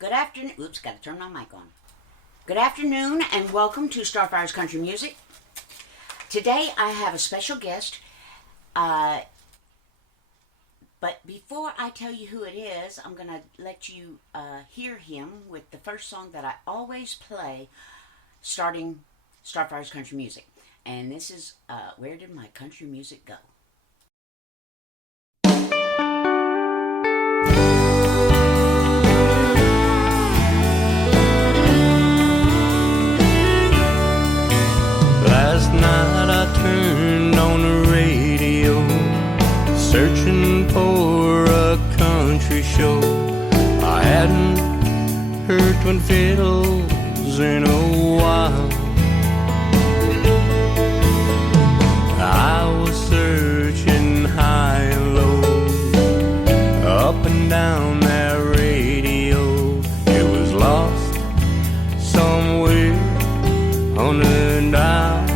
Good afternoon. Oops, got to turn my mic on. Good afternoon and welcome to Starfire's Country Music. Today I have a special guest. But before I tell you who it is, I'm going to let you hear him with the first song that I always play starting Starfire's Country Music. And this is Where Did My Country Music Go? Last night I turned on the radio, searching for a country show. I hadn't heard twin fiddles in a while. I was searching high and low, up and down that radio. It was lost somewhere on the dial.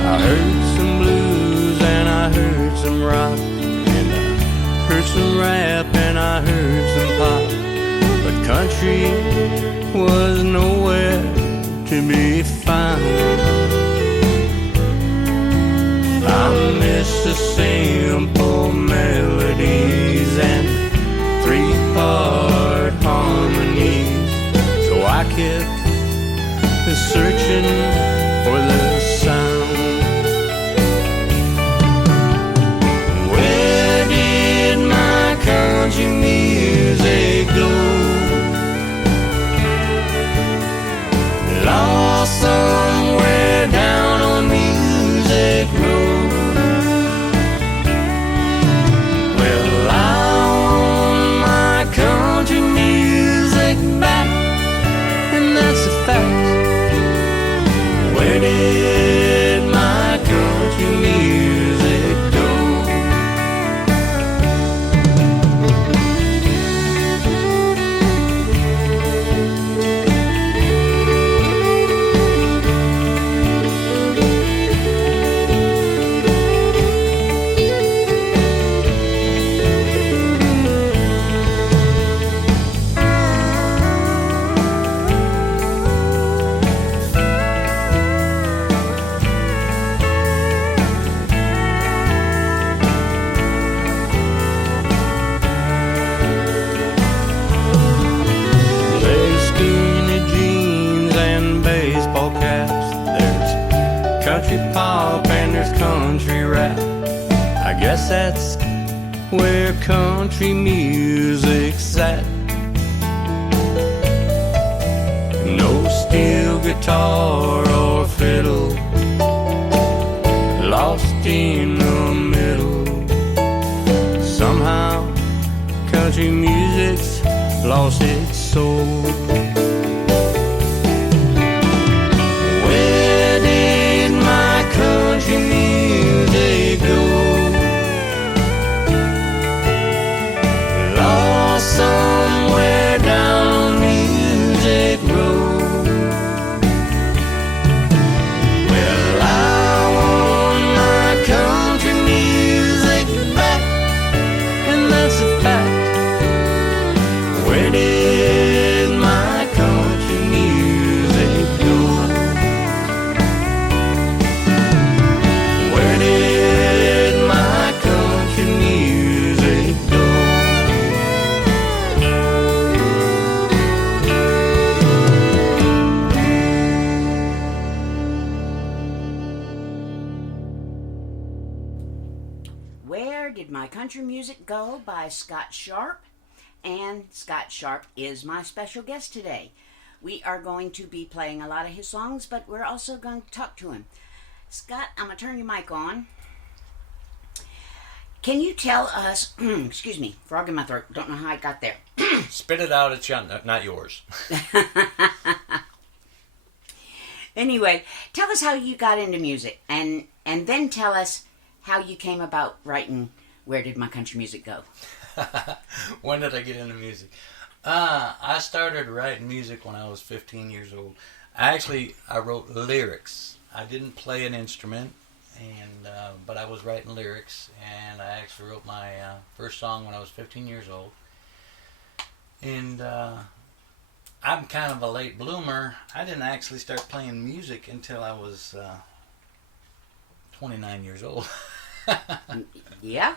I heard some blues and I heard some rock, and I heard some rap and I heard some pop, but country was nowhere to be found. I miss the simple melodies and three-part harmonies, so I kept searching for the sound. Where did my country music go? Lost somewhere down on Music Road. Well, I want my country music back, and that's a fact. Where did my country music go? Country pop and there's country rap. I guess that's where country music's at. No steel guitar or fiddle, lost in the middle. Somehow country music's lost its soul. Country music go? Lost somewhere down Music Road. Well, I want my country music back, and that's a fact. Where did my country music go? Where Did My Country Music Go by Scott Sharp. And Scott Sharp is my special guest today. We are going to be playing a lot of his songs, but we're also going to talk to him. Scott, I'm going to turn your mic on. Can you tell us, excuse me, frog in my throat, don't know how I got there. Spit it out, it's not yours. Anyway, tell us how you got into music, and then tell us how you came about writing Where Did My Country Music Go? When did I get into music? I started writing music when I was 15 years old. I wrote lyrics. I didn't play an instrument, but I was writing lyrics, and I actually wrote my first song when I was 15 years old. And I'm kind of a late bloomer. I didn't actually start playing music until I was 29 years old. Yeah,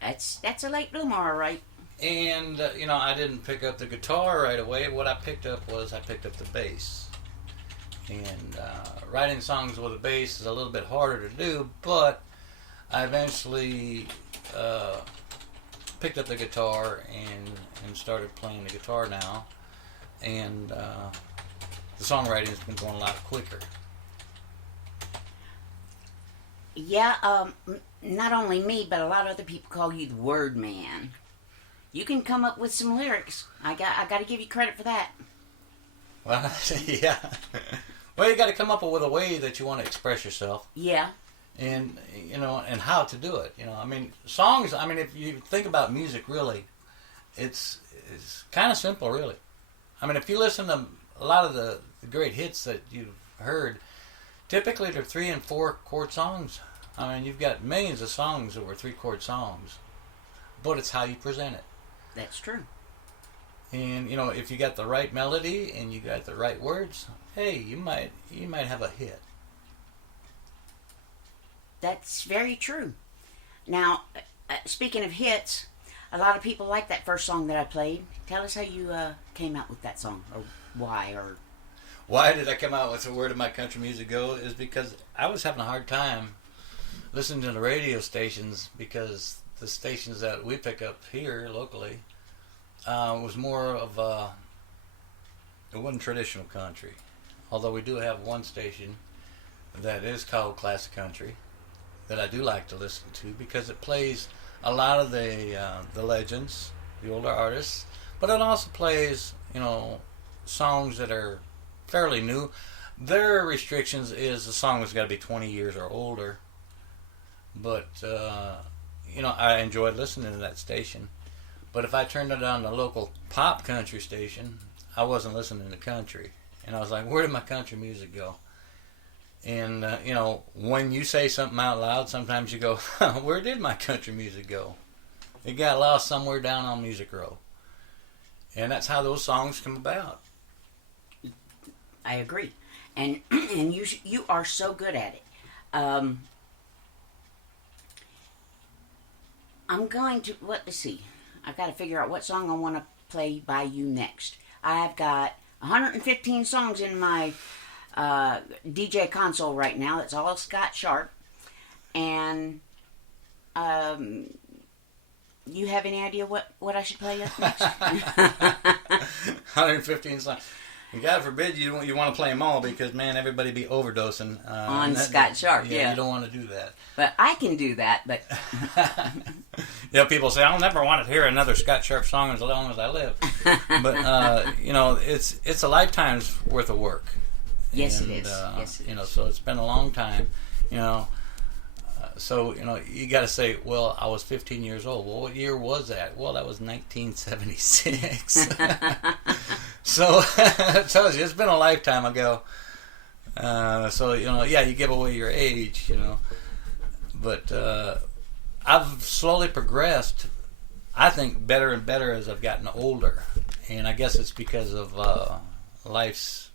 that's a late bloomer, all right. And, I didn't pick up the guitar right away. What I picked up the bass. And writing songs with a bass is a little bit harder to do, but I eventually picked up the guitar and started playing the guitar now. And the songwriting has been going a lot quicker. Yeah, not only me, but a lot of other people call you the word man. You can come up with some lyrics. I got to give you credit for that. Well, yeah. Well, you got to come up with a way that you want to express yourself. Yeah. And and how to do it. Songs. I mean, if you think about music, really, it's kind of simple, really. I mean, if you listen to a lot of the great hits that you've heard, typically they're 3 and 4 chord songs. I mean, you've got millions of songs that were 3 chord songs, but it's how you present it. That's true. And if you got the right melody and you got the right words, hey, you might have a hit. That's very true. Now, speaking of hits, a lot of people like that first song that I played. Tell us how you came out with that song, or why, or... Why did I come out with the Where Did My Country Music Go? Is because I was having a hard time listening to the radio stations, because the stations that we pick up here locally was more of it wasn't traditional country. Although we do have one station that is called classic country that I do like to listen to, because it plays a lot of the legends, the older artists, but it also plays songs that are fairly new. Their restrictions is the song has got to be 20 years or older. But I enjoyed listening to that station. But if I turned it on the local pop country station, I wasn't listening to country. And I was like, where did my country music go? And, when you say something out loud, sometimes you go, where did my country music go? It got lost somewhere down on Music Row. And that's how those songs come about. I agree. And you are so good at it. I'm going to, let's see. I've got to figure out what song I want to play by you next. I've got 115 songs in my DJ console right now. It's all Scott Sharp. And you have any idea what I should play next? 115 songs. And God forbid you want to play them all, because, man, everybody be overdosing. On Scott Sharp, yeah. You don't want to do that. But I can do that, but... People say, I'll never want to hear another Scott Sharp song as long as I live. But, it's a lifetime's worth of work. Yes, and, it is. Yes, it is. So it's been a long time, So, you got to say, well, I was 15 years old. Well, what year was that? Well, that was 1976. So, it tells you, it's been a lifetime ago. You give away your age, But I've slowly progressed, I think, better and better as I've gotten older. And I guess it's because of life's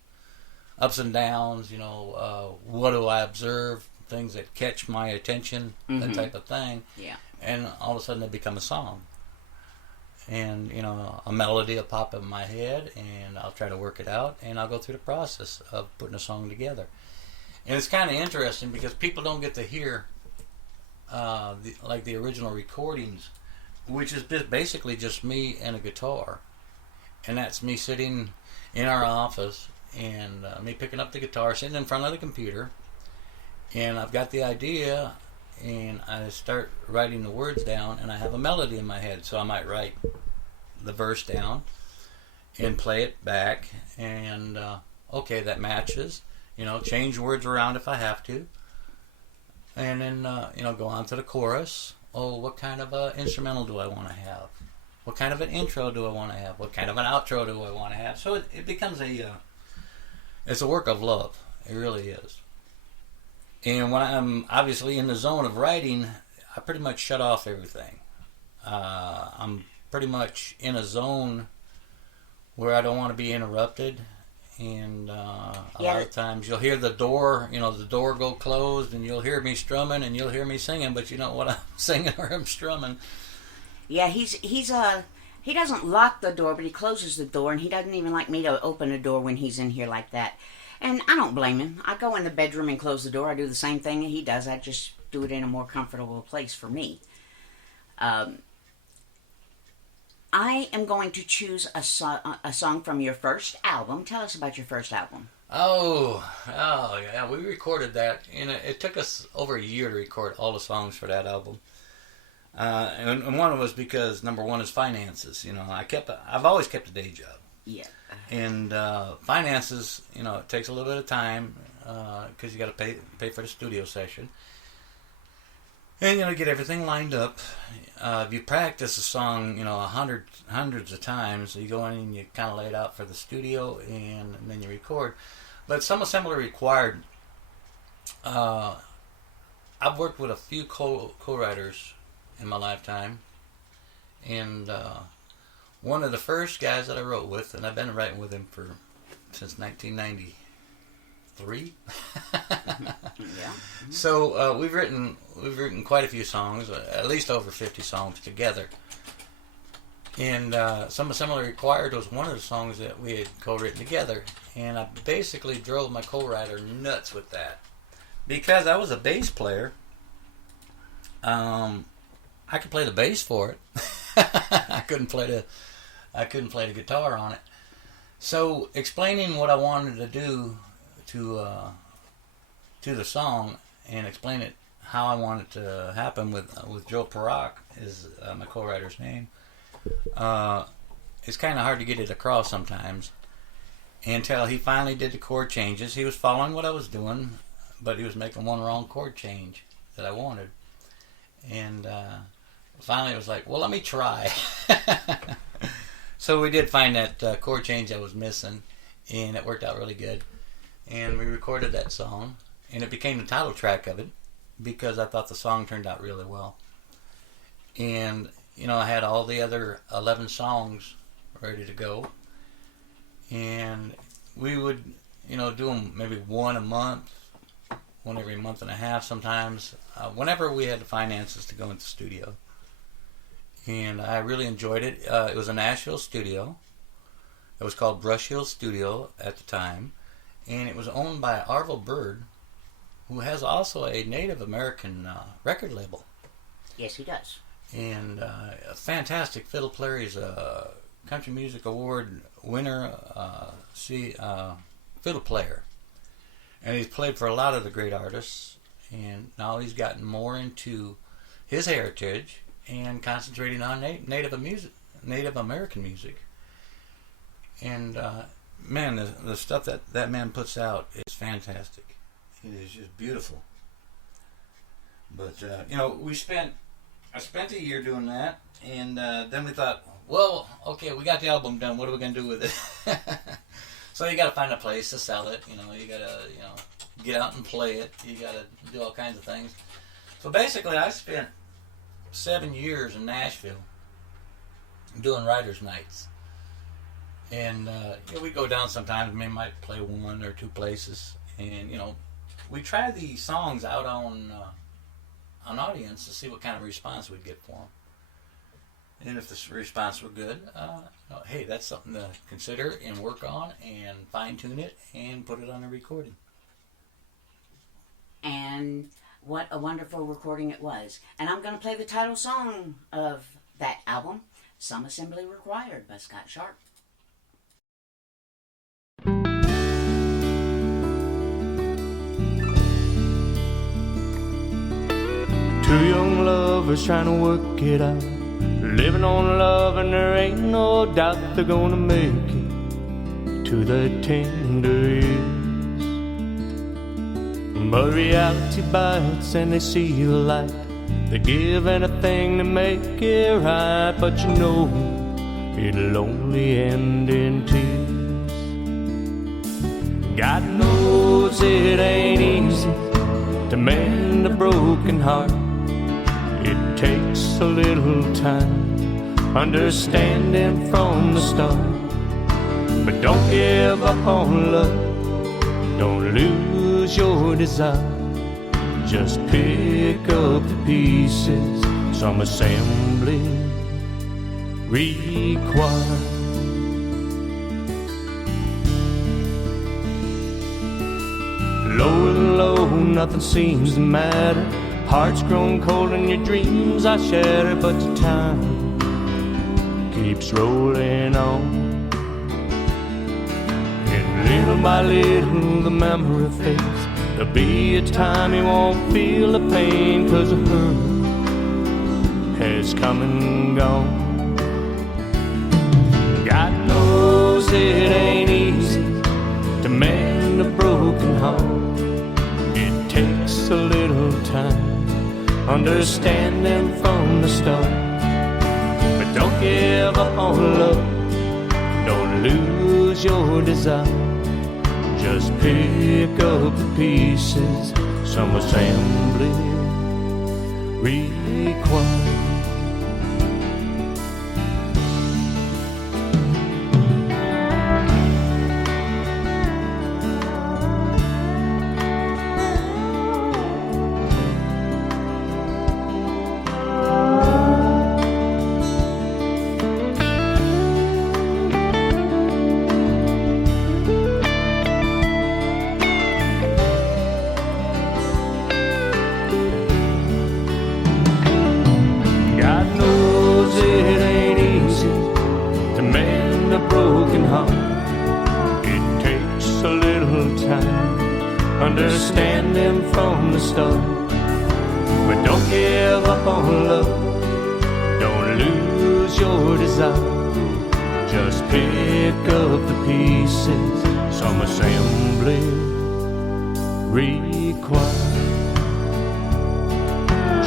ups and downs, what do I observe, things that catch my attention, that type of thing. Yeah. And all of a sudden they become a song. And, a melody will pop in my head, and I'll try to work it out, and I'll go through the process of putting a song together. And it's kind of interesting, because people don't get to hear the original recordings, which is basically just me and a guitar. And that's me sitting in our office, and me picking up the guitar, sitting in front of the computer, and I've got the idea, and I start writing the words down, and I have a melody in my head, so I might write the verse down and play it back, and okay, that matches, change words around if I have to, and then go on to the chorus. Oh, what kind of a instrumental do I want to have? What kind of an intro do I want to have? What kind of an outro do I want to have? So it becomes it's a work of love. It really is. And when I'm obviously in the zone of writing, I pretty much shut off everything. I'm pretty much in a zone where I don't want to be interrupted. And a lot of times you'll hear the door go closed, and you'll hear me strumming, and you'll hear me singing, but you know what I'm singing or I'm strumming. Yeah, he doesn't lock the door, but he closes the door, and he doesn't even like me to open the door when he's in here like that. And I don't blame him. I go in the bedroom and close the door. I do the same thing that he does. I just do it in a more comfortable place for me. I am going to choose a song from your first album. Tell us about your first album. Oh yeah, we recorded that, and it took us over a year to record all the songs for that album. And one was because number one is finances. You know, I've always kept a day job. Yeah. And finances, you know, it takes a little bit of time because you got to pay for the studio session, and you know, get everything lined up. If you practice a song, you know, hundreds of times, you go in and you kind of lay it out for the studio, and then you record. But some assembly required. I've worked with a few co-writers in my lifetime, and one of the first guys that I wrote with, and I've been writing with him since 1993. Yeah. So we've written quite a few songs, at least over 50 songs together. And Some Assembly Required was one of the songs that we had co-written together, and I basically drove my co-writer nuts with that because I was a bass player. I could play the bass for it. I couldn't play the guitar on it. So explaining what I wanted to do to the song and explain it how I want it to happen with Joe Perrock is my co-writer's name. It's kind of hard to get it across sometimes until he finally did the chord changes. He was following what I was doing, but he was making one wrong chord change that I wanted. And finally it was like, well, let me try. So we did find that chord change I was missing, and it worked out really good. And we recorded that song, and it became the title track of it because I thought the song turned out really well. And, you know, I had all the other 11 songs ready to go. And we would, you know, do them maybe one a month, one every month and a half sometimes, whenever we had the finances to go into the studio. And I really enjoyed it. It was a Nashville studio. It was called Brush Hill Studio at the time. And it was owned by Arvil Bird, who has also a Native American record label. Yes, he does. And a fantastic fiddle player. He's a Country Music Award winner, fiddle player. And he's played for a lot of the great artists. And now he's gotten more into his heritage and concentrating on Native American music. And man, the stuff that man puts out is fantastic. It is just beautiful. But you know, I spent a year doing that, and then we thought, well, okay, we got the album done. What are we gonna do with it? So you got to find a place to sell it. You know, you got to get out and play it. You got to do all kinds of things. So basically, I spent 7 years in Nashville doing writers' nights. And we go down sometimes. We might play one or two places, and we try these songs out on audience to see what kind of response we'd get for them. And if the response were good, hey, that's something to consider and work on and fine tune it and put it on a recording. And what a wonderful recording it was. And I'm going to play the title song of that album, Some Assembly Required by Scott Sharp. Two young lovers trying to work it out, living on love, and there ain't no doubt they're gonna make it to their tender years. But reality bites and they see the light. They give anything to make it right, but it'll only end in tears. God knows it ain't easy to mend a broken heart. It takes a little time, understanding from the start. But don't give up on love, don't lose your desire. Just pick up the pieces, some assembly required. Low and low, nothing seems to matter. Heart's grown cold and your dreams are shattered, but the time keeps rolling on. And little by little the memory fades. There'll be a time you won't feel the pain, 'cause the hurt has come and gone. God knows it ain't easy to mend a broken heart. It takes a little time, understanding from the start. But don't give up on love, don't lose your desire. Just pick up the pieces, some assembly required. Understanding from the start. But don't give up on love, don't lose your desire. Just pick up the pieces, some assembly required.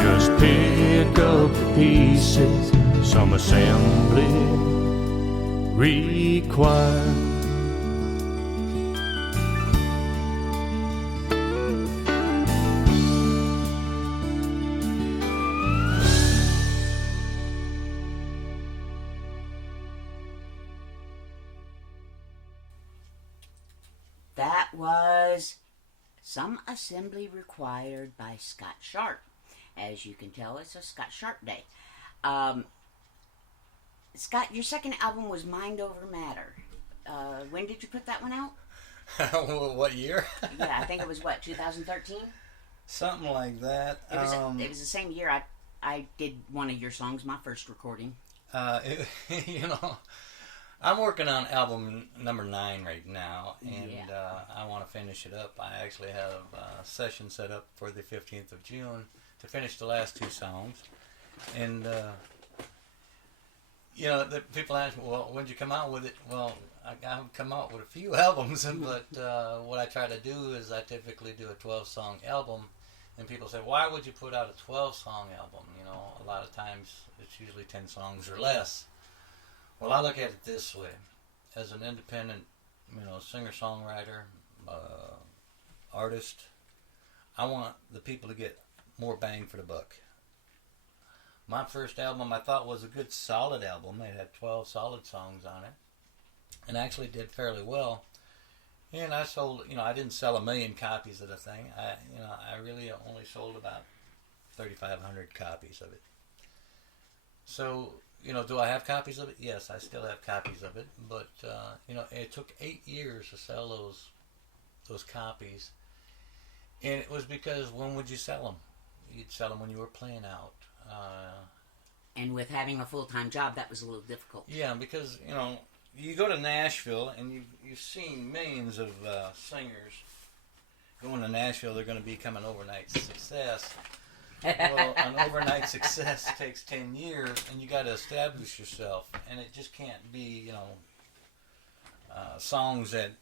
Just pick up the pieces, some assembly required. That was Some Assembly Required by Scott Sharp. As you can tell, it's a Scott Sharp day. Scott, your second album was Mind Over Matter. When did you put that one out? What year? Yeah, I think it was, 2013? Something like that. It was the same year I did one of your songs, my first recording. I'm working on album number 9 right now, and I want to finish it up. I actually have a session set up for the 15th of June to finish the last 2 songs. And, the people ask me, well, when did you come out with it? Well, I've come out with a few albums, but what I try to do is I typically do a 12-song album. And people say, why would you put out a 12-song album? A lot of times it's usually 10 songs or less. Well, I look at it this way. As an independent, singer-songwriter, artist, I want the people to get more bang for the buck. My first album I thought was a good solid album. It had 12 solid songs on it. And actually did fairly well. And I sold, I didn't sell 1 million copies of the thing. I really only sold about 3,500 copies of it. So, do I have copies of it? Yes, I still have copies of it. But, it took 8 years to sell those copies. And it was because when would you sell them? You'd sell them when you were playing out. And with having a full-time job, that was a little difficult. Yeah, because, you go to Nashville and you've seen millions of singers going to Nashville. They're going to become an overnight success. Well, an overnight success takes 10 years, and you got to establish yourself. And it just can't be, songs that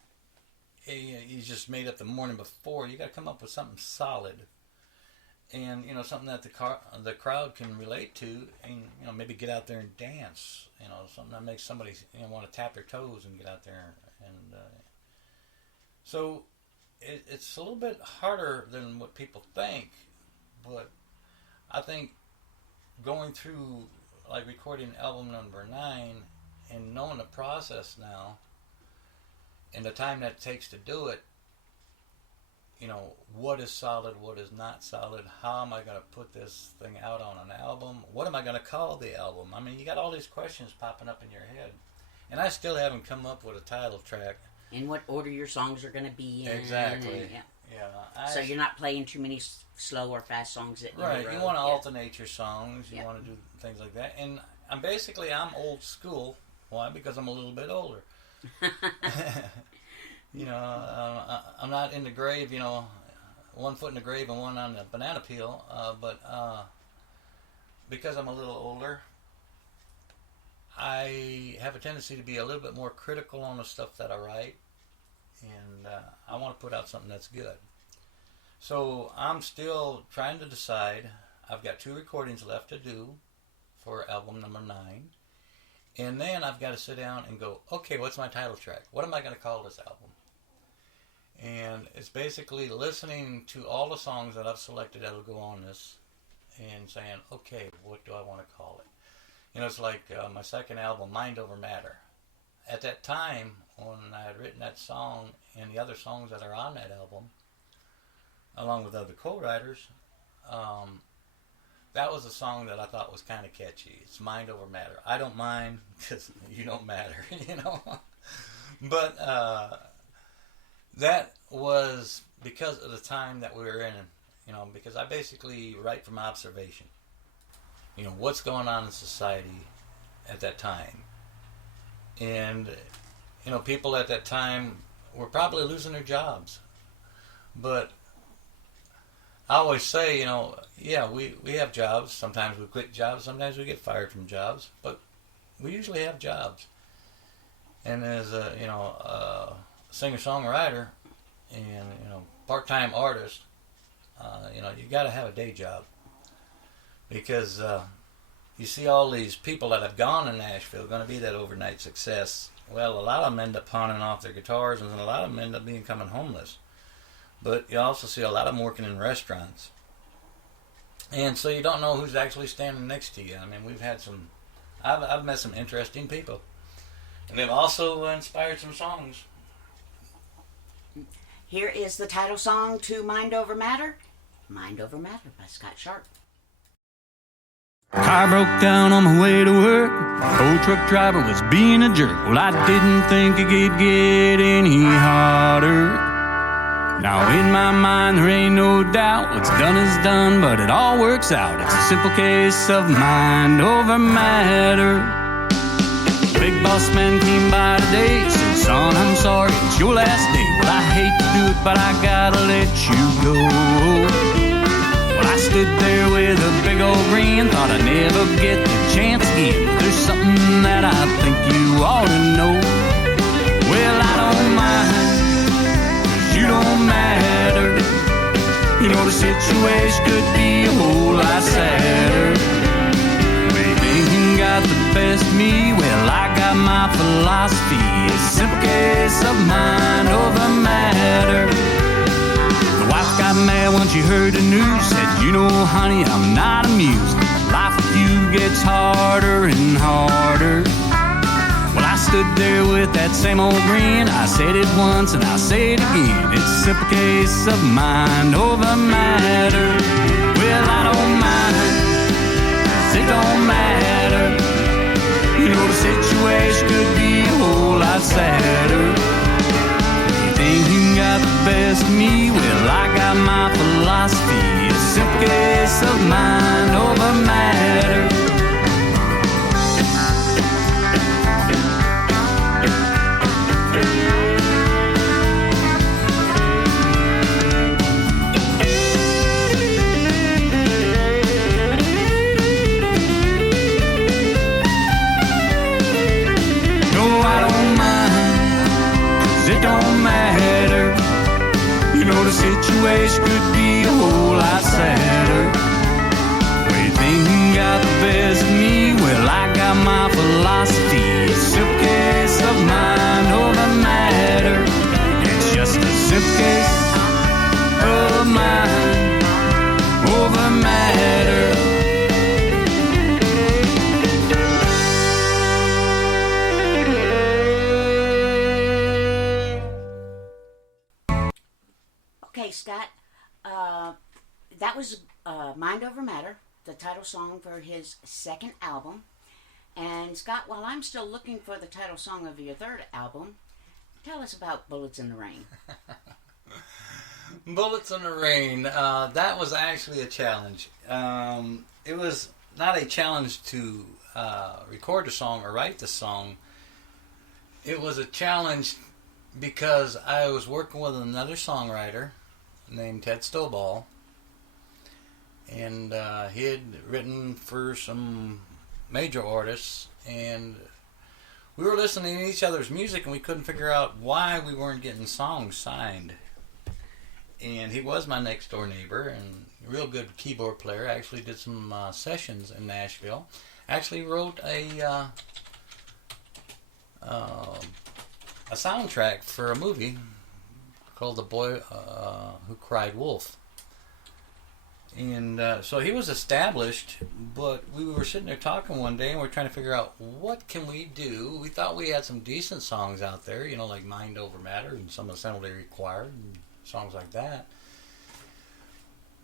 you just made up the morning before. You got to come up with something solid, and something that the crowd can relate to, and maybe get out there and dance. Something that makes somebody want to tap their toes and get out there. And so it's a little bit harder than what people think, but I think going through like recording album number 9 and knowing the process now and the time that it takes to do it, what is solid, what is not solid, how am I going to put this thing out on an album, what am I going to call the album? I mean, you got all these questions popping up in your head. And I still haven't come up with a title track. In what order your songs are going to be in. Exactly. And, Yeah. So you're not playing too many slow or fast songs at right. row. You want to alternate your songs. You Yeah. want to do things like that. And I'm old school. Why? Because I'm a little bit older. I'm not in the grave. One foot in the grave and one on the banana peel. But because I'm a little older, I have a tendency to be a little bit more critical on the stuff that I write, and I want to put out something that's good. So I'm still trying to decide. I've got 2 recordings left to do for album number 9, and then I've got to sit down and go, okay, what's my title track? What am I going to call this album? And it's basically listening to all the songs that I've selected that'll go on this and saying, okay, what do I want to call it? It's like my second album, Mind Over Matter. At that time, when I had written that song and the other songs that are on that album, along with other co-writers, that was a song that I thought was kind of catchy. It's Mind Over Matter. I don't mind because you don't matter, But that was because of the time that we were in, because I basically write from observation. What's going on in society at that time. And, people at that time were probably losing their jobs. But I always say, we have jobs. Sometimes we quit jobs. Sometimes we get fired from jobs. But we usually have jobs. And as a singer-songwriter and, part-time artist, you got to have a day job. Because you see all these people that have gone to Nashville going to be that overnight success. Well, a lot of them end up pawning off their guitars, and a lot of them end up becoming homeless. But you also see a lot of them working in restaurants. And so you don't know who's actually standing next to you. I mean, I've met some interesting people. And they've also inspired some songs. Here is the title song to Mind Over Matter. Mind Over Matter by Scott Sharp. Car broke down on my way to work. Old truck driver was being a jerk. Well, I didn't think it could get any harder. Now in my mind there ain't no doubt what's done is done, but it all works out. It's a simple case of mind over matter. Big boss man came by today, said, son, I'm sorry, it's your last day. Well, I hate to do it, but I gotta let you go. Well, I stood there with a big old grin, thought I'd never get the chance again. But there's something that I think you ought to know. Well, I don't mind, 'cause you don't matter. The situation could be a whole lot sadder. Well, thinking got the best of me, well, I got my philosophy. It's a simple case of mind over matter. Wife got mad when she heard the news, said, honey, I'm not amused. Life with you gets harder and harder. Well, I stood there with that same old grin. I said it once and I'll say it again. It's a simple case of mind over matter. Well, I don't mind, 'cause it don't matter. The situation could be a whole lot sadder. Thinking got the best of me, well, I got my philosophy. It's a simple case of mind over matter. No, I don't mind, 'cause it don't matter. The situation could be a whole lot sadder. Well, you think you got the best of me, well, I got my philosophy. It's a simple case of mind over matter. It's just a simple case of mind over matter. Okay, Scott, uh, that was Mind Over Matter, the title song for his second album. And Scott, while I'm still looking for the title song of your third album, tell us about Bullets in the Rain. Bullets in the Rain, that was actually a challenge. It was not a challenge to record the song or write the song. It was a challenge because I was working with another songwriter named Ted Stoball, and he had written for some major artists, and we were listening to each other's music, and we couldn't figure out why we weren't getting songs signed. And he was my next door neighbor and a real good keyboard player. Actually did some sessions in Nashville. Actually wrote a soundtrack for a movie called The Boy Who Cried Wolf. And so he was established, but we were sitting there talking one day and we were trying to figure out what can we do. We thought we had some decent songs out there, you know, like Mind Over Matter and Some Assembly Required and songs like that.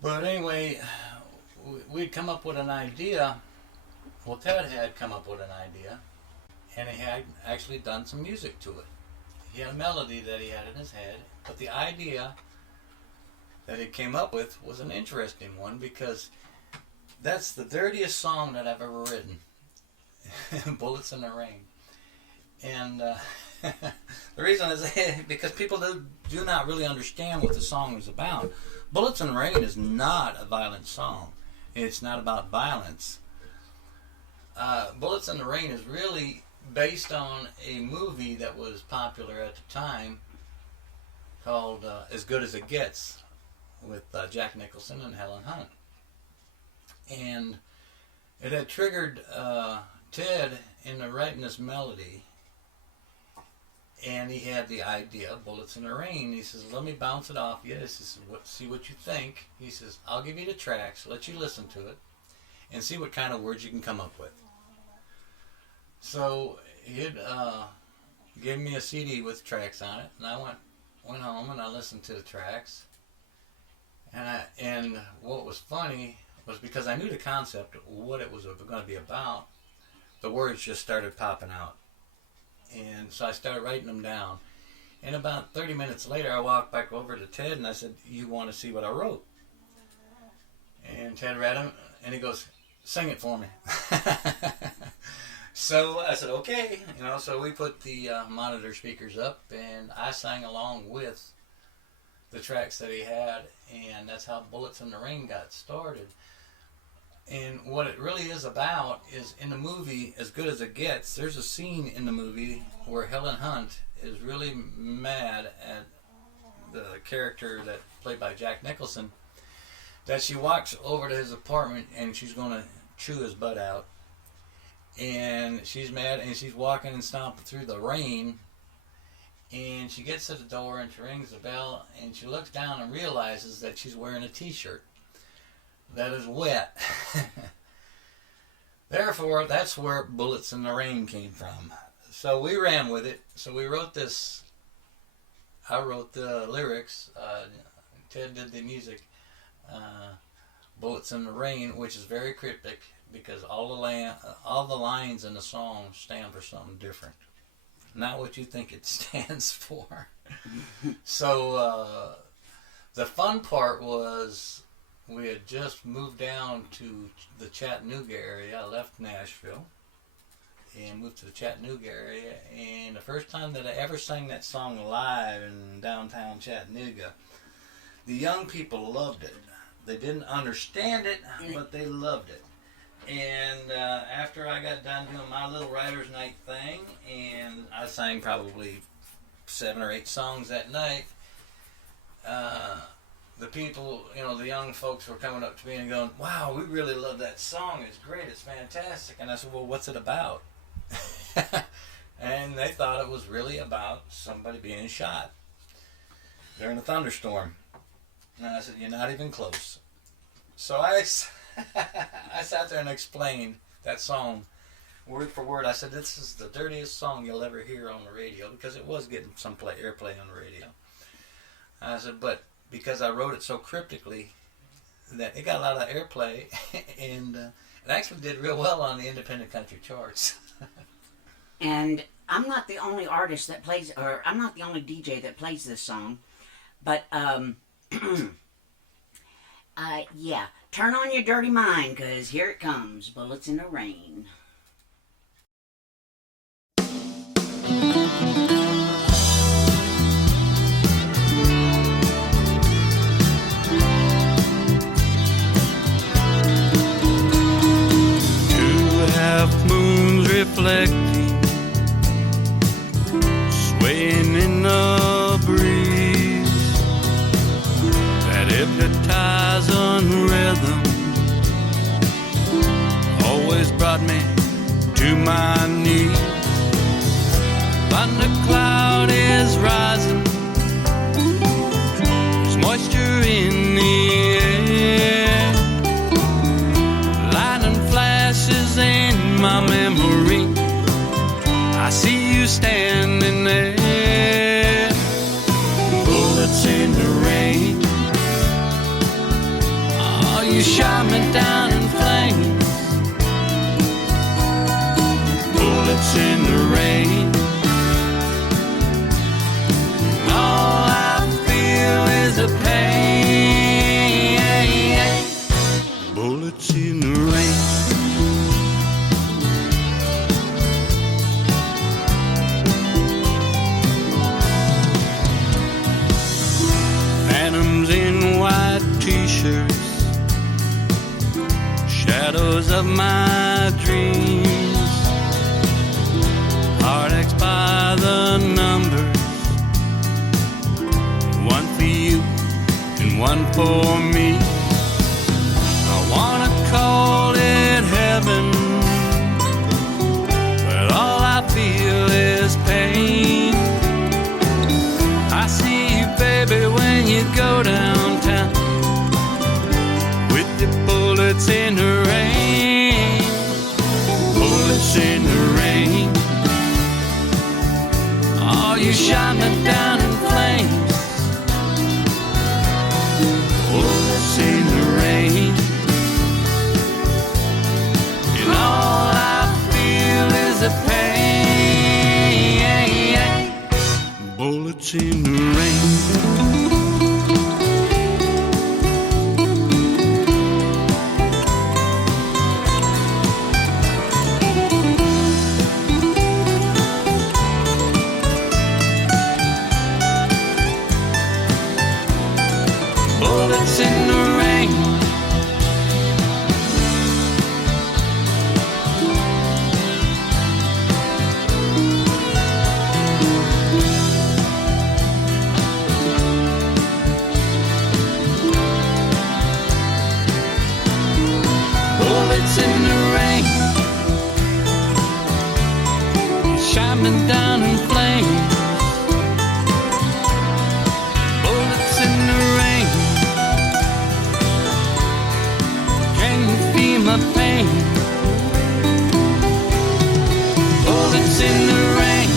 But anyway, we'd come up with an idea. Well, Ted had come up with an idea, and he had actually done some music to it. He had a melody that he had in his head, but the idea that he came up with was an interesting one because that's the dirtiest song that I've ever written. Bullets in the Rain. And the reason is because people do not really understand what the song is about. Bullets in the Rain is not a violent song. It's not about violence. Bullets in the Rain is really based on a movie that was popular at the time called As Good as It Gets with Jack Nicholson and Helen Hunt. And it had triggered Ted into writing this melody. And he had the idea, Bullets in the Rain. He says, let me bounce it off you. He says, see what you think. He says, I'll give you the tracks, let you listen to it, and see what kind of words you can come up with. So he'd give me a CD with tracks on it, and I went home and I listened to the tracks. And what was funny was because I knew the concept, what it was going to be about, the words just started popping out. And so I started writing them down. And about 30 minutes later, I walked back over to Ted and I said, you want to see what I wrote? And Ted read them and he goes, sing it for me. So I said, okay. So we put the monitor speakers up and I sang along with the tracks that he had. And that's how Bullets in the Rain got started. And what it really is about is in the movie As Good as It Gets, there's a scene in the movie where Helen Hunt is really mad at the character that played by Jack Nicholson, that she walks over to his apartment and she's going to chew his butt out. And she's mad and she's walking and stomping through the rain. And she gets to the door and she rings the bell and she looks down and realizes that she's wearing a t-shirt that is wet. Therefore, that's where Bullets in the Rain came from. So we ran with it. So we wrote this. I wrote the lyrics. Ted did the music. Bullets in the Rain, which is very cryptic because all the lines in the song stand for something different. Not what you think it stands for. So the fun part was we had just moved down to the Chattanooga area. I left Nashville and moved to the Chattanooga area. And the first time that I ever sang that song live in downtown Chattanooga, the young people loved it. They didn't understand it, but they loved it. And after I got done doing my little writer's night thing, and I sang probably 7 or 8 songs that night, the people, the young folks were coming up to me and going, wow, we really love that song. It's great. It's fantastic. And I said, well, what's it about? And they thought it was really about somebody being shot during a thunderstorm. And I said, you're not even close. So I sat there and explained that song word for word. I said, this is the dirtiest song you'll ever hear on the radio, because it was getting some airplay on the radio. I said, but because I wrote it so cryptically that it got a lot of airplay, and it actually did real well on the independent country charts. And I'm not the only artist that plays, or I'm not the only DJ that plays this song, but yeah, turn on your dirty mind, cause here it comes, Bullets in the Rain. Half moons reflecting, swaying in the breeze, that hypnotizing rhythm always brought me to my knees. Thundercloud is rising, there's moisture in the air, lightning flashes in my memory, I see you standing there. Bullets in the rain, oh, you shot me down in flames. Bullets in the rain, all I feel is a pain. Bullets in the rain. Phantoms in white t-shirts, shadows of my dreams, heartaches by the numbers, one for you and one for me. I wanna call it heaven, but all I feel is pain. I see you, baby, when you go downtown with your bullets in the rain. Bullets in the rain, oh, you shot me down in flames. Bullets in the rain, and all I feel is a pain. Bullets in the rain. Bullets in the rain, bullets in the rain, you shot me down in flames. Bullets in the rain, can you feel my pain? Bullets in the rain.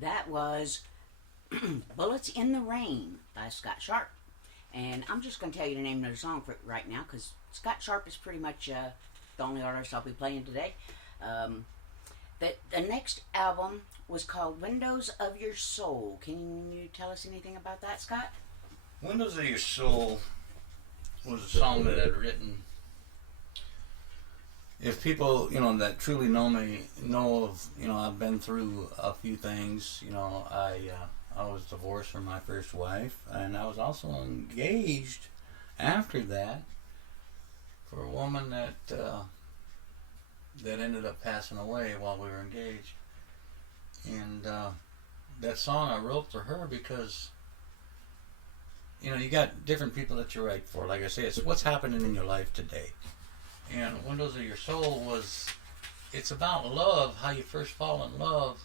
That was Bullets in the Rain by Scott Sharp. And I'm just going to tell you the name of the song for right now, because Scott Sharp is pretty much the only artist I'll be playing today. The next album was called Windows of Your Soul. Can you tell us anything about that, Scott? Windows of Your Soul was a song that I'd written. If people, that truly know me, know of, I've been through a few things. I was divorced from my first wife, and I was also engaged after that for a woman that ended up passing away while we were engaged. And that song I wrote for her because you got different people that you write for. Like I say, it's what's happening in your life today. And Windows of Your Soul it's about love, how you first fall in love,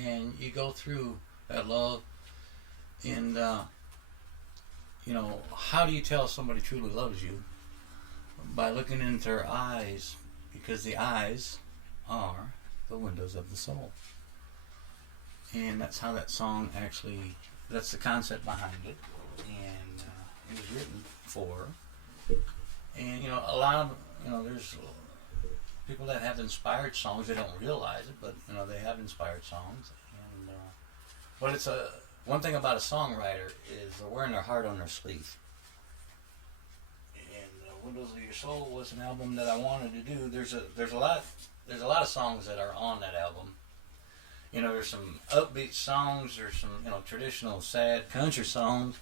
and you go through that love, and how do you tell somebody truly loves you? By looking into their eyes, because the eyes are the windows of the soul. And that's how that song that's the concept behind it, and it was written for. And a lot of there's people that have inspired songs. They don't realize it, but they have inspired songs. And but it's one thing about a songwriter is they're wearing their heart on their sleeve. And Windows of Your Soul was an album that I wanted to do. There's a lot of songs that are on that album. There's some upbeat songs, there's some traditional sad country songs,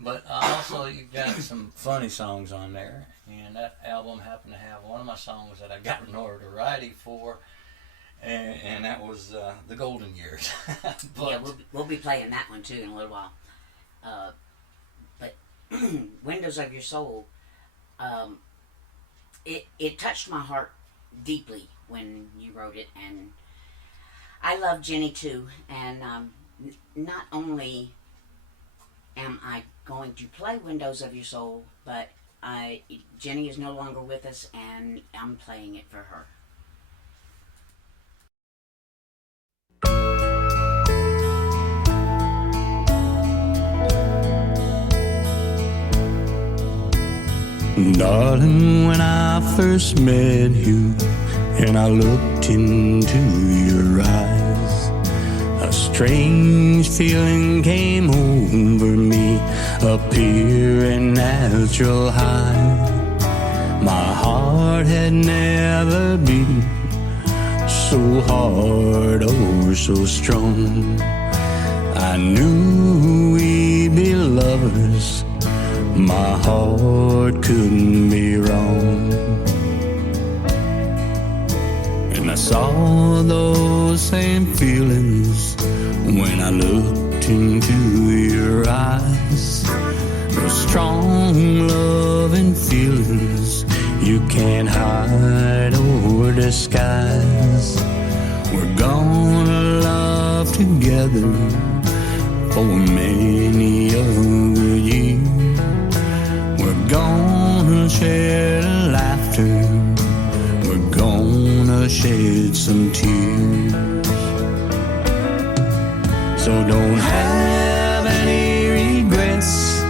but also you've got some funny songs on there. And that album happened to have one of my songs that I got notoriety for, and that was The Golden Years. But, yeah, we'll be playing that one too in a little while. But Windows of Your Soul, it touched my heart deeply when you wrote it, and I love Jenny too. And not only am I going to play Windows of Your Soul, but Jenny is no longer with us, and I'm playing it for her. Darling, when I first met you and I looked into your eyes, a strange feeling came over me, a pure and natural high. My heart had never beat so hard or so strong. I knew we'd be lovers, my heart couldn't be wrong. And I saw those same feelings when I looked into your eyes. Those strong loving feelings you can't hide or disguise. We're gonna love together for many a good year. We're gonna share laughter, we're gonna shed some tears. So don't have any regrets,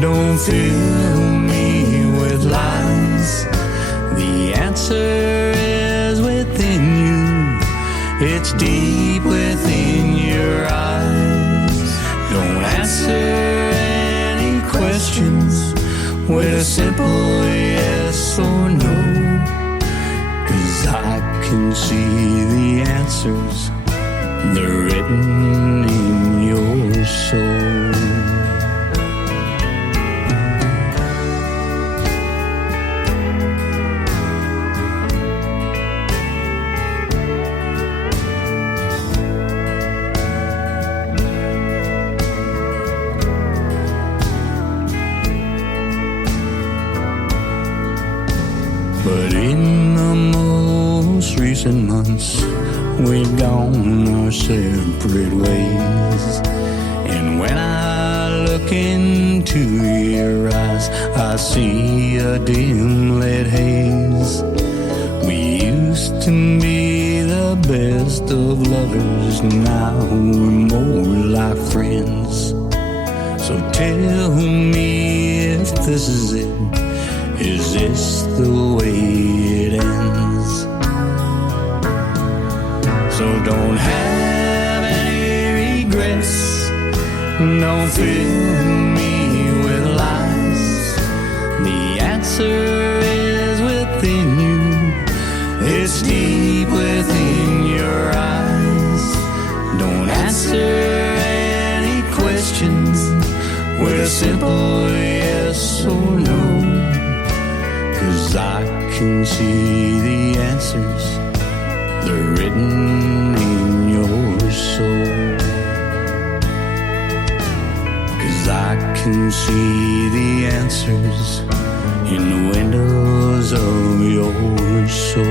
don't fill me with lies. The answer is within you, it's deep within your eyes. Don't answer any questions with a simple yes or no, 'cause I can see the answers, they're written in your soul. But in the most recent months, we've gone our separate ways. And when I look into your eyes, I see a dim lit haze. We used to be the best of lovers, now we're more like friends. So tell me if this is it, is this the way it ends? So don't have any regrets, don't fill me with lies. The answer is within you, it's deep within your eyes. Don't answer any questions with a simple yes or no, 'cause I can see the answers, they're written in your soul. 'Cause I can see the answers in the windows of your soul.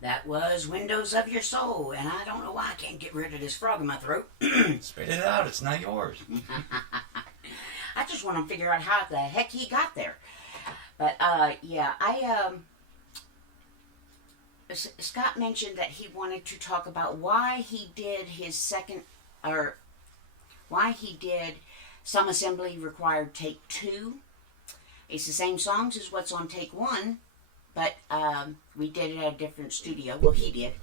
That was Windows of Your Soul, and I don't know why I can't get rid of this frog in my throat. Spit it out, it's not yours. I just want to figure out how the heck he got there. But, yeah, Scott mentioned that he wanted to talk about why he did why he did Some Assembly Required Take 2. It's the same songs as what's on Take 1, but we did it at a different studio. Well, he did.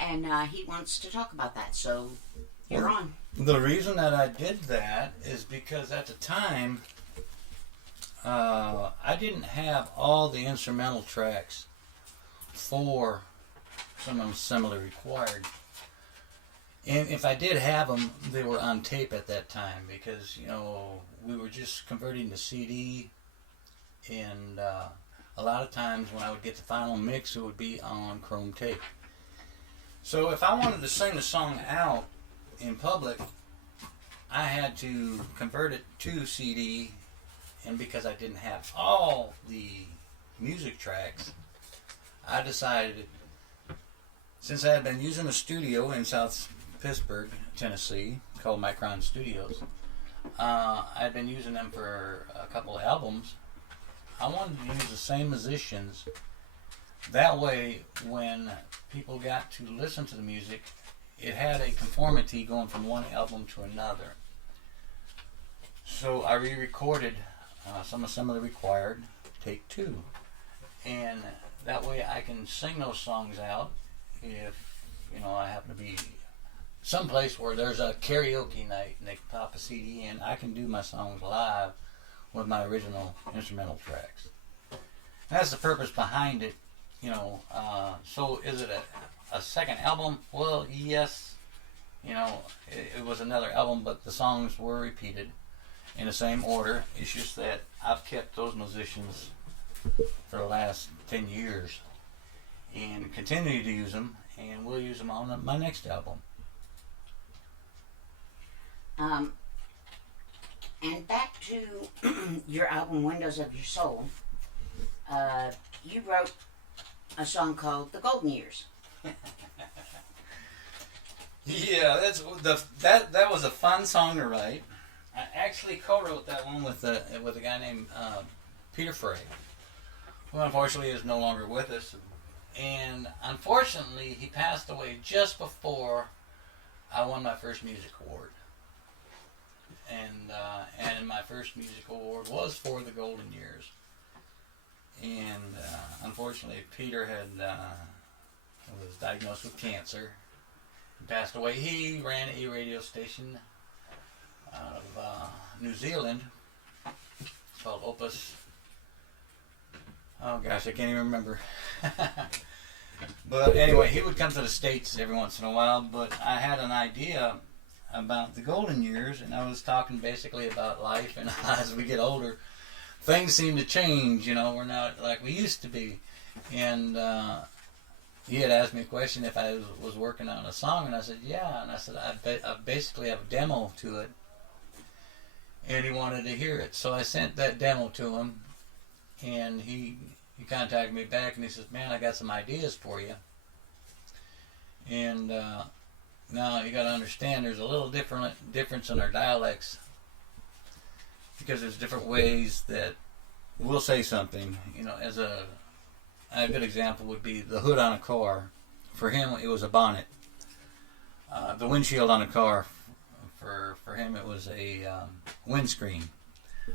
And he wants to talk about that, so you're on. The reason that I did that is because at the time, I didn't have all the instrumental tracks for Some Assembly Required. And if I did have them, they were on tape at that time because, you know, we were just converting to CD, and a lot of times when I would get the final mix, it would be on chrome tape. So if I wanted to sing the song out in public, I had to convert it to CD, and because I didn't have all the music tracks, I decided, since I had been using a studio in South Pittsburgh, Tennessee, called Micron Studios, I'd been using them for a couple of albums. I wanted to use the same musicians. That way, when people got to listen to the music, it had a conformity going from one album to another. So I re-recorded Some Assembly Required, Take 2. And that way I can sing those songs out if, you know, I happen to be someplace where there's a karaoke night and they can pop a CD in. I can do my songs live with my original instrumental tracks. That's the purpose behind it, you know. So is it a second album? Well, yes. You know, it was another album, but the songs were repeated in the same order. It's just that I've kept those musicians for the last 10 years and continue to use them, and we'll use them on my next album. And back to your album, Windows of Your Soul, you wrote a song called The Golden Years. Yeah, that was a fun song to write. I actually co-wrote that one with a guy named Peter Frey, who unfortunately is no longer with us. And unfortunately, he passed away just before I won my first music award. And my first music award was for The Golden Years. And unfortunately, Peter was diagnosed with cancer. He passed away. He ran a radio station out of New Zealand called Opus. Oh gosh, I can't even remember. But anyway, he would come to the States every once in a while. But I had an idea about the golden years, and I was talking basically about life, and as we get older, things seem to change. You know, we're not like we used to be. And he had asked me a question if I was working on a song, and I said, yeah. And I said, I basically have a demo to it, and he wanted to hear it. So I sent that demo to him, and he contacted me back, and he says, man, I got some ideas for you. And now you got to understand, there's a little difference in our dialects, because there's different ways that we'll say something. You know, a good example would be the hood on a car. For him, it was a bonnet. The windshield on a car, for him, it was a windscreen.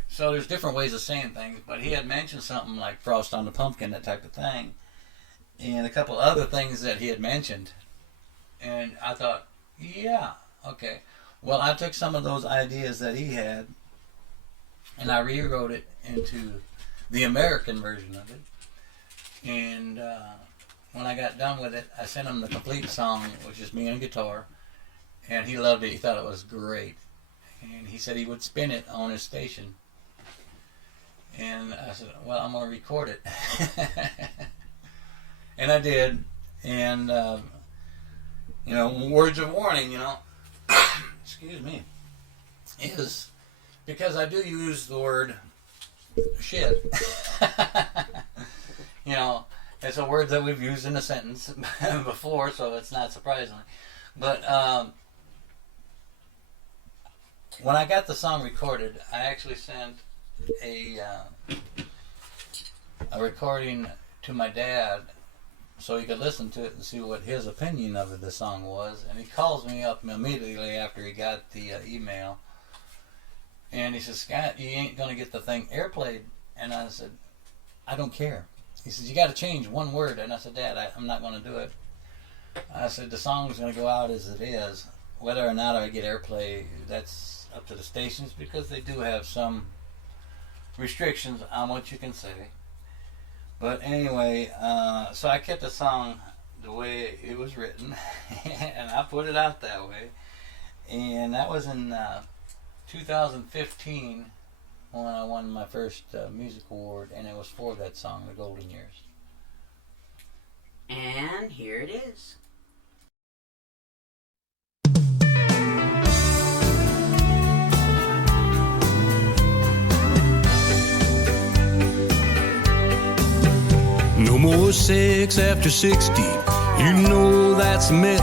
So there's different ways of saying things, but he had mentioned something like frost on the pumpkin, that type of thing, and a couple other things that he had mentioned. And I thought, yeah, okay. Well, I took some of those ideas that he had, and I rewrote it into the American version of it. And when I got done with it, I sent him the complete song, which is me on guitar, and he loved it. He thought it was great. And he said he would spin it on his station. And I said, well, I'm going to record it. And I did. And, words of warning, excuse me, is because I do use the word shit. It's a word that we've used in a sentence before, so it's not surprising. But when I got the song recorded, I actually sent a recording to my dad so he could listen to it and see what his opinion of the song was. And he calls me up immediately after he got the email. And he says, Scott, you ain't going to get the thing airplayed. And I said, I don't care. He says, you got to change one word. And I said, Dad, I'm not going to do it. I said, the song's going to go out as it is. Whether or not I get airplay, that's up to the stations because they do have some restrictions on what you can say. But anyway, so I kept the song the way it was written, and I put it out that way. And that was in 2015 when I won my first music award, and it was for that song, The Golden Years. And here it is. No more sex after 60, you know that's a myth.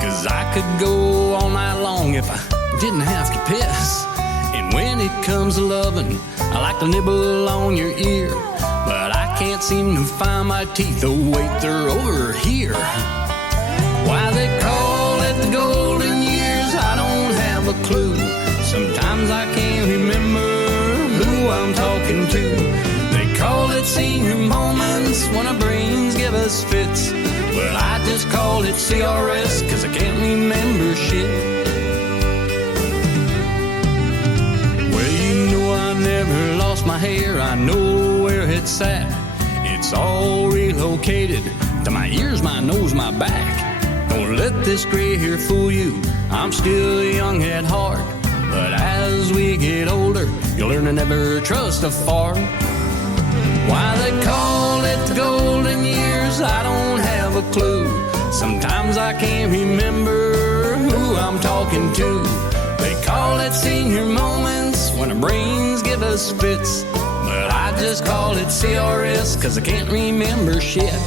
'Cause I could go all night long if I didn't have to piss. And when it comes to loving, I like to nibble on your ear. But I can't seem to find my teeth, oh wait, they're over here. Why they call it the golden years, I don't have a clue. Sometimes I can't remember who I'm talking to. They call it senior moments when our brains give us fits. Well, I just call it CRS 'cause I can't remember shit. Well, you know I never lost my hair, I know where it's at. It's all relocated to my ears, my nose, my back. Don't let this gray hair fool you, I'm still young at heart. But as we get older, you'll learn to never trust a fart. Why they call it the golden years, I don't have a clue. Sometimes I can't remember who I'm talking to. They call it senior moments when our brains give us fits. But I just call it CRS 'cause I can't remember shit.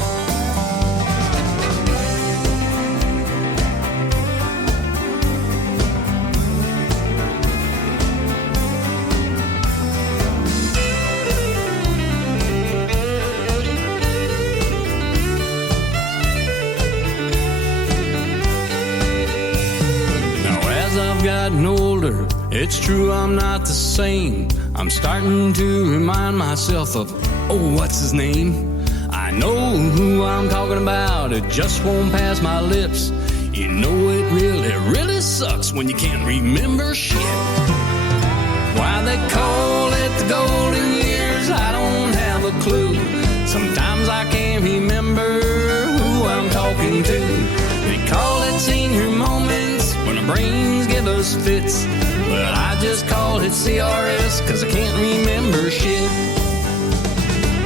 Gotten older, it's true I'm not the same. I'm starting to remind myself of, oh, what's his name? I know who I'm talking about, it just won't pass my lips. You know it really sucks when you can't remember shit. Why they call it the golden years, I don't have a clue. Sometimes I can't remember who I'm talking to. They call it senior moments when our brains give us fits. But I just call it CRS 'cause I can't remember shit.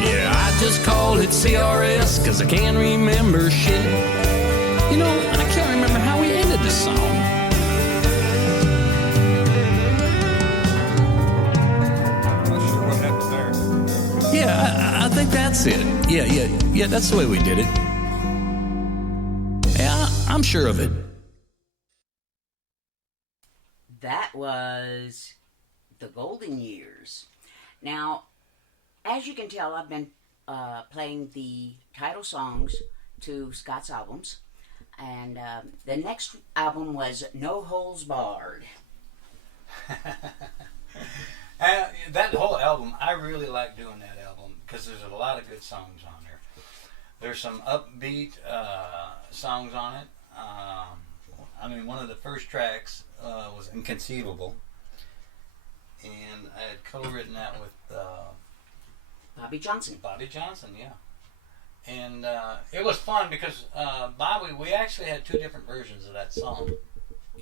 Yeah, I just call it CRS 'cause I can't remember shit. You know, I can't remember how we ended this song. Not sure what happened there. Yeah, I think that's it. Yeah, that's the way we did it. Yeah, I'm sure of it. That was The Golden Years. Now, as you can tell, I've been playing the title songs to Scott's albums. And the next album was No Holds Barred. That whole album, I really like doing that album because there's a lot of good songs on there. There's some upbeat songs on it. One of the first tracks was Inconceivable, and I had co-written that with Bobby Johnson. Bobby Johnson, yeah. And it was fun because Bobby, we actually had two different versions of that song.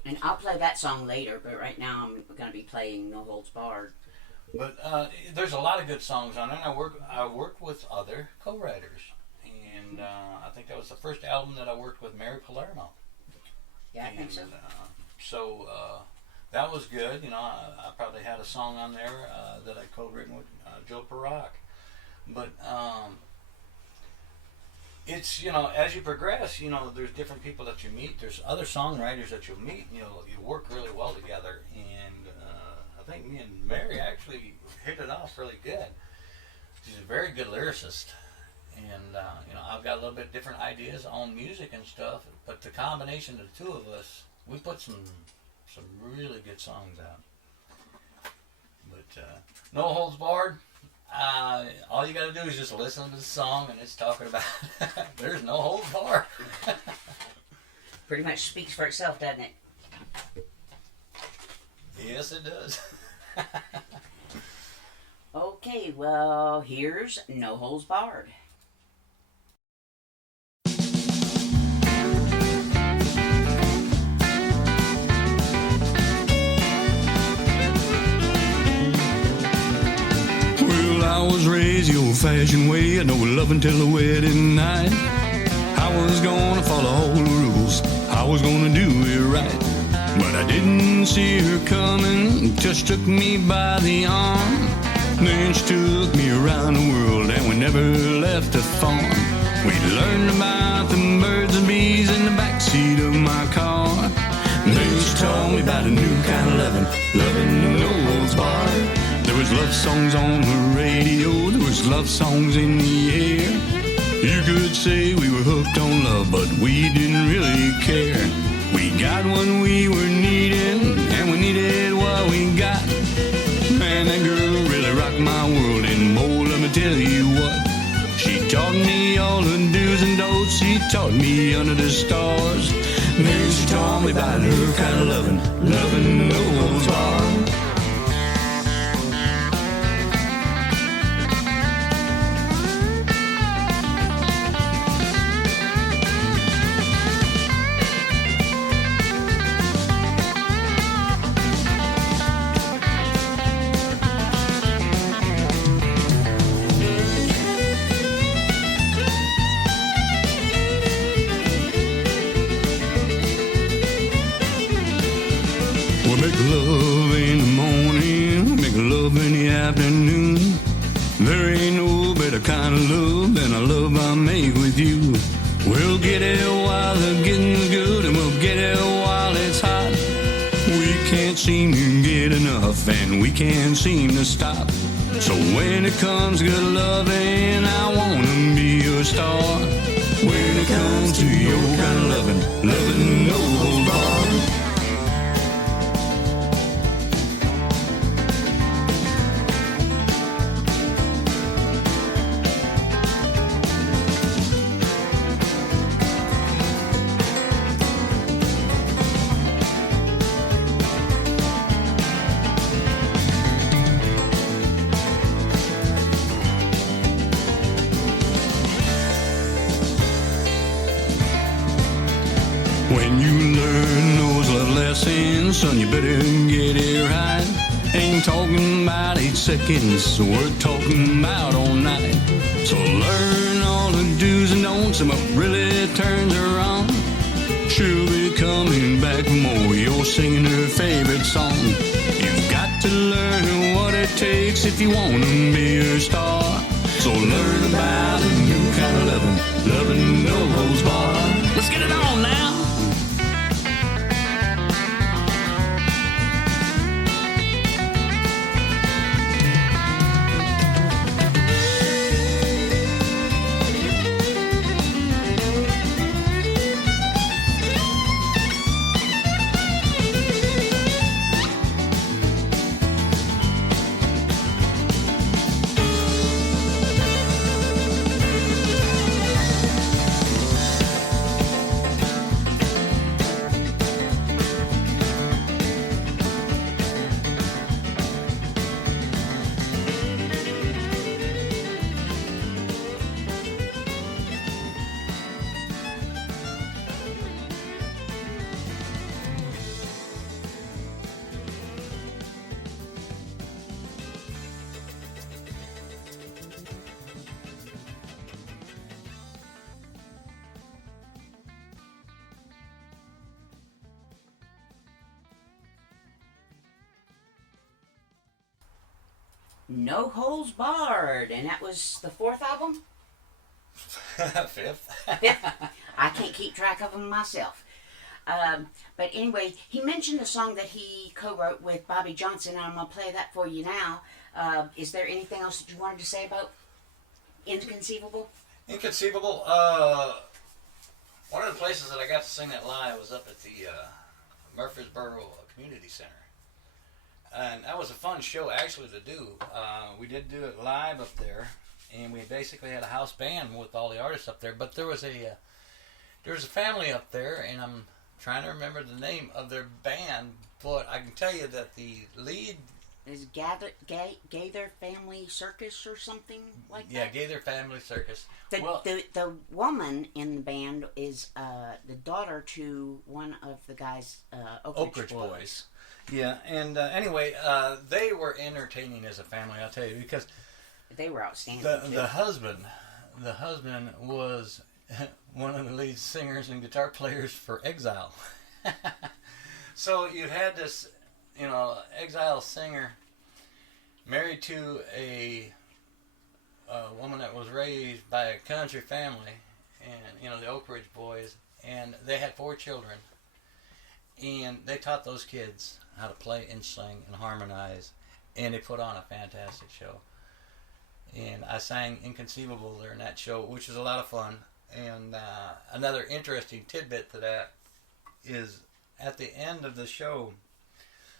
And I'll play that song later, but right now I'm going to be playing No Holds Barred. But there's a lot of good songs on it. And I worked with other co-writers, and and I think that was the first album that I worked with Mary Palermo. Yeah, I think so. So that was good. You know, I probably had a song on there that I co-written with Joe Perrock. But it's, you know, as you progress, you know, there's different people that you meet. There's other songwriters that you'll meet. You know, you work really well together. And I think me and Mary actually hit it off really good. She's a very good lyricist. And, you know, I've got a little bit different ideas on music and stuff. But the combination of the two of us, we put some really good songs out. But No Holds Barred. All you got to do is just listen to the song, and it's talking about there's no holds barred. Pretty much speaks for itself, doesn't it? Yes, it does. Okay, well, here's No Holds Barred. I was raised the old-fashioned way. I know love until the wedding night. I was gonna follow all the rules. I was gonna do it right. But I didn't see her coming till she took me by the arm. Then she took me around the world and we never left the farm. We learned about the birds and bees in the backseat of my car. Then she told me about a new kind of loving no holds barred. There was love songs on the radio, there was love songs in the air. You could say we were hooked on love, but we didn't really care. We got what we were needing, and we needed what we got. Man, that girl really rocked my world, and boy, let me tell you what. She taught me all the do's and don'ts, she taught me under the stars. Then she taught me about her kind of loving no holds barred. Love in the morning, make love in the afternoon. There ain't no better kind of love than a love I make with you. We'll get it while the getting's good, and we'll get it while it's hot. We can't seem to get enough, and we can't seem to stop. So when it comes to good loving, I wanna be your star. When it comes to your kind of loving no holds barred. When you learn those love lessons, son, you better get it right. Ain't talking about 8 seconds, we're talking about all night. So learn all the do's and don'ts, and what really turns her on. She'll be coming back for more, you're singing her favorite song. You've got to learn what it takes if you want to be a star. So learn about a new kind of loving no holds barred. Let's get it on now. No Holes Barred, and that was the fourth album? Fifth. I can't keep track of them myself. But anyway, he mentioned a song that he co-wrote with Bobby Johnson, and I'm going to play that for you now. Is there anything else that you wanted to say about Inconceivable? Inconceivable. One of the places that I got to sing that live was up at the Murfreesboro Community Center. And that was a fun show actually to do. We did do it live up there, and we basically had a house band with all the artists up there. But there was a family up there, and I'm trying to remember the name of their band. But I can tell you that the lead is Gaither Family Circus or something like that. Yeah, Gaither Family Circus. The woman in the band is the daughter to one of the guys, Oak Ridge Boys. Yeah, and anyway, they were entertaining as a family, I'll tell you, because they were outstanding. The husband was one of the lead singers and guitar players for Exile. So you had this, Exile singer married to a woman that was raised by a country family, and the Oak Ridge Boys, and they had 4 children, and they taught those kids how to play and sing and harmonize, and they put on a fantastic show. And I sang Inconceivable there in that show, which was a lot of fun. And another interesting tidbit to that is at the end of the show,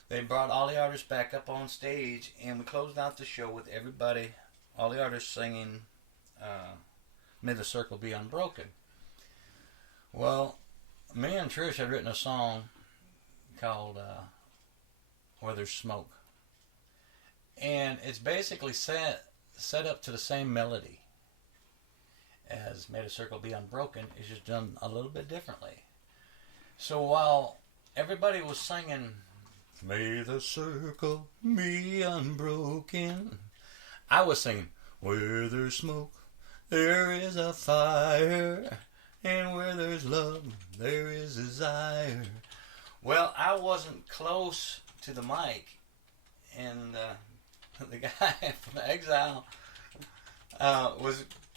they brought all the artists back up on stage, and we closed out the show with everybody, all the artists singing May the Circle Be Unbroken. Well, me and Trish had written a song called Where There's Smoke. And it's basically set up to the same melody as May the Circle Be Unbroken. It's just done a little bit differently. So while everybody was singing May the Circle Be Unbroken, I was singing Where there's smoke, there is a fire, and where there's love, there is desire. Well, I wasn't close to the mic, and the guy from Exile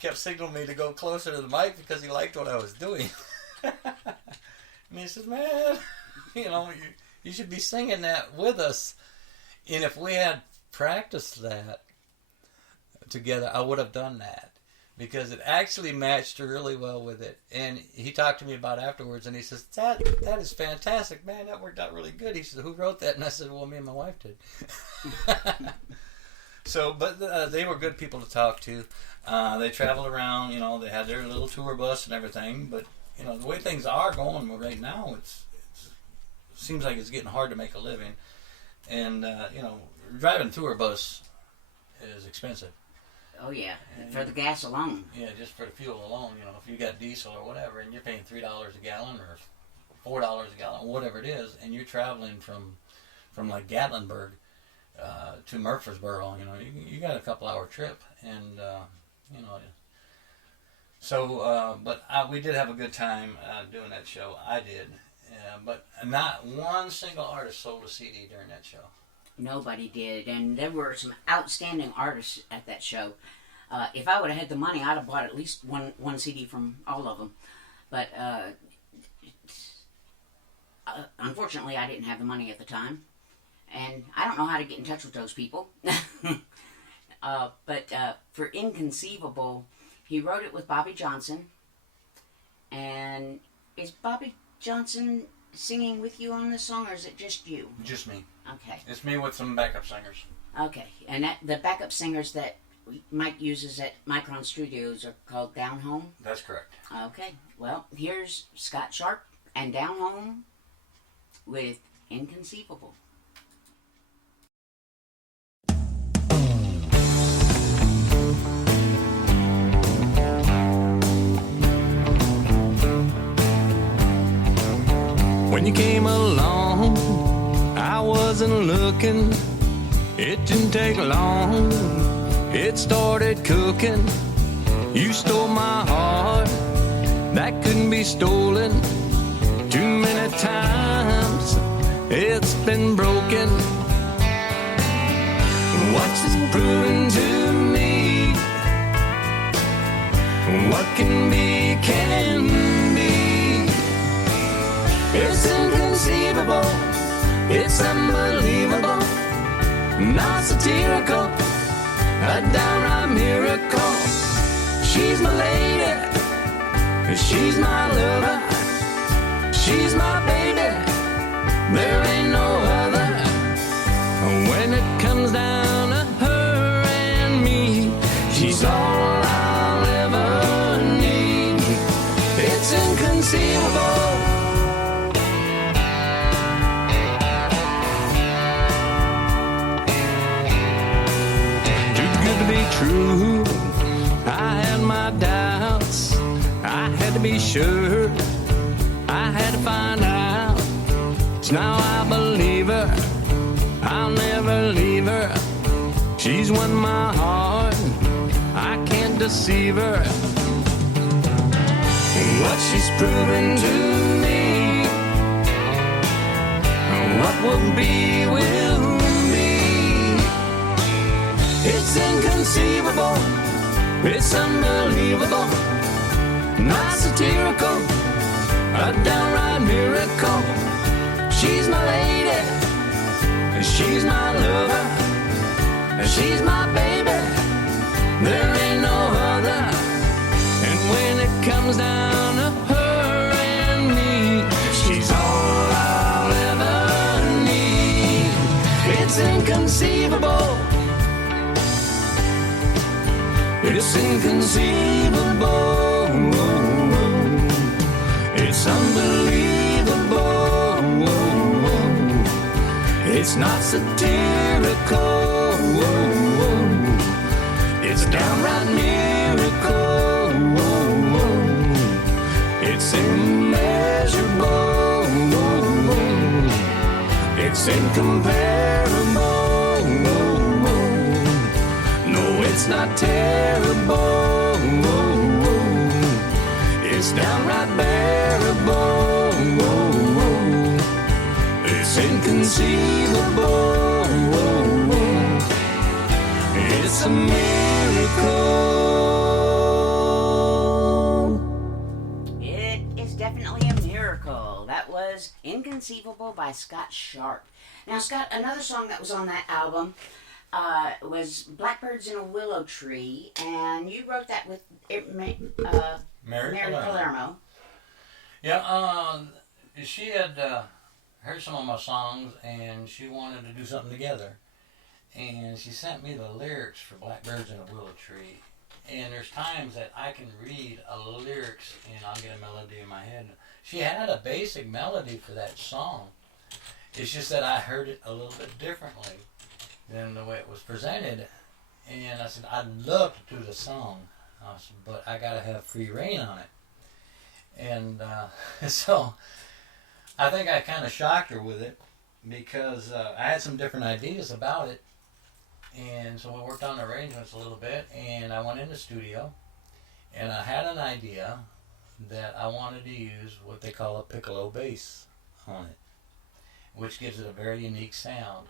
kept signaling me to go closer to the mic because he liked what I was doing. And he says, "Man, you should be singing that with us." And if we had practiced that together, I would have done that, because it actually matched really well with it. And he talked to me about it afterwards, and he says, that is fantastic, man, that worked out really good. He said, "Who wrote that?" And I said, "Well, me and my wife did." So, but they were good people to talk to. They traveled around, they had their little tour bus and everything. But, the way things are going right now, it seems like it's getting hard to make a living. And, driving a tour bus is expensive. Oh, yeah, for the gas alone. Yeah, just for the fuel alone. If you got diesel or whatever, and you're paying $3 a gallon or $4 a gallon, whatever it is, and you're traveling from like Gatlinburg to Murfreesboro, you got a couple hour trip, and so but we did have a good time doing that show. I did, but not one single artist sold a CD during that show. Nobody did, and there were some outstanding artists at that show. If I would have had the money, I'd have bought at least one CD from all of them. But unfortunately, I didn't have the money at the time, and I don't know how to get in touch with those people. But for Inconceivable, he wrote it with Bobby Johnson. And is Bobby Johnson singing with you on this song, or is it just you? Just me. Okay. It's me with some backup singers. Okay. And the backup singers that Mike uses at Micron Studios are called Down Home? That's correct. Okay. Well, here's Scott Sharp and Down Home with Inconceivable. When you came along, I wasn't looking. It didn't take long. It started cooking. You stole my heart. That couldn't be stolen. Too many times it's been broken. What she's proven to me, what can be, can be. It's inconceivable, it's unbelievable, not satirical, a downright miracle. She's my lady, she's my lover, she's my baby, there ain't no other. When it comes down to her and me, she's all I'll ever need. It's inconceivable. Too good to be true. I had my doubts. I had to be sure. I had to find out. So now I believe her. I'll never leave her. She's won my heart. I can't deceive her. What she's proven to me, what will be, will be. It's inconceivable, it's unbelievable, not satirical, a downright miracle. She's my lady, she's my lover, she's my baby, there ain't no other. And when it comes down to her and me, she's all I'll ever need. It's inconceivable, it's inconceivable, it's unbelievable, it's not satirical, it's a downright miracle, it's immeasurable, it's incomparable. No, it's not terrible, it's downright bearable, it's inconceivable, it's a miracle. It is definitely a miracle. That was Inconceivable by Scott Sharp. Now, Scott, another song that was on that album was Blackbirds in a Willow Tree, and you wrote that with Mary Palermo. Yeah, she had heard some of my songs, and she wanted to do something together. And she sent me the lyrics for Blackbirds in a Willow Tree. And there's times that I can read a lyrics and I'll get a melody in my head. She had a basic melody for that song. It's just that I heard it a little bit differently than the way it was presented. And I said, I'd love to do the song, but I got to have free reign on it. And so I think I kind of shocked her with it because I had some different ideas about it. And so we worked on the arrangements a little bit, and I went in the studio, and I had an idea that I wanted to use what they call a piccolo bass on it, which gives it a very unique sound.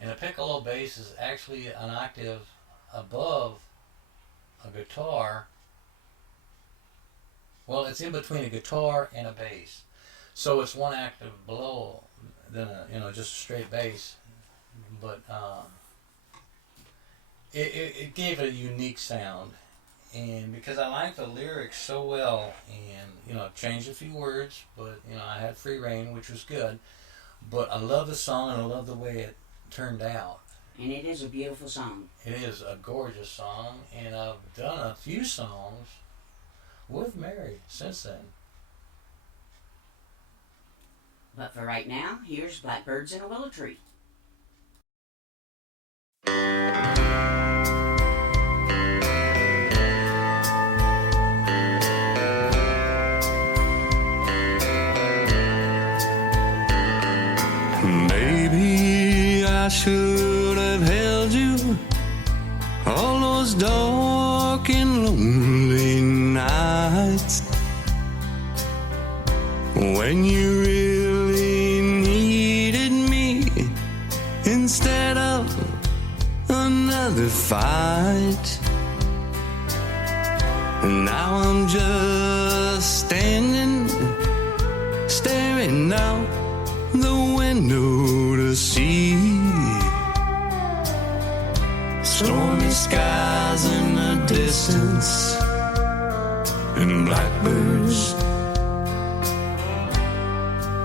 And a piccolo bass is actually an octave above a guitar. Well, it's in between a guitar and a bass. So it's one octave below than just a straight bass. But it gave it a unique sound. And because I liked the lyrics so well, and changed a few words, but I had free reign, which was good. But I love the song, and I love the way it turned out. And it is a beautiful song. It is a gorgeous song, and I've done a few songs with Mary since then. But for right now, here's Blackbirds in a Willow Tree. Maybe I should have held you all those dark and lonely nights when you really needed me instead of another fight. And now I'm just standing, staring out the window to see stormy skies in the distance and blackbirds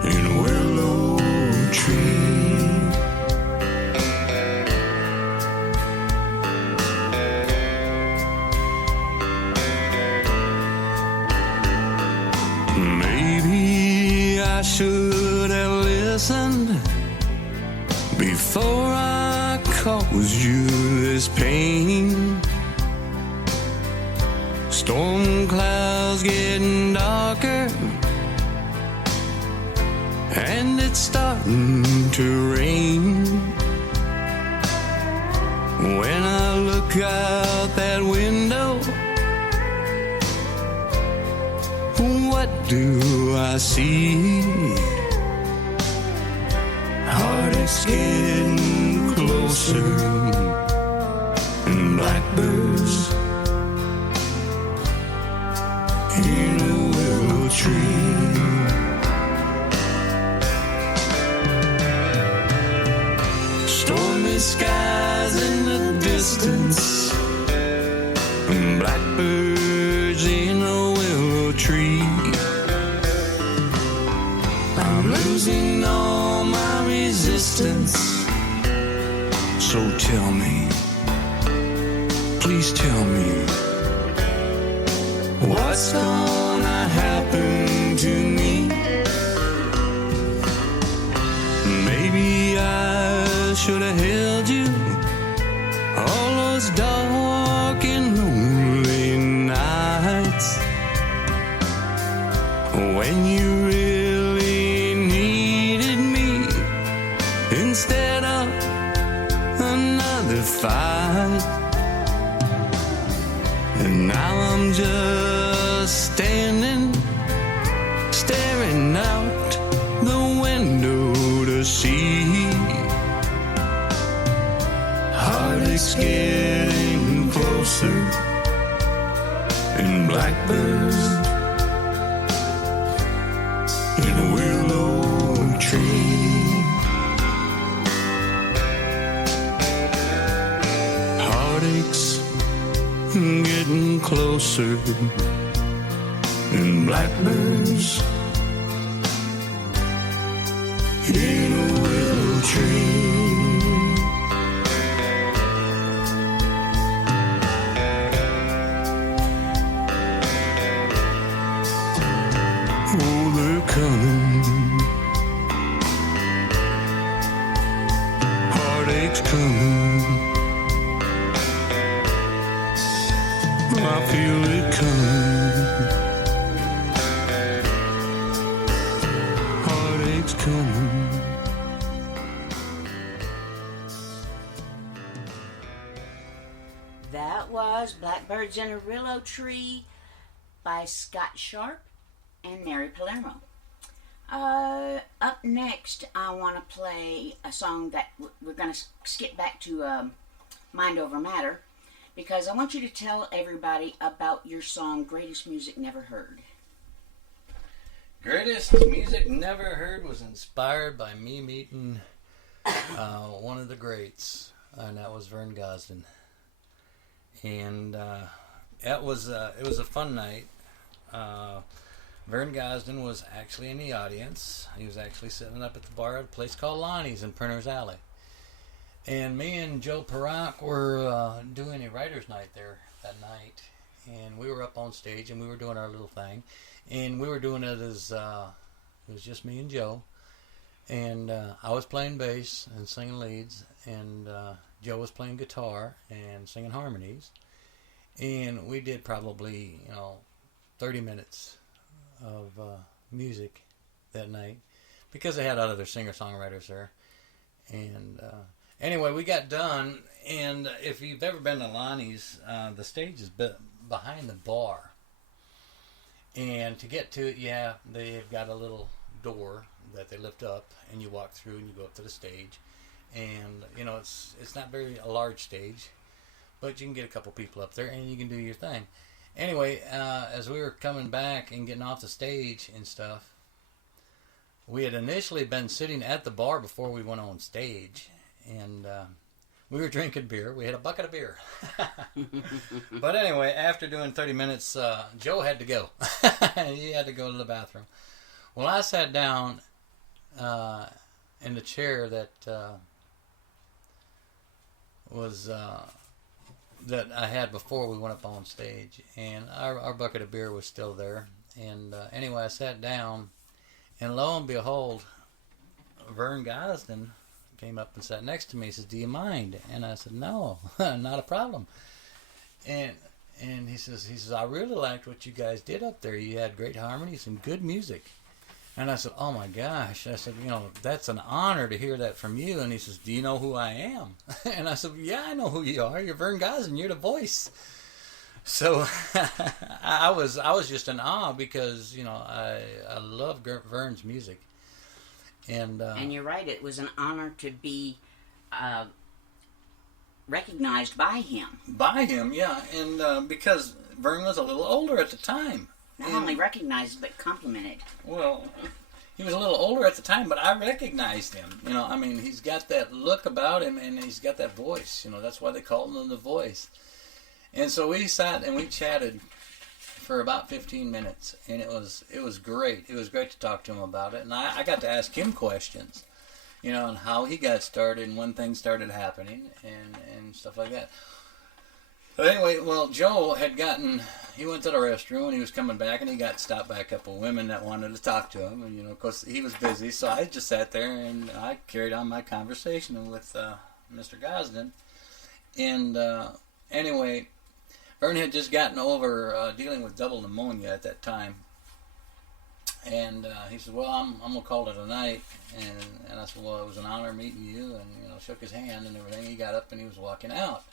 in a willow tree. Maybe I should have listened before I caused you this pain. Storm clouds getting darker, and it's starting to rain. When I look out that window, what do I see? Heartaches getting closer, and blackbirds in a willow tree. Stormy skies in the distance, and blackbirds in a willow tree. I'm losing all my resistance, so tell me, please tell me, what's gonna happen to me? Maybe I should have held you all those dark and lonely nights when you really needed me instead of another fight. And now I'm just standing, staring out the window to see heartaches getting closer, and blackbirds in a willow tree. Heartaches getting closer, and blackbirds in a willow tree. Oh, they're coming, heartaches coming, I feel it coming, heartaches coming. That was Blackbirds in a Willow Tree by Scott Sharp and Mary Palermo. Up next, I want to play a song that we're going to skip back to Mind Over Matter, because I want you to tell everybody about your song, Greatest Music Never Heard. Greatest Music Never Heard was inspired by me meeting one of the greats, and that was Vern Gosdin. And it was a fun night. Vern Gosdin was actually in the audience. He was actually sitting up at the bar at a place called Lonnie's in Printer's Alley. And me and Joe Perrock were doing a writer's night there that night. And we were up on stage and we were doing our little thing. And we were doing it as, it was just me and Joe. And I was playing bass and singing leads. And Joe was playing guitar and singing harmonies. And we did probably, 30 minutes of music that night because they had other singer-songwriters there. And anyway, we got done, and if you've ever been to Lonnie's, the stage is behind the bar. And to get to it, they've got a little door that they lift up, and you walk through and you go up to the stage. And, it's not a large stage, but you can get a couple people up there and you can do your thing. Anyway, as we were coming back and getting off the stage and stuff, we had initially been sitting at the bar before we went on stage, and we were drinking beer. We had a bucket of beer. But anyway, after doing 30 minutes, Joe had to go. He had to go to the bathroom. Well, I sat down in the chair that that I had before we went up on stage, and our bucket of beer was still there. And anyway, I sat down, and lo and behold, Vern Gosden came up and sat next to me. He says, "Do you mind?" And I said, "No, not a problem." And he says, "I really liked what you guys did up there. You had great harmonies and good music." And I said, "Oh my gosh." I said, "That's an honor to hear that from you." And he says, "Do you know who I am?" And I said, "Yeah, I know who you are. You're Vern Gosden. You're the voice." So I was just in awe because, I love Vern's music. And you're right, it was an honor to be recognized by him. By him, yeah. And because Vern was a little older at the time. Not only recognized, but complimented. Well, he was a little older at the time, but I recognized him. He's got that look about him, and he's got that voice. That's why they called him the voice. And so we sat and we chatted for about 15 minutes, and it was great. It was great to talk to him about it, and I got to ask him questions, on how he got started and when things started happening and stuff like that. But anyway, well, Joe he went to the restroom and he was coming back, and he got stopped by a couple of women that wanted to talk to him, and of course he was busy, so I just sat there and I carried on my conversation with Mr. Gosden. And anyway, Vern had just gotten over dealing with double pneumonia at that time, and he said, "Well, I'm gonna call it a night." And I said, "Well, it was an honor meeting you," and shook his hand and everything. He got up and he was walking out.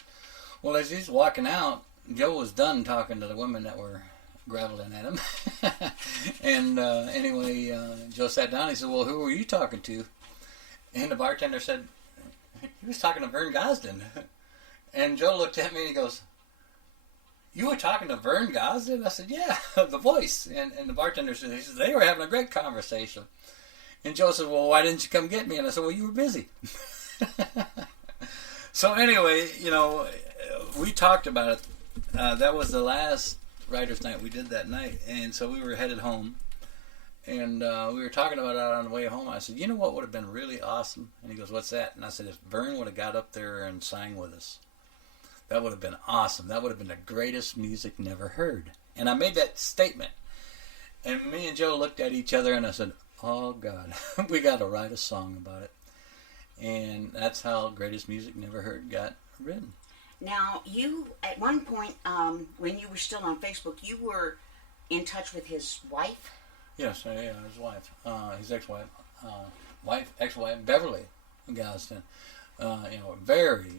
Well, as he's walking out, Joe was done talking to the women that were graveling at him. And anyway, Joe sat down. He said, "Well, who were you talking to?" And the bartender said, "He was talking to Vern Gosden." And Joe looked at me and he goes, "You were talking to Vern Gosden?" I said, "Yeah, the voice." And the bartender said, "They were having a great conversation." And Joe said, "Well, why didn't you come get me?" And I said, "Well, you were busy." So anyway, we talked about it. That was the last writer's night we did that night. And so we were headed home. And we were talking about it on the way home. I said, "You know what would have been really awesome?" And he goes, "What's that?" And I said, "If Vern would have got up there and sang with us. That would have been awesome. That would have been the greatest music never heard." And I made that statement. And me and Joe looked at each other and I said, "Oh God, we got to write a song about it." And that's how Greatest Music Never Heard got written. Now, you, at one point, when you were still on Facebook, you were in touch with his wife? Yes, yeah, his wife. His ex-wife. Ex-wife, Beverly Gosden. Very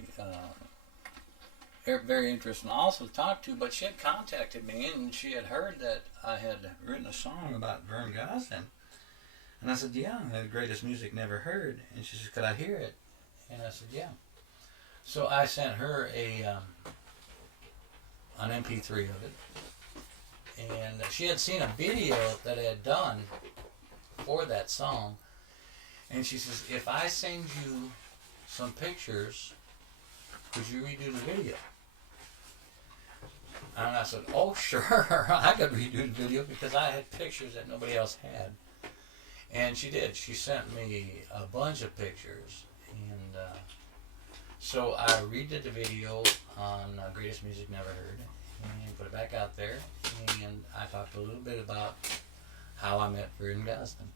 very interesting also to talk to, but she had contacted me and she had heard that I had written a song about Vern Gosden. And I said, "Yeah, the Greatest Music Never Heard." And she said, "Could I hear it?" And I said, "Yeah." So I sent her an MP3 of it. And she had seen a video that I had done for that song. And she says, "If I send you some pictures, could you redo the video?" And I said, "Oh, sure, I could redo the video," because I had pictures that nobody else had. And she did. She sent me a bunch of pictures. And so I redid the video on Greatest Music Never Heard and put it back out there. And I talked a little bit about how I met Vern Gosden.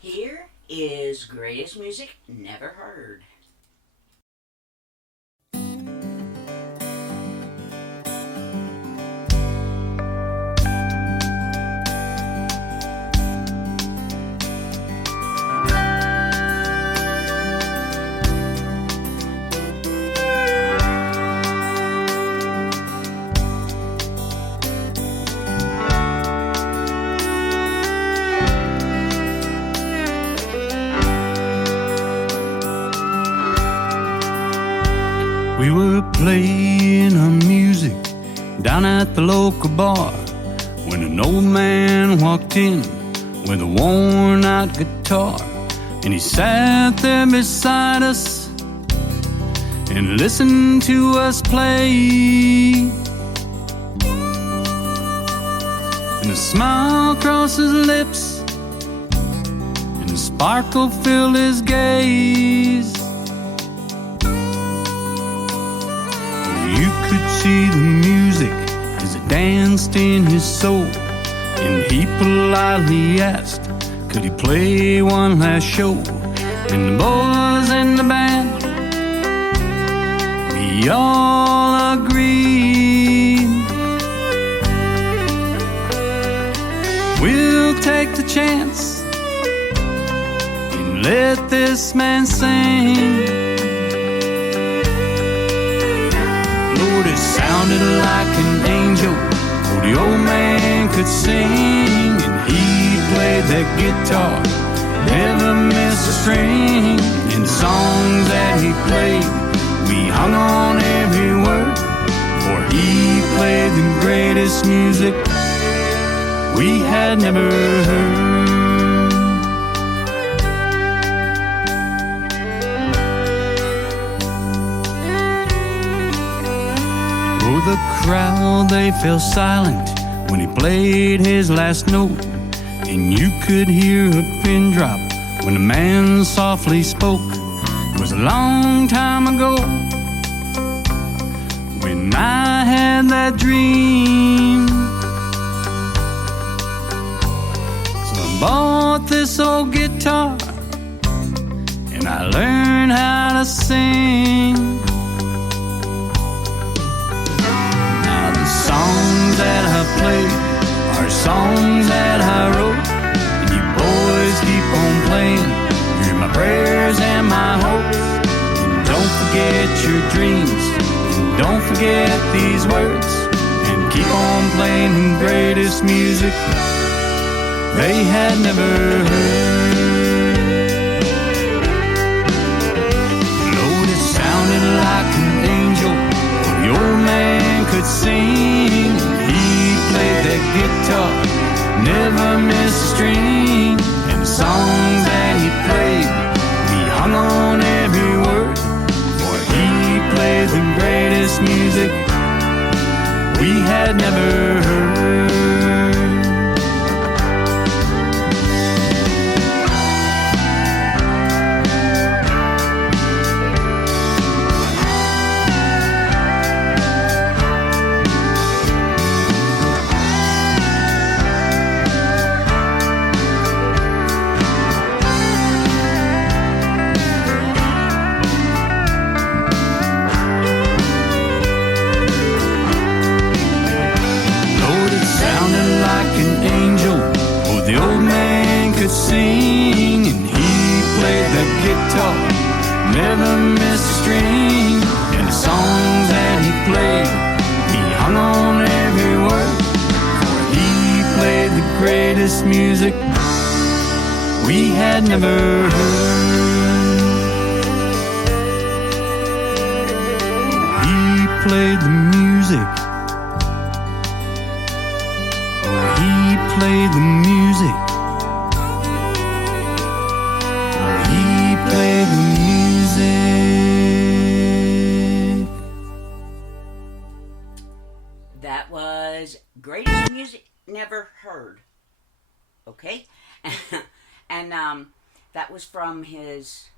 Here is Greatest Music Never Heard. were playing music down at the local bar when an old man walked in with a worn out guitar, and he sat there beside us and listened to us play. And a smile crossed his lips and a sparkle filled his gaze. You could see the music as it danced in his soul, and he politely asked, could he play one last show? And the boys in the band, we all agreed, we'll take the chance and let this man sing. Lord, it sounded like an angel. Oh, the old man could sing, and he played that guitar, never missed a string. In the songs that he played, we hung on every word, for he played the greatest music we had never heard. Oh, the crowd, they fell silent when he played his last note, and you could hear a pin drop when the man softly spoke. It was a long time ago when I had that dream, so I bought this old guitar and I learned how to sing. Now the songs that I played are songs that I wrote, and you boys keep on playing. You're my prayers and my hopes. And don't forget your dreams, and don't forget these words, and keep on playing the greatest music they had never heard. Lord, it sounded like an angel. Oh, the old man could sing. He played that guitar, never missed a string. And the songs that he played, we hung on every word, for he played the greatest music we had never heard. Sing, and he played the guitar, never missed a string. And the songs that he played, he hung on every word, for he played the greatest music we had never heard. He played the music. Oh, he played the music. Play the music. That was greatest music never heard. Okay? And that was from his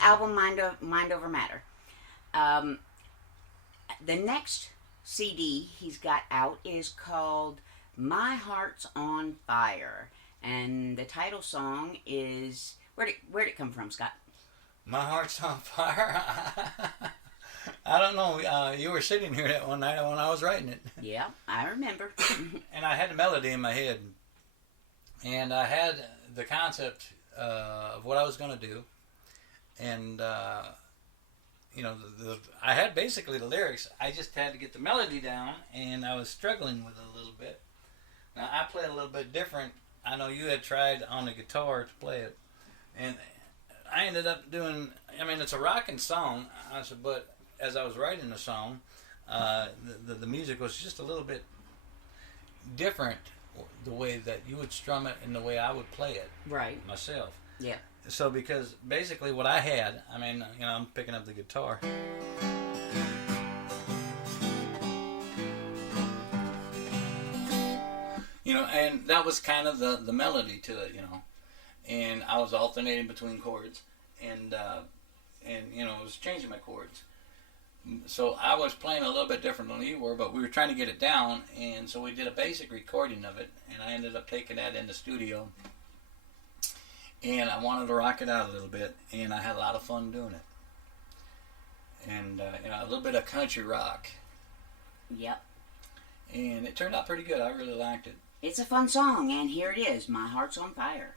album Mind Over Matter. The next CD he's got out is called My Heart's on Fire. And the title song is... Where'd it come from, Scott? My Heart's on Fire? I don't know. You were sitting here that one night when I was writing it. Yeah, I remember. And I had the melody in my head. And I had the concept of what I was going to do. And, I had basically the lyrics. I just had to get the melody down, and I was struggling with it a little bit. Now, I play a little bit different. I know you had tried on the guitar to play it, and I ended up doing. I mean, it's a rocking song. I said, but as I was writing the song, the music was just a little bit different, the way that you would strum it and the way I would play it. Right. Myself. Yeah. So because basically what I had, I mean, I'm picking up the guitar. And that was kind of the melody to it, and I was alternating between chords, and I was changing my chords. So I was playing a little bit different than you were, but we were trying to get it down, and so we did a basic recording of it, and I ended up taking that in the studio, and I wanted to rock it out a little bit, and I had a lot of fun doing it, and a little bit of country rock. Yep. And it turned out pretty good. I really liked it. It's a fun song, and here it is, My Heart's on Fire.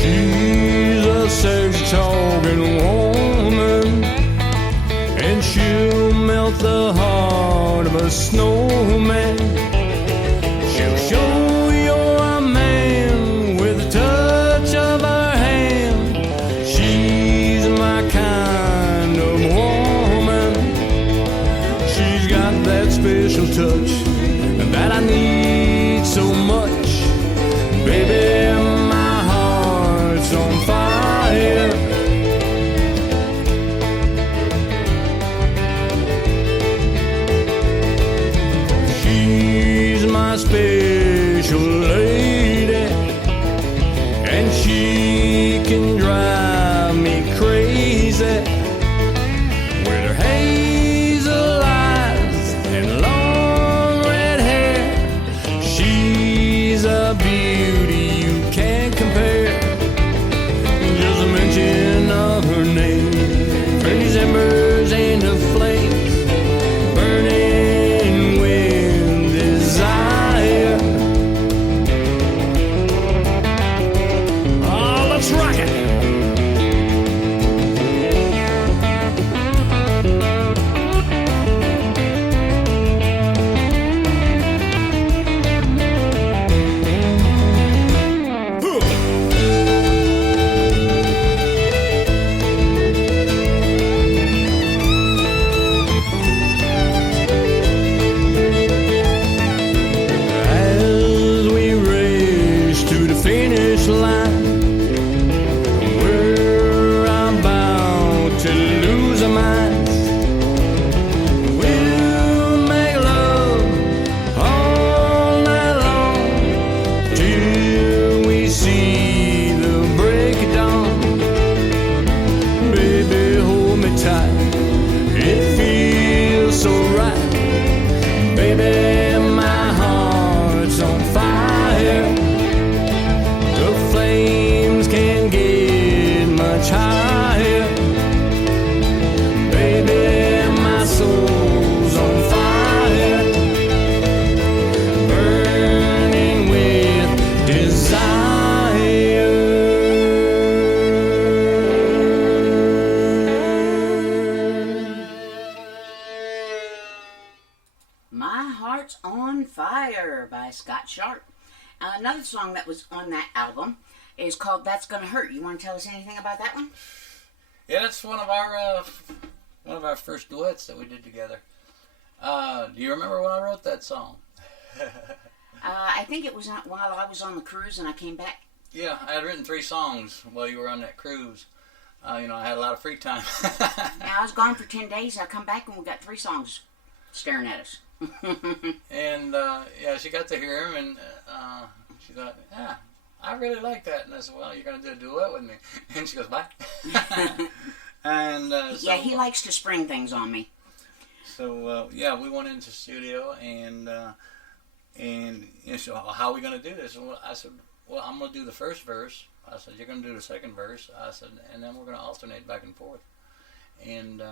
She's a sexy-talking woman, and she'll melt the heart of a snowman. She'll show you're a man with a touch of her hand. She's my kind of woman. She's got that special touch that I need so much. Baby, my heart's on fire. She's my special lady, and she can drive me crazy with her hazel eyes and long red hair. She's a beauty you can't compare. Just a mention of her name turns embers into flames, burning with desire. Oh, let's rock it. As we race to the finish line, we're about to lose our minds. We'll make love all night long till we see the break of dawn. Baby, hold me tight, it feels so right. Baby, my heart's on fire. The flames can't get much higher. Baby, my soul's on fire, burning with desire. My Heart's on Fire by Scott Sharp. Another song that was on that album is called That's Gonna Hurt. You want to tell us anything about that one? Yeah, that's one of our first duets that we did together. Do you remember when I wrote that song? I think it was while I was on the cruise and I came back. Yeah, I had written 3 songs while you were on that cruise. I had a lot of free time. Now, I was gone for 10 days. I come back and we got 3 songs staring at us. And she got to hear him, and she thought, yeah, I really like that. And I said, well, you're going to do a duet with me. And she goes, bye. And yeah, he likes to spring things on me. So we went into the studio, and so how are we going to do this? And I said, well, I'm going to do the first verse. I said, you're going to do the second verse. I said, and then we're going to alternate back and forth. And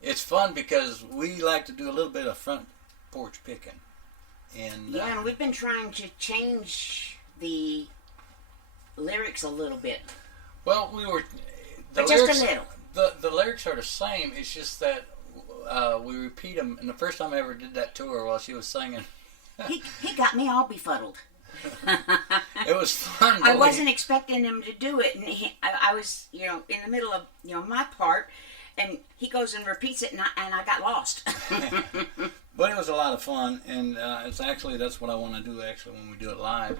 it's fun because we like to do a little bit of front porch picking. And and we've been trying to change the lyrics a little bit. Well, we were... But just a little. the lyrics are the same. It's just that we repeat them. And the first time I ever did that to her while she was singing, he got me all befuddled. it was fun. I wasn't expecting him to do it, and I was, in the middle of, my part, and he goes and repeats it, and I got lost. But it was a lot of fun, and that's what I want to do actually when we do it live,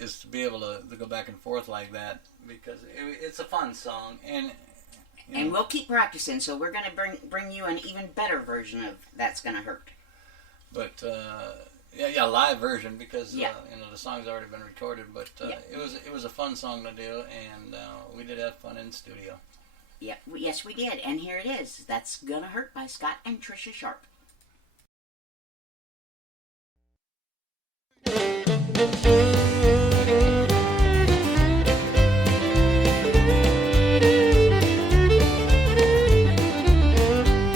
is to be able to go back and forth like that, because it's a fun song, and we'll keep practicing. So we're going to bring you an even better version of That's Gonna Hurt. But live version, because the song's already been recorded. But it was a fun song to do, and we did have fun in the studio. Yeah, yes, we did. And here it is. That's Gonna Hurt by Scott and Tricia Sharp.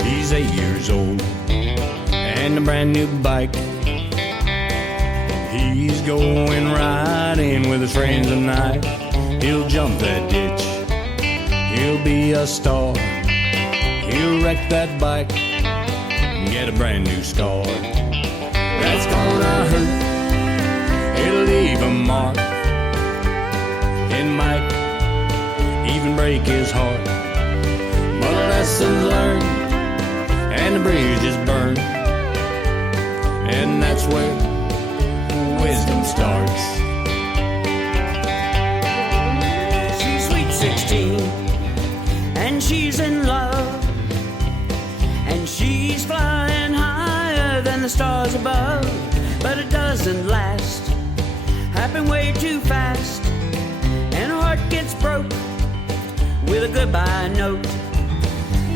He's 8 years old and a brand new bike. He's going riding with his friends tonight. He'll jump that ditch. He'll be a star. He'll wreck that bike and get a brand new scar. That's gonna hurt. It'll leave a mark. It might even break his heart. But lessons learned and the bridge is burned. And that's where wisdom starts. She's sweet 16, and she's in love, and she's flying higher than the stars above. But it doesn't last, happen way too fast, and her heart gets broke with a goodbye note.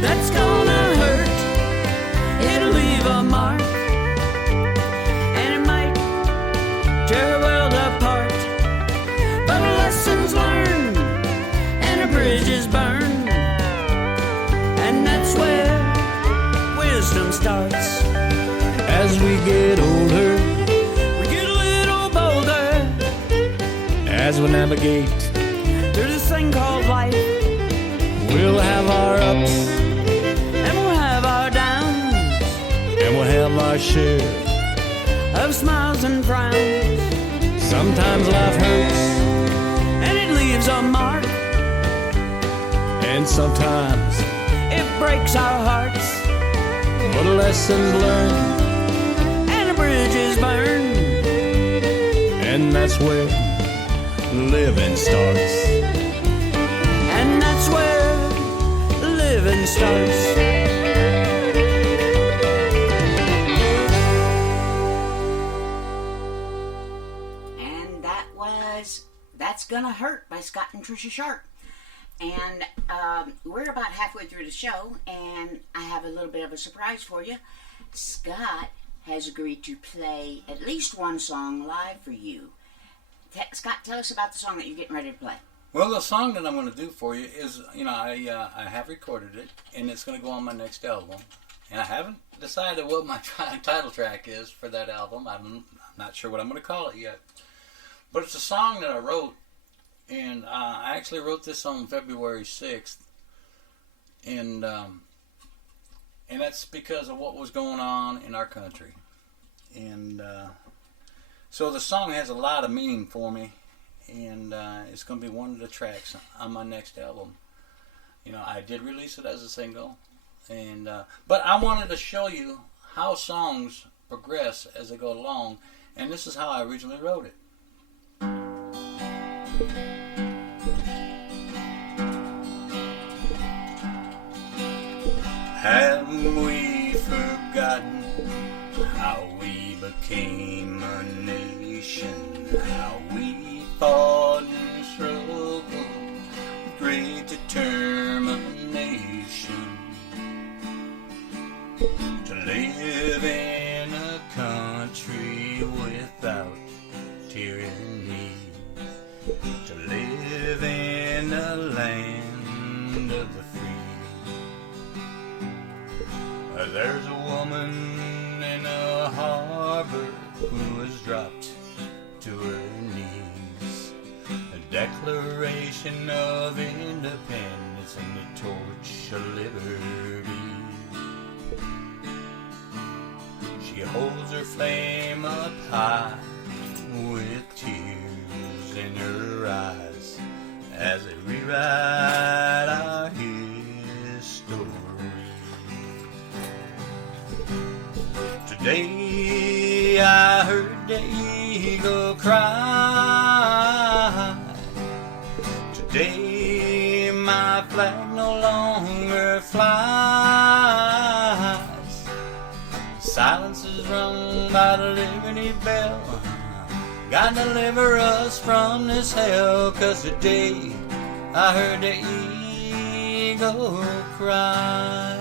That's gonna hurt, it'll leave a mark, and it might tear her world apart. But lessons learned and a bridge is burned, and that's where wisdom starts. As we get older, we get a little bolder, as we navigate through this thing called life. We'll have our ups and we'll have our downs, and we'll have our share of smiles and frowns. Sometimes life hurts and it leaves a mark, and sometimes it breaks our hearts. But lessons learned and a bridge is burned, and that's where living starts. And that's where living starts. And that was That's Gonna Hurt by Scott and Tricia Sharp. And we're about halfway through the show, and I have a little bit of a surprise for you. Scott has agreed to play at least one song live for you. Scott, tell us about the song that you're getting ready to play. Well, the song that I'm going to do for you is, I have recorded it, and it's going to go on my next album. And I haven't decided what my title track is for that album. I'm not sure what I'm going to call it yet. But it's a song that I wrote, and I actually wrote this on February 6th. And that's because of what was going on in our country. And so the song has a lot of meaning for me. And it's going to be one of the tracks on my next album. I did release it as a single, and but I wanted to show you how songs progress as they go along, and this is how I originally wrote it. Have we forgotten how we became a nation, how we fought and struggled with great determination to live in a country without tyranny, to live in a land of the free. There's a woman in a harbor who has dropped to her knees, a declaration of independence independence and the torch of liberty. She holds her flame up high with tears in her eyes as they rewrite our history. Today I heard the eagle cry. Today my flag no longer flies. Silence is rung by the Liberty Bell. God deliver us from this hell, 'cause today I heard the eagle cry.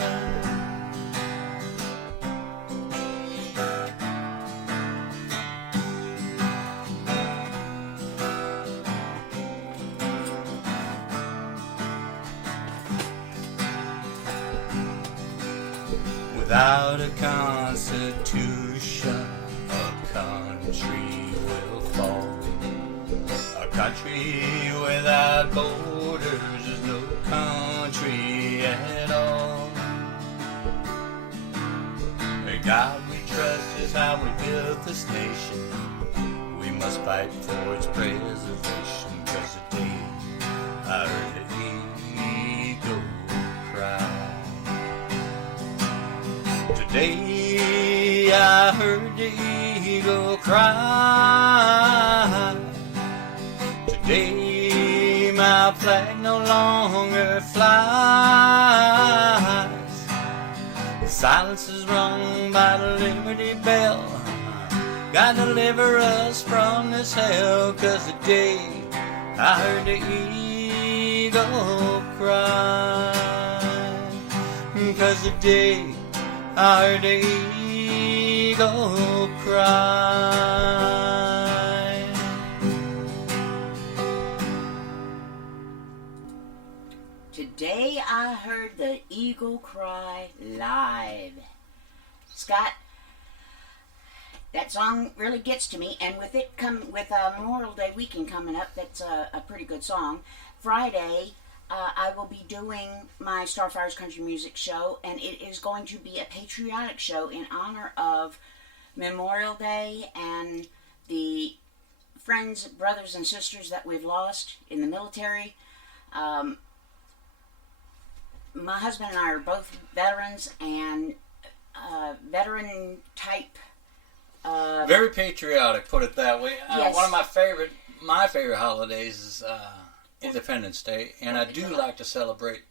Without a constitution, a country will fall. A country without borders is no country at all. The God we trust is how we built this nation. We must fight for its preservation, 'cause today I heard the eagle cry. Today I heard the eagle cry. Today my flag no longer flies. Silence is rung by the Liberty Bell. God deliver us from this hell, 'cause today I heard the eagle cry. 'Cause today I heard the eagle cry. Today I heard the eagle cry live. Scott, that song really gets to me, and with it with Memorial Day weekend coming up, that's a pretty good song. Friday, I will be doing my Starfire's Country Music show, and it is going to be a patriotic show in honor of Memorial Day and the friends, brothers, and sisters that we've lost in the military. My husband and I are both veterans, and veteran type. Very patriotic, put it that way. Yes. One of my favorite holidays is Independence Day, and I do like to celebrate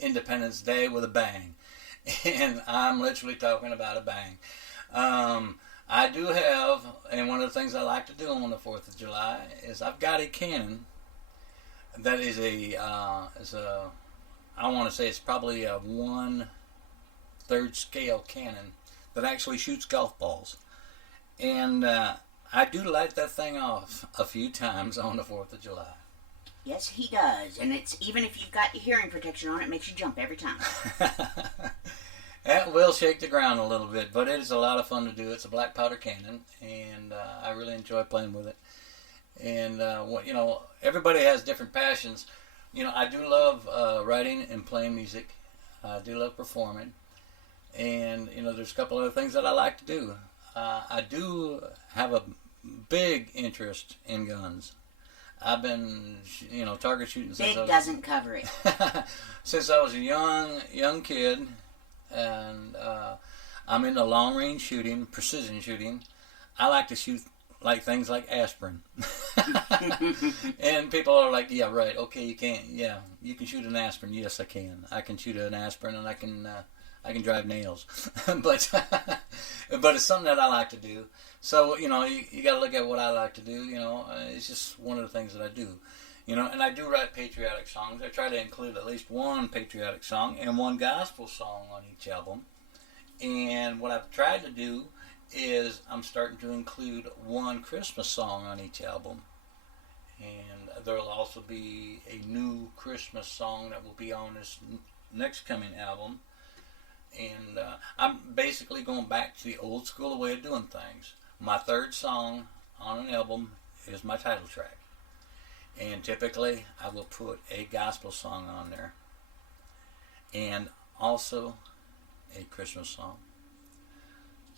Independence Day with a bang. And I'm literally talking about a bang. I do have, and one of the things I like to do on the 4th of July is I've got a cannon that is I want to say it's probably a 1/3 scale cannon that actually shoots golf balls. And I do light that thing off a few times on the 4th of July. Yes, he does. And it's even if you've got your hearing protection on, it makes you jump every time. It will shake the ground a little bit, but it is a lot of fun to do. It's a black powder cannon, and I really enjoy playing with it. And, everybody has different passions. I do love writing and playing music. I do love performing. And, there's a couple other things that I like to do. I do have a big interest in guns. I've been, target shooting since Big doesn't cover it. since I was a young kid, and I'm into long range shooting, precision shooting. I like to shoot like things like aspirin, and people are like, "Yeah, right. Okay, you can't. Yeah, you can shoot an aspirin. Yes, I can. I can shoot an aspirin, and I can drive nails." but it's something that I like to do. So, you got to look at what I like to do, it's just one of the things that I do, and I do write patriotic songs. I try to include at least one patriotic song and one gospel song on each album. And what I've tried to do is I'm starting to include one Christmas song on each album. And there will also be a new Christmas song that will be on this next coming album. And I'm basically going back to the old school way of doing things. My third song on an album is my title track. And typically I will put a gospel song on there. and also a Christmas song.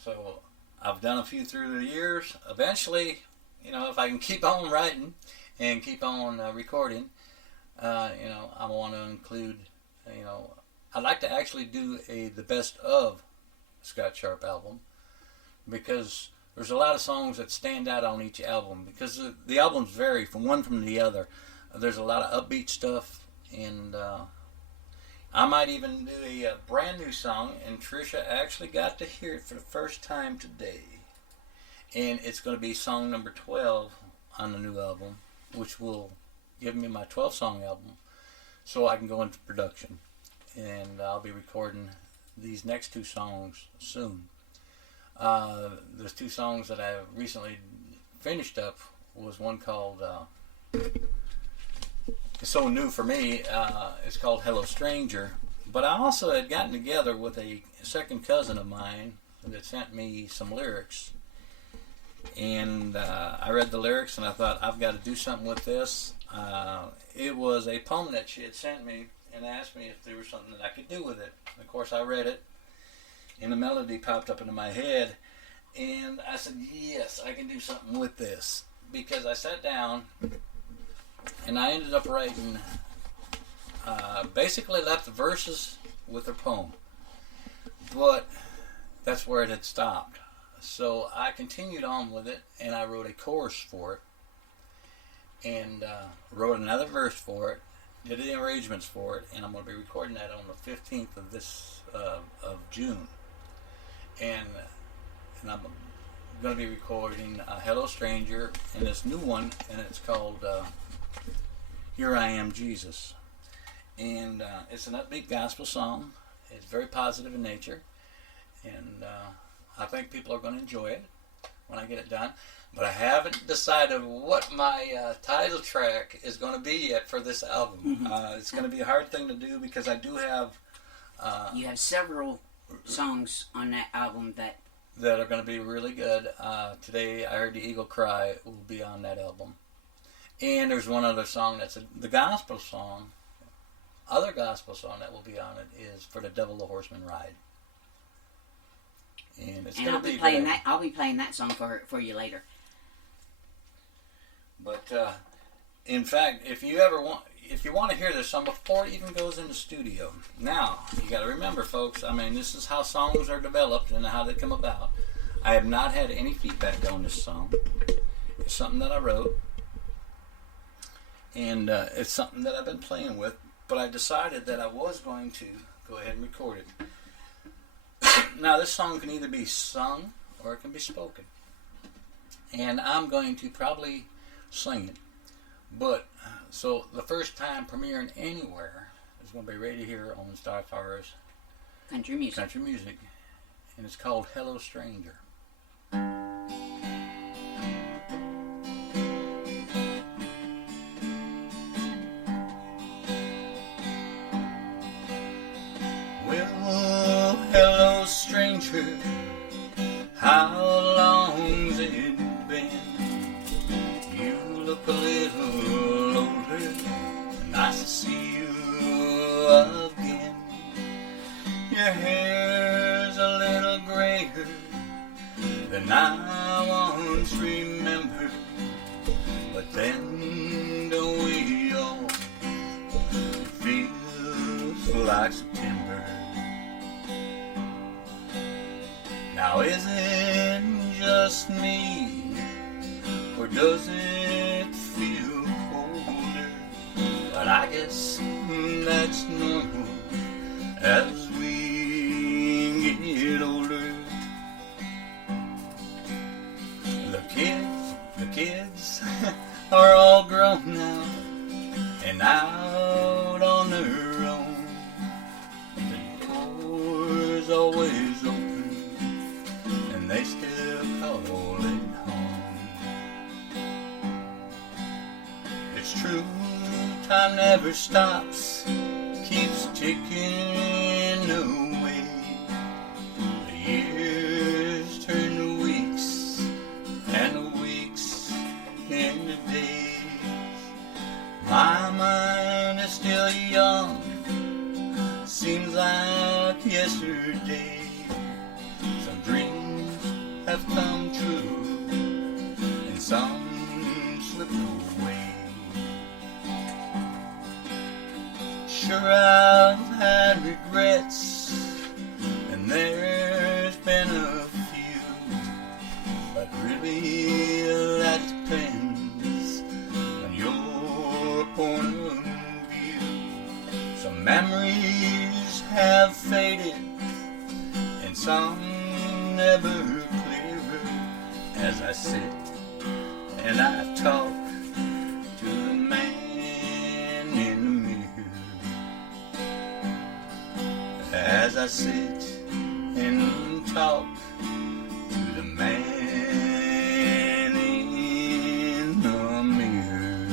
So I've done a few through the years. Eventually, if I can keep on writing and keep on recording, I want to include, I'd like to actually do the best of Scott Sharp album, because there's a lot of songs that stand out on each album, because the albums vary from the other. There's a lot of upbeat stuff, and I might even do a brand new song, and Trisha actually got to hear it for the first time today. And it's going to be song number 12 on the new album, which will give me my 12 song album, so I can go into production. And I'll be recording these next 2 songs soon. There's 2 songs that I recently finished up. Was one called, it's so new for me, it's called Hello Stranger. But I also had gotten together with a second cousin of mine that sent me some lyrics. And I read the lyrics and I thought, I've got to do something with this. It was a poem that she had sent me and asked me if there was something that I could do with it. Of course, I read it, and the melody popped up into my head, and I said, yes, I can do something with this. Because I sat down, and I ended up writing, basically left the verses with the poem. But that's where it had stopped. So I continued on with it, and I wrote a chorus for it, and wrote another verse for it, did the arrangements for it, and I'm going to be recording that on the 15th of of June. And I'm going to be recording Hello Stranger and this new one, and it's called Here I Am Jesus. And it's an upbeat gospel song. It's very positive in nature, and I think people are going to enjoy it when I get it done. But I haven't decided what my title track is going to be yet for this album. Mm-hmm. It's going to be a hard thing to do, because I do have... you have several songs on that album that are going to be really good. Today I heard The Eagle Cry will be on that album. And there's one other song that's the gospel song. Other gospel song that will be on it is For the Devil the Horseman Ride. And it's going to be playing that. I'll be playing that song for you later. But in fact, if you want to hear this song before it even goes in the studio, now you got to remember, folks. I mean, this is how songs are developed and how they come about. I have not had any feedback on this song. It's something that I wrote, and it's something that I've been playing with. But I decided that I was going to go ahead and record it. Now, this song can either be sung or it can be spoken. And I'm going to probably sing it. But, so the first time premiering anywhere is going to be right here on Starfire's Country Music. And it's called Hello Stranger. Well, hello stranger, how long's it been? You look a little older, nice to see you again. Your hair's a little grayer than I once remembered, but then the way all feels like September. Now is it just me, or does it feel colder? But I guess that's normal as we get older. The kids are all grown now and out on their own. The door's always open and they still call it home. It's true, time never stops, keeps ticking away. The years turn to weeks, and the weeks into days. My mind is still young, seems day. Some dreams have come true, and some slipped away. Sure, I've had regrets, and there's been a few, but really that depends on your point of view. Some memories have faded, and some never clearer, as I sit and I talk to the man in the mirror. As I sit and talk to the man in the mirror.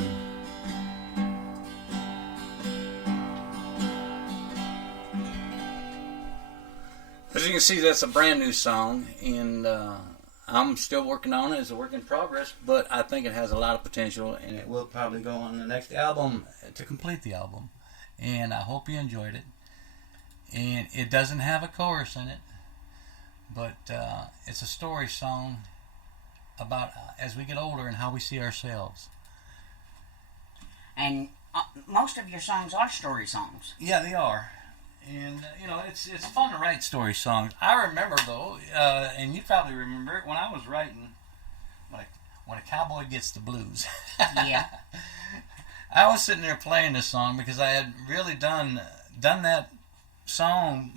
As you can see, that's a brand new song, and I'm still working on it. It's a work in progress, but I think it has a lot of potential, and it will probably go on the next album to complete the album. And I hope you enjoyed it. And it doesn't have a chorus in it, but it's a story song about as we get older and how we see ourselves. And most of your songs are story songs. Yeah, they are. And, you know, it's fun to write story songs. I remember, though, and you probably remember it, when I was writing, when a cowboy gets the blues. Yeah. I was sitting there playing this song because I had really done that song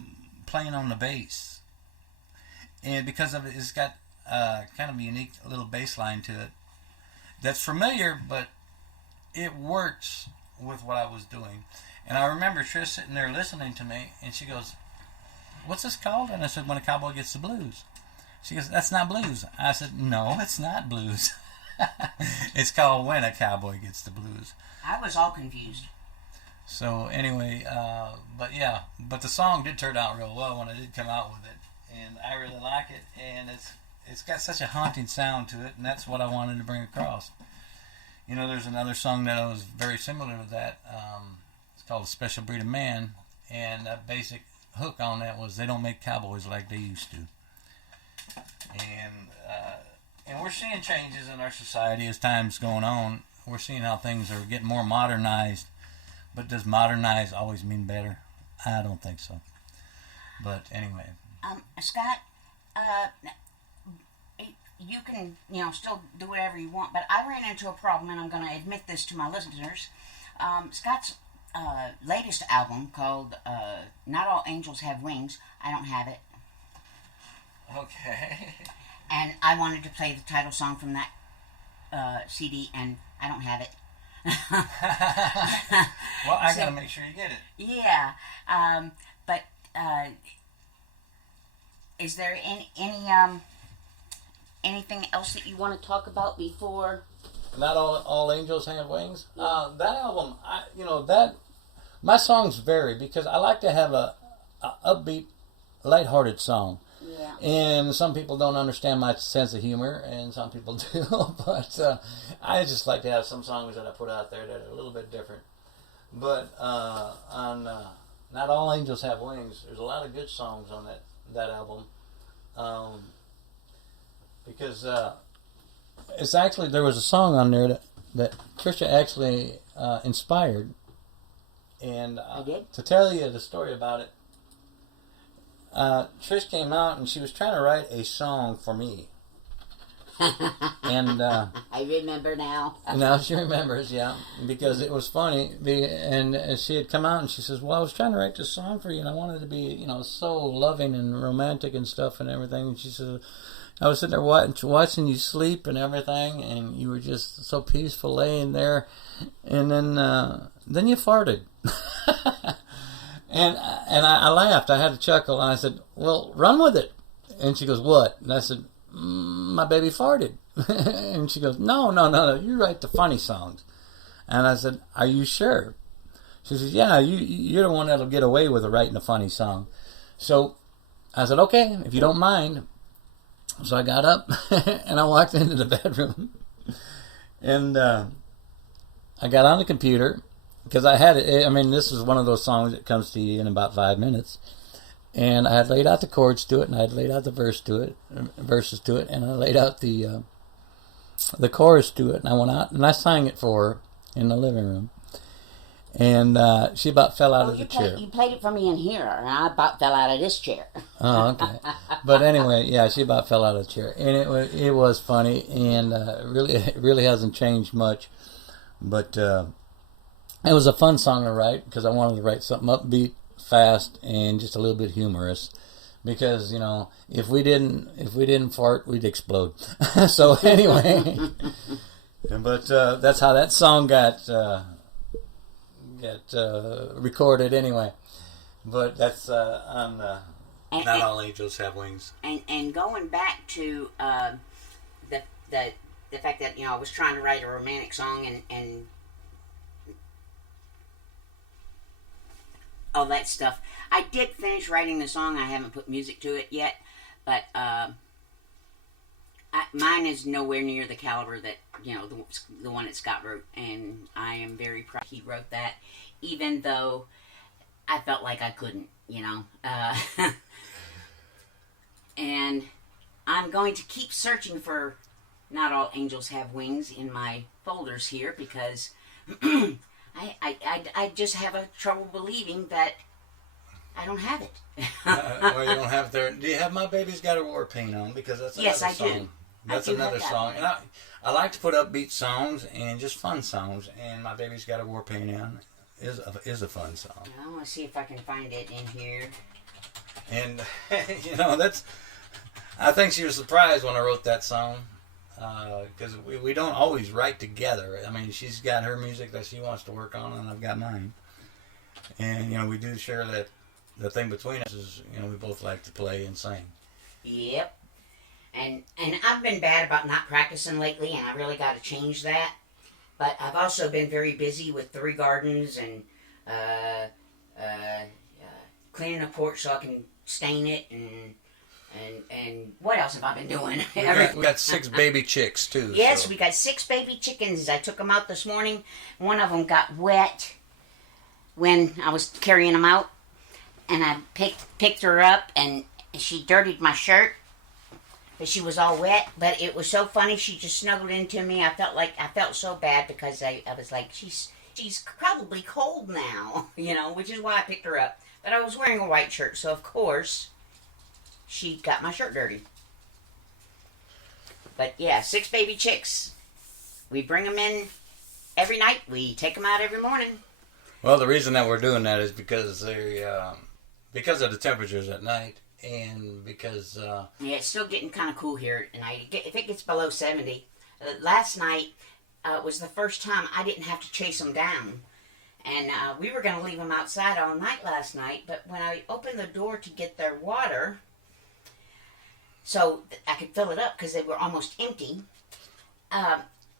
playing on the bass, and because of it, it's got kind of a unique little bass line to it that's familiar, but it works with what I was doing. And I remember Trish sitting there listening to me, and she goes, "What's this called?" And I said, "When a Cowboy Gets the Blues." She goes, "That's not blues." I said, "No, it's not blues." It's called When a Cowboy Gets the Blues. I was all confused. So anyway, but the song did turn out real well when I did come out with it, and I really like it, and it's got such a haunting sound to it, and that's what I wanted to bring across. You know, there's another song that was very similar to that. It's called A Special Breed of Man, and the basic hook on that was they don't make cowboys like they used to. And we're seeing changes in our society as time's going on. We're seeing how things are getting more modernized. But does modernize always mean better? I don't think so. But anyway. Scott, you can, still do whatever you want, but I ran into a problem, and I'm going to admit this to my listeners. Scott's latest album called Not All Angels Have Wings, I don't have it. Okay. And I wanted to play the title song from that CD, and I don't have it. Well, I gotta make sure you get it. Yeah, but is there anything else that you want to talk about before? Not all angels have wings. That album, my songs vary because I like to have a upbeat, lighthearted song. Yeah. And some people don't understand my sense of humor, and some people do. But I just like to have some songs that I put out there that are a little bit different. But on Not All Angels Have Wings, there's a lot of good songs on that album. Because it's actually, there was a song on there that Trisha actually inspired. And to tell you the story about it, Trish came out and she was trying to write a song for me. And I remember now. Now she remembers, yeah, because it was funny. And she had come out and she says, "Well, I was trying to write this song for you, and I wanted to be, so loving and romantic and stuff and everything." And she said, "I was sitting there watching you sleep and everything, and you were just so peaceful laying there, and then you farted." And I laughed. I had a chuckle, and I said, "Well, run with it." And she goes, "What?" And I said, "My baby farted." And she goes, No, you write the funny songs." And I said, "Are you sure?" She says, "Yeah, you're the one that'll get away with writing a funny song." So I said, "Okay, if you don't mind." So I got up and I walked into the bedroom, and I got on the computer because I had it. I mean, this is one of those songs that comes to you in about 5 minutes. And I had laid out the chords to it, and I had laid out the verses to it, and I laid out the chorus to it, and I went out and I sang it for her in the living room. And she about fell out of the chair. You played it for me in here, and I about fell out of this chair. Oh, okay. But anyway, yeah, she about fell out of the chair, and it was funny, and it really hasn't changed much. But it was a fun song to write because I wanted to write something upbeat, fast, and just a little bit humorous. Because if we didn't fart, we'd explode. So anyway, but that's how that song got recorded anyway. But that's on. Not all angels have wings. And going back to the fact that I was trying to write a romantic song and all that stuff. I did finish writing the song. I haven't put music to it yet, but mine is nowhere near the caliber that the one that Scott wrote, and I am very proud he wrote that, even though I felt like I couldn't, and I'm going to keep searching for Not All Angels Have Wings in my folders here because I just have a trouble believing that I don't have it. Well, you don't have it there. Do you have My Baby's Got a War Paint On? Because that's another Yes, I song. do. That's I do another have that song. one. And I like to put upbeat songs and just fun songs. And My Baby's Got a War Paint On is a fun song. I want to see if I can find it in here. And that's. I think she was surprised when I wrote that song. Because we don't always write together. I mean, she's got her music that she wants to work on, and I've got mine. And we do share that. The thing between us is, we both like to play and sing. Yep. And I've been bad about not practicing lately, and I really got to change that. But I've also been very busy with 3 gardens and cleaning the porch so I can stain it and what else have I been doing? We got 6 baby chicks too. Yes, so. we got 6 baby chickens. I took them out this morning. One of them got wet when I was carrying them out, and I picked her up, and she dirtied my shirt. But she was all wet. But it was so funny. She just snuggled into me. I felt so bad because I was like, she's probably cold now, which is why I picked her up. But I was wearing a white shirt, so of course she got my shirt dirty. But yeah, 6 baby chicks. We bring them in every night. We take them out every morning. Well, the reason that we're doing that is because because of the temperatures at night, and because yeah, it's still getting kind of cool here at night. If it gets below 70, last night was the first time I didn't have to chase them down. And we were going to leave them outside all night last night, but when I opened the door to get their water, so I could fill it up because they were almost empty,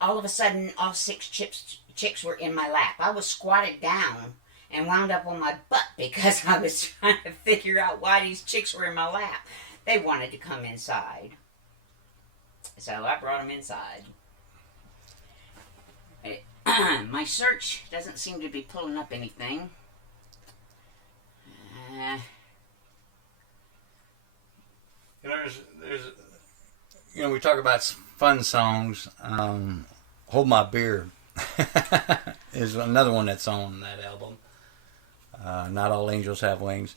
all of a sudden, all 6 chicks were in my lap. I was squatted down and wound up on my butt because I was trying to figure out why these chicks were in my lap. They wanted to come inside. So I brought them inside. My search doesn't seem to be pulling up anything. we talk about fun songs. Hold My Beer is another one that's on that album. Not All Angels Have Wings.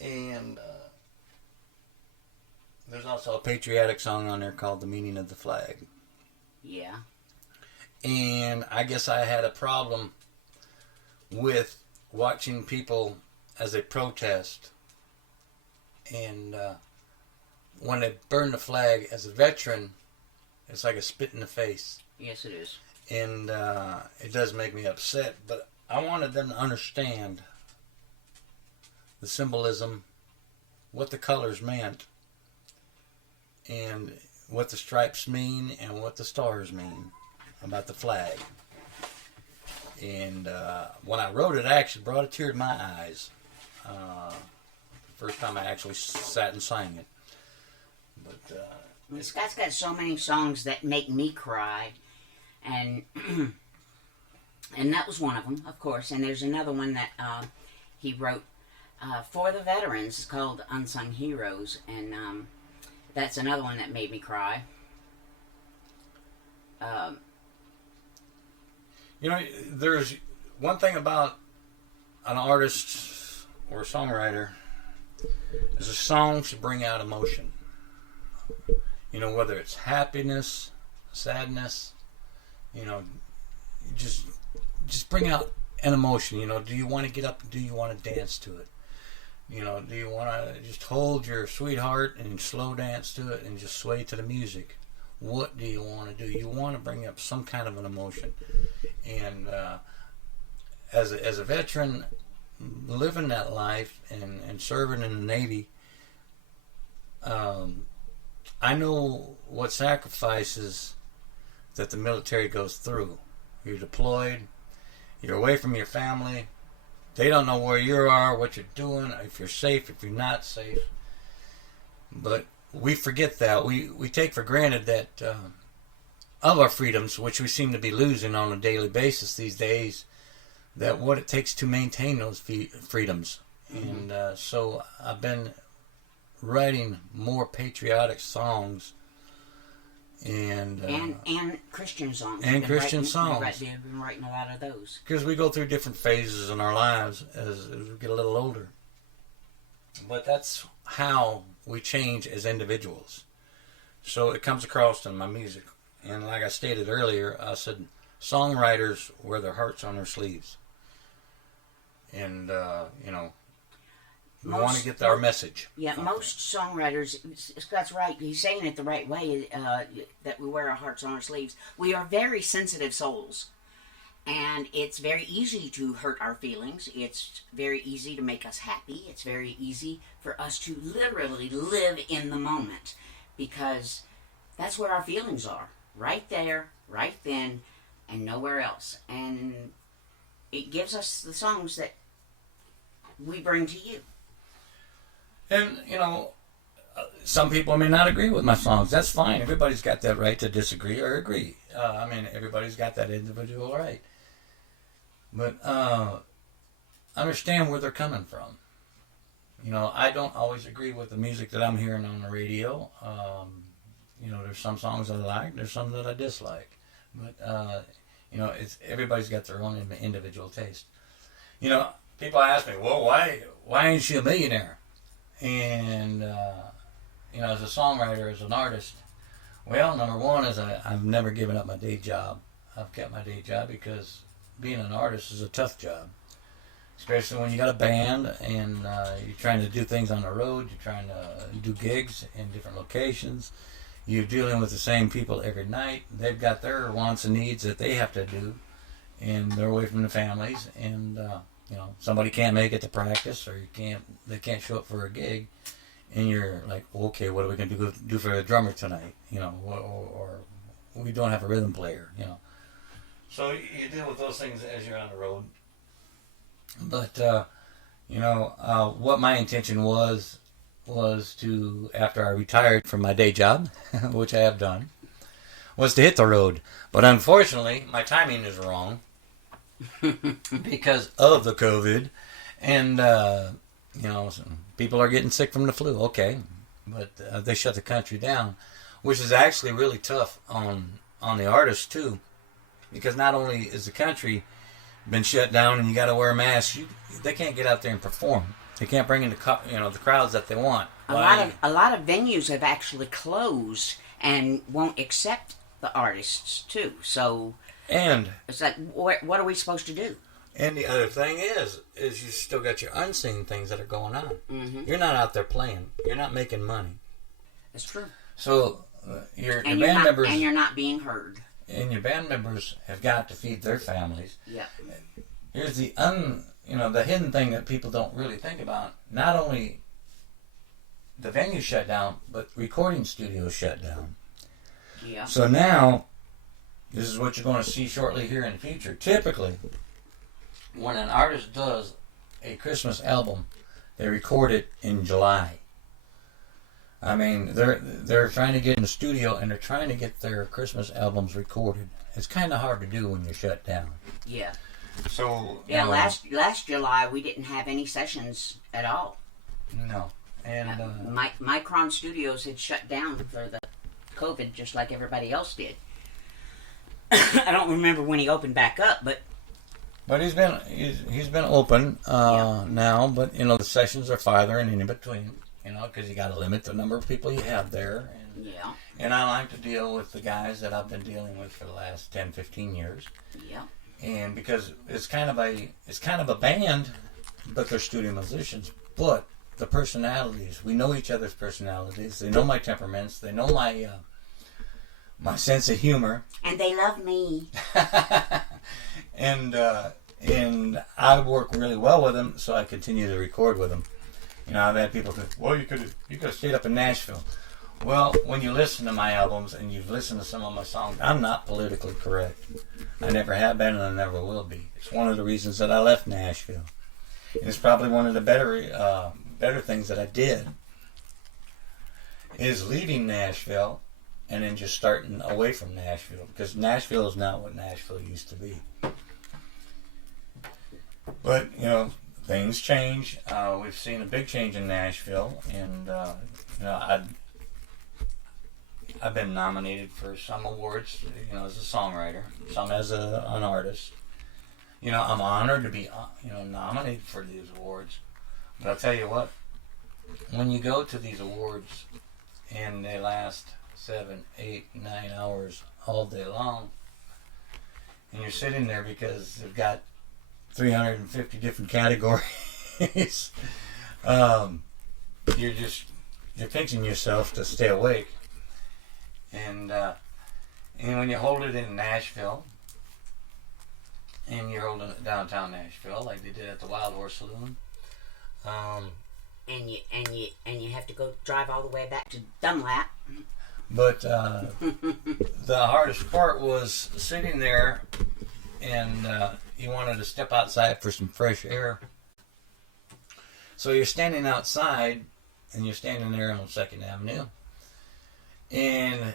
And there's also a patriotic song on there called The Meaning of the Flag. Yeah. And I guess I had a problem with watching people as they protest. And when they burn the flag, as a veteran, it's like a spit in the face. Yes, it is. And it does make me upset, but I wanted them to understand the symbolism, what the colors meant, and what the stripes mean, and what the stars mean about the flag. And when I wrote it, I actually brought a tear to my eyes. First time I actually sat and sang it. But Scott's got so many songs that make me cry, and and that was one of them, of course. And there's another one that he wrote for the veterans. It's called Unsung Heroes, and that's another one that made me cry. You know, there's one thing about an artist or a songwriter is a song should bring out emotion. You know, whether it's happiness, sadness, you know, just bring out an emotion. You know, do you want to get up? Do you want to dance to it? You know, do you want to just hold your sweetheart and slow dance to it and just sway to the music? What do you want to do? You want to bring up some kind of an emotion. And as a veteran, living that life and serving in the Navy, I know what sacrifices that the military goes through. You're deployed, you're away from your family, they don't know where you are, what you're doing, if you're safe, if you're not safe. But we forget that. We take for granted that of our freedoms, which we seem to be losing on a daily basis these days, that what it takes to maintain those freedoms. Mm-hmm. And so I've been writing more patriotic songs and Christian songs. And Christian songs. You've been writing a lot of those. Because we go through different phases in our lives as we get a little older. But that's how we change as individuals. So it comes across in my music. And like I stated earlier, I said songwriters wear their hearts on their sleeves. And, you know, we want to get our message. Yeah, most songwriters, Scott's right, he's saying it the right way, that we wear our hearts on our sleeves. We are very sensitive souls. And it's very easy to hurt our feelings. It's very easy to make us happy. It's very easy for us to literally live in the moment. Because that's where our feelings are. Right there, right then, and nowhere else. And it gives us the songs that we bring to you. And, you know, some people may not agree with my songs. That's fine. Everybody's got that right to disagree or agree. I mean, everybody's got that individual right. But understand where they're coming from. You know, I don't always agree with the music that I'm hearing on the radio. You know, there's some songs I like, there's some that I dislike. But, you know, everybody's got their own individual taste. You know, people ask me, well, why ain't she a millionaire? And, you know, as a songwriter, as an artist, well, number one is I've never given up my day job. I've kept my day job because being an artist is a tough job. Especially when you got a band and you're trying to do things on the road, you're trying to do gigs in different locations. You're dealing with the same people every night. They've got their wants and needs that they have to do, and they're away from the families. And you know, somebody can't make it to practice, or they can't show up for a gig, and you're like, okay, what are we gonna do for a drummer tonight? You know, or we don't have a rhythm player. You know, so you deal with those things as you're on the road. But you know, what my intention was to, after I retired from my day job, which I have done, was to hit the road. But unfortunately, my timing is wrong because of the COVID. And, you know, people are getting sick from the flu. Okay. But they shut the country down, which is actually really tough on the artists, too. Because not only is the country been shut down and you got to wear a mask, they can't get out there and perform. They can't bring in the crowds that they want. A lot of venues have actually closed and won't accept the artists too. So it's like, what are we supposed to do? And the other thing is you still got your unseen things that are going on. Mm-hmm. You're not out there playing. You're not making money. That's true. So your band members, and you're not being heard. And your band members have got to feed their families. Yeah. Here's the the hidden thing that people don't really think about. Not only the venue shut down, but recording studios shut down. Yeah. So now, this is what you're going to see shortly here in the future. Typically, when an artist does a Christmas album, they record it in July. I mean, they're trying to get in the studio and they're trying to get their Christmas albums recorded. It's kind of hard to do when you're shut down. Yeah. So Yeah, last July we didn't have any sessions at all. No, and Micron Studios had shut down for the COVID, just like everybody else did. I don't remember when he opened back up, but he's been open now. But the sessions are farther and in between. Because you got to limit the number of people you have there. And, yeah. And I like to deal with the guys that I've been dealing with for the last 10, 15 years. Yeah. And because it's kind of a band, but they're studio musicians. But the personalities, we know each other's personalities. They know my temperaments. They know my my sense of humor. And they love me. and I work really well with them, so I continue to record with them. I've had people say, well, you could have stayed up in Nashville. Well, when you listen to my albums and you've listened to some of my songs, I'm not politically correct. I never have been and I never will be. It's one of the reasons that I left Nashville. And it's probably one of the better things that I did is leaving Nashville and then just starting away from Nashville, because Nashville is not what Nashville used to be. But, things change. We've seen a big change in Nashville, and I've been nominated for some awards, as a songwriter, some as an artist. I'm honored to be, nominated for these awards. But I'll tell you what, when you go to these awards and they last 7, 8, 9 hours all day long, and you're sitting there because they've got 350 different categories. You're pinching yourself to stay awake, and when you hold it in Nashville, and you're holding it downtown Nashville like they did at the Wild Horse Saloon, and you have to go drive all the way back to Dunlap. But the hardest part was sitting there, and you wanted to step outside for some fresh air. So you're standing outside, and you're standing there on 2nd Avenue. And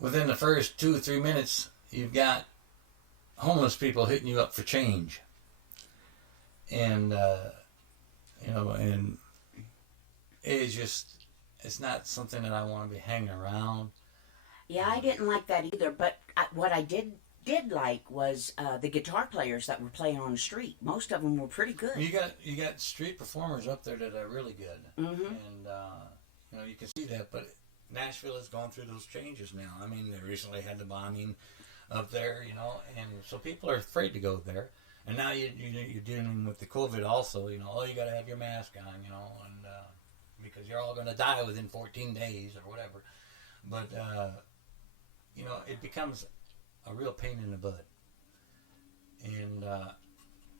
within the first 2 or 3 minutes, you've got homeless people hitting you up for change. And, and it's not something that I want to be hanging around. Yeah, I didn't like that either, but what I did like was the guitar players that were playing on the street. Most of them were pretty good. You got street performers up there that are really good, mm-hmm. and you can see that. But Nashville has gone through those changes now. I mean, they recently had the bombing up there, and so people are afraid to go there. And now you're dealing with the COVID also. You got to have your mask on, and because you're all going to die within 14 days or whatever. But it becomes a real pain in the butt. And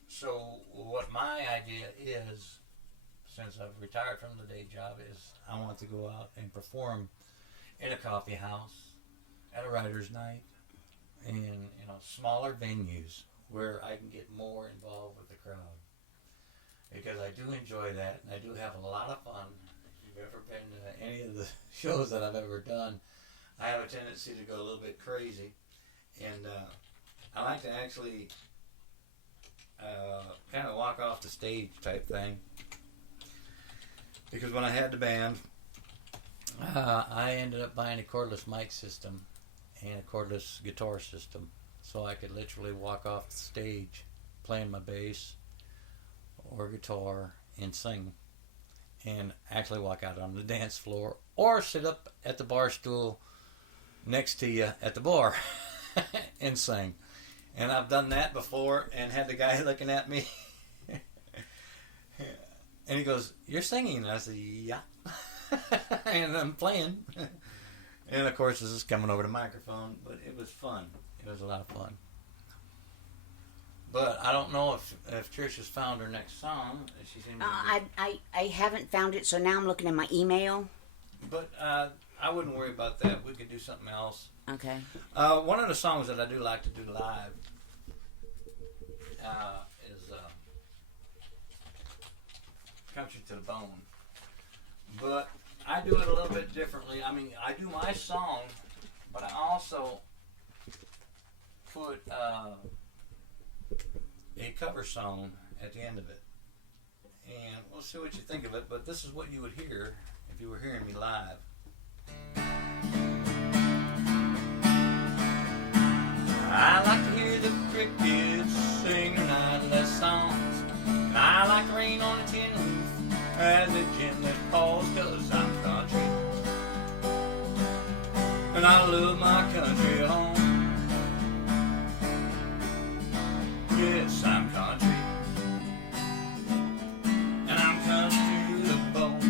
so what my idea is, since I've retired from the day job, is I want to go out and perform in a coffee house, at a writer's night, in smaller venues where I can get more involved with the crowd. Because I do enjoy that, and I do have a lot of fun. If you've ever been to any of the shows that I've ever done, I have a tendency to go a little bit crazy. And I like to actually kind of walk off the stage type thing. Because when I had the band, I ended up buying a cordless mic system and a cordless guitar system. So I could literally walk off the stage playing my bass or guitar and sing. And actually walk out on the dance floor or sit up at the bar stool next to you at the bar. And sing. And I've done that before and had the guy looking at me. And he goes, "You're singing?" And I said, "Yeah." And I'm playing. And of course this is coming over the microphone, but it was fun. It was a lot of fun. But I don't know if Trish has found her next song. She seems I haven't found it, so now I'm looking at my email. But I wouldn't worry about that. We could do something else. Okay. One of the songs that I do like to do live is Country to the Bone. But I do it a little bit differently. I mean, I do my song, but I also put a cover song at the end of it. And we'll see what you think of it, but this is what you would hear if you were hearing me live. I like to hear the crickets sing their nightless songs, and I like the rain on the tin roof as it gently falls, 'cause I'm country, and I love my country home. Yes, I'm country, and I'm country to the bone.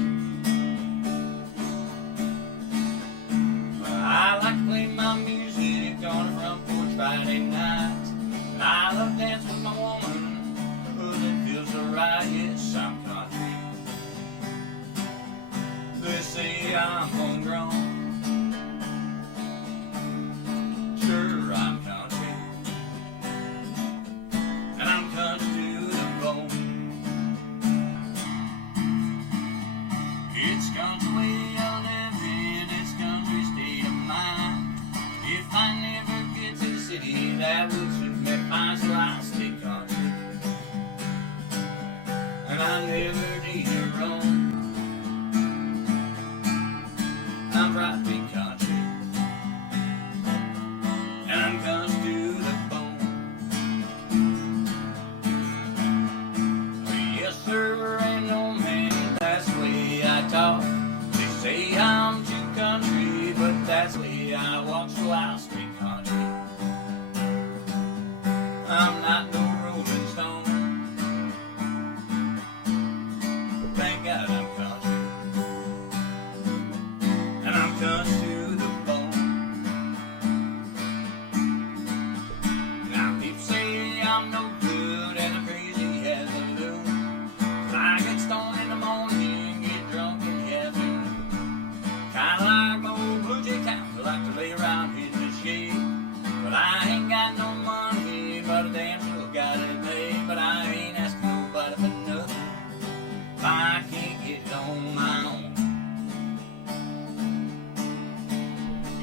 I like to play my music on the front porch Friday nights, and I love dancing with my woman, 'cause it feels so right. Yes, I'm country. They say I'm homegrown. Sure, I'm country, and I'm country to the bone. It's country way of living, it's country state of mind. If I never get to the city, that would suit me fine, so I stay country, and I never need to roam. I'm right to be country, and I'm country to the bone. Yes, sir, ain't no man, that's the way I talk. They say I'm too country, but that's the way I walk, so I'll stay country. I'm not no Rolling Stone. Thank God I'm country, and I'm country to the bone. Now people say I'm no good and I'm crazy as a loon. I get stoned in the morning, get drunk in the afternoon. Kinda like my old Blue Jay cows, I like to lay around in the shade. But I ain't got no money, but I damn sure got it made. But I ain't asking nobody for nothing if I can't get it on my own.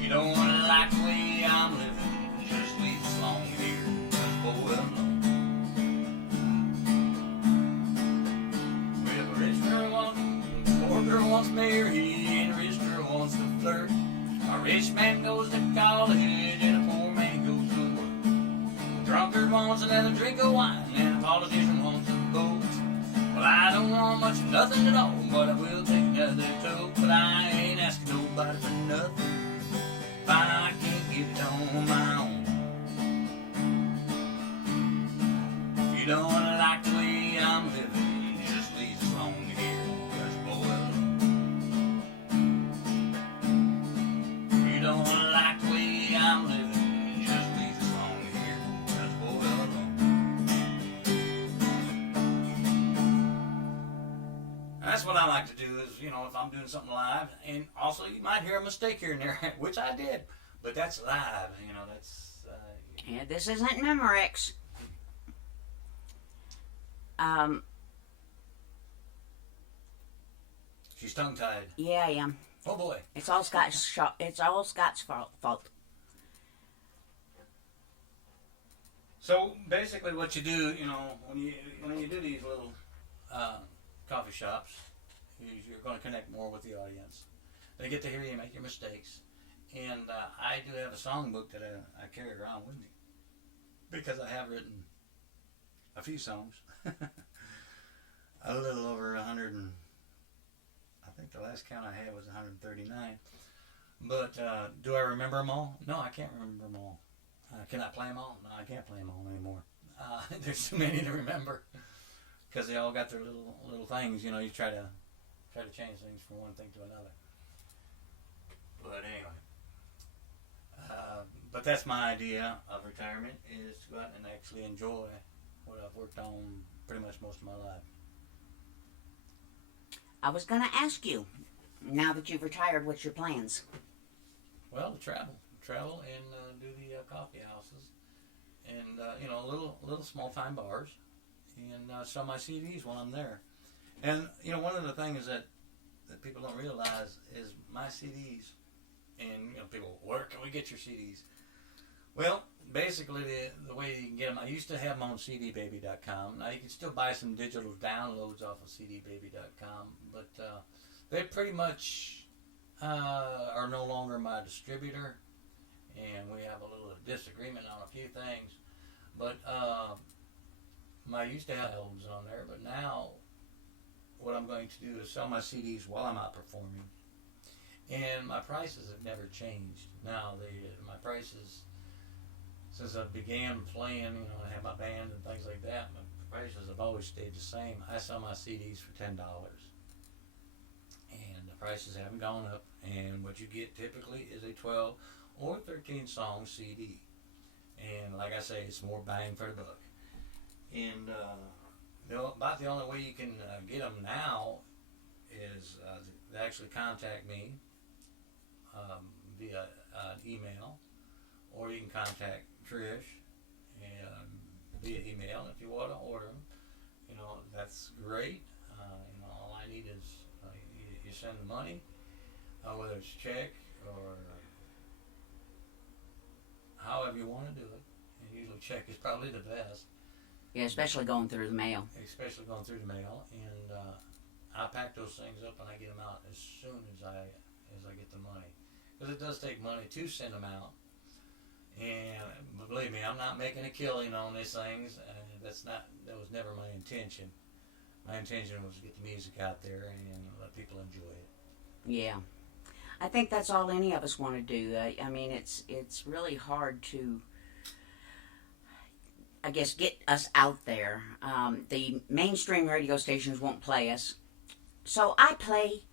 You don't like the way I'm living, just leave us alone here, 'cause boy, I'm alone. Well, a rich girl wants, a poor girl wants married, and a rich girl wants to flirt. A rich man goes to college, and a poor man goes to work. A drunkard wants another drink of wine, and a politician wants a vote. Well, I don't want much of nothing at all, but I will take another toke. But I ain't asking nobody for nothing if I can't get it on my own. If you don't like the way I'm living, just leave us alone here, 'cause boy, I'm alone. If you don't like the way I'm living, just leave us alone here, 'cause boy, I'm alone. That's what I like to do is, if I'm doing something live, and also you might hear a mistake here and there, which I did, but that's live, that's... Yeah, this isn't Memorex. She's tongue-tied. Yeah, I am. Oh boy. It's all Scott's fault. So basically, what you do, when you do these little coffee shops, is you're going to connect more with the audience. They get to hear you make your mistakes, and I do have a songbook that I carry around with me because I have written a few songs, a little over 100, and I think the last count I had was 139. But do I remember them all? No, I can't remember them all. Can I play them all? No, I can't play them all anymore. There's too many to remember because they all got their little things. You try to change things from one thing to another. But anyway, but that's my idea of retirement, is to go out and actually enjoy what I've worked on pretty much most of my life. I was going to ask you, now that you've retired, what's your plans? Well, to travel and do the coffee houses, and little small time bars, and sell my CDs while I'm there. And one of the things that people don't realize is my CDs, and people, where can we get your CDs? Well, basically, the way you can get them, I used to have them on cdbaby.com. Now, you can still buy some digital downloads off of cdbaby.com, but they pretty much are no longer my distributor, and we have a little disagreement on a few things. But I used to have albums on there, but now what I'm going to do is sell my CDs while I'm out performing. And my prices have never changed. Now, my prices, since I began playing, I have my band and things like that, my prices have always stayed the same. I sell my CDs for $10. And the prices haven't gone up. And what you get typically is a 12 or 13 song CD. And like I say, it's more bang for the buck. And about the only way you can get them now is to actually contact me via email, or you can contact Trish via email. If you want to order them, that's great. All I need is you send the money, whether it's check or however you want to do it. And usually check is probably the best. Yeah, especially going through the mail. Especially going through the mail, and I pack those things up and I get them out as soon as I get the money, because it does take money to send them out. And believe me, I'm not making a killing on these things. That was never my intention. My intention was to get the music out there and let people enjoy it. Yeah, I think that's all any of us want to do. I mean, it's really hard to, I guess, get us out there. The mainstream radio stations won't play us, so I play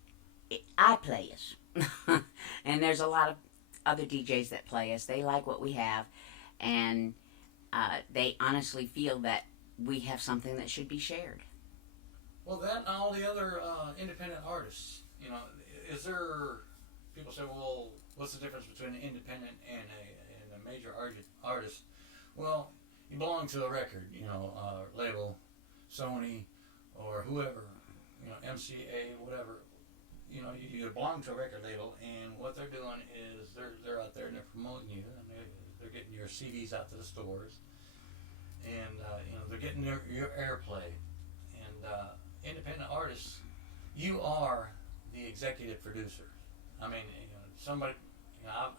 us. And there's a lot of other DJs that play us. They like what we have, and they honestly feel that we have something that should be shared. Well, that and all the other independent artists. Is there? People say, well, what's the difference between an independent and a major artist? Well, you belong to a record, label, Sony, or whoever, MCA, whatever. You belong to a record label, and what they're doing is they're out there and they're promoting you, and they're getting your CDs out to the stores, and they're getting your airplay. And independent artists, you are the executive producer. I mean, somebody.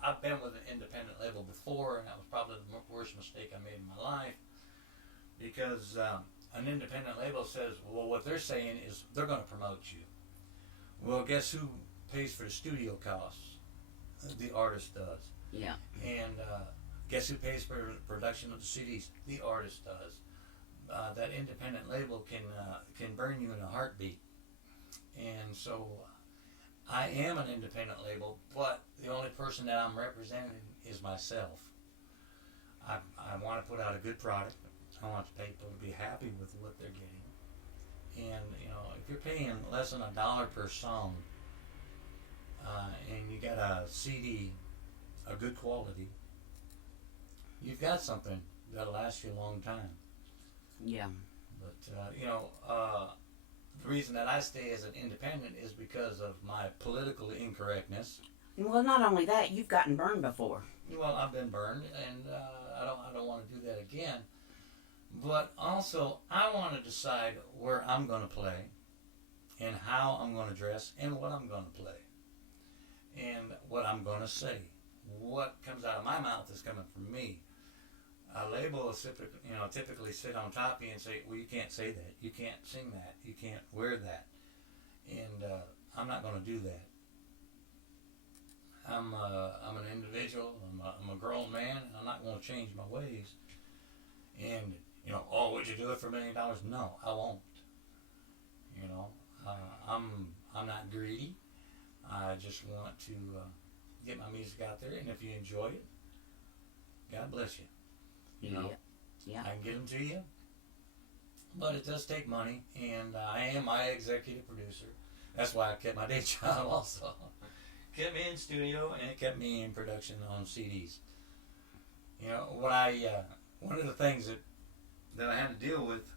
I've been with an independent label before, and that was probably the worst mistake I made in my life, because an independent label says, well, what they're saying is they're going to promote you. Well, guess who pays for the studio costs? The artist does. Yeah. And guess who pays for the production of the CDs? The artist does. That independent label can burn you in a heartbeat. And so I am an independent label, but the only person that I'm representing is myself. I want to put out a good product. I want the people to be happy with what they're getting. And, if you're paying less than $1 per song, and you got a CD, a good quality, you've got something that'll last you a long time. Yeah. But, the reason that I stay as an independent is because of my political incorrectness. Well, not only that, you've gotten burned before. Well, I've been burned, and I don't want to do that again. But also, I want to decide where I'm going to play, and how I'm going to dress, and what I'm going to play, and what I'm going to say. What comes out of my mouth is coming from me. A label will typically sit on top of you and say, well, you can't say that, you can't sing that, you can't wear that. And I'm not going to do that. I'm an individual, I'm a grown man, and I'm not going to change my ways. And, would you do it for $1 million? No, I won't. I'm not greedy. I just want to get my music out there, and if you enjoy it, God bless you. Yeah. I can get them to you, but it does take money, and I am my executive producer. That's why I kept my day job also. Kept me in studio, and it kept me in production on CDs. One of the things that I had to deal with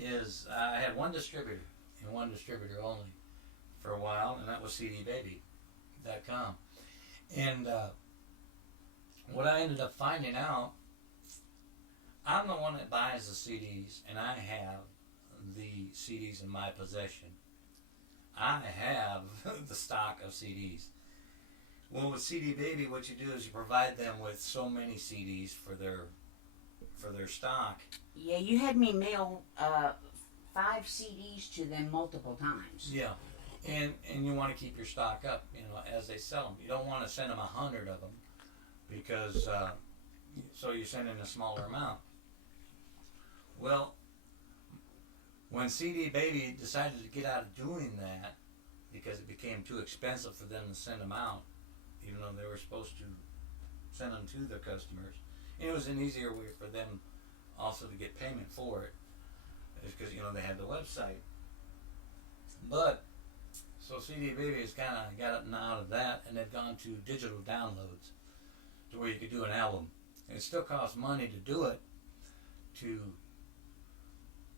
is I had one distributor, and one distributor only, for a while, and that was cdbaby.com. And what I ended up finding out, I'm the one that buys the CDs, and I have the CDs in my possession. I have the stock of CDs. Well, with CD Baby, what you do is you provide them with so many CDs for their stock. Yeah, you had me mail 5 CDs to them multiple times. Yeah, and you want to keep your stock up, as they sell them. You don't want to send them 100 of them because so you're sending a smaller amount. Well, when CD Baby decided to get out of doing that because it became too expensive for them to send them out, even though they were supposed to send them to their customers, and it was an easier way for them also to get payment for it, because they had the website. But so CD Baby has kind of gotten out of that, and they've gone to digital downloads, to where you could do an album. And it still costs money to do it.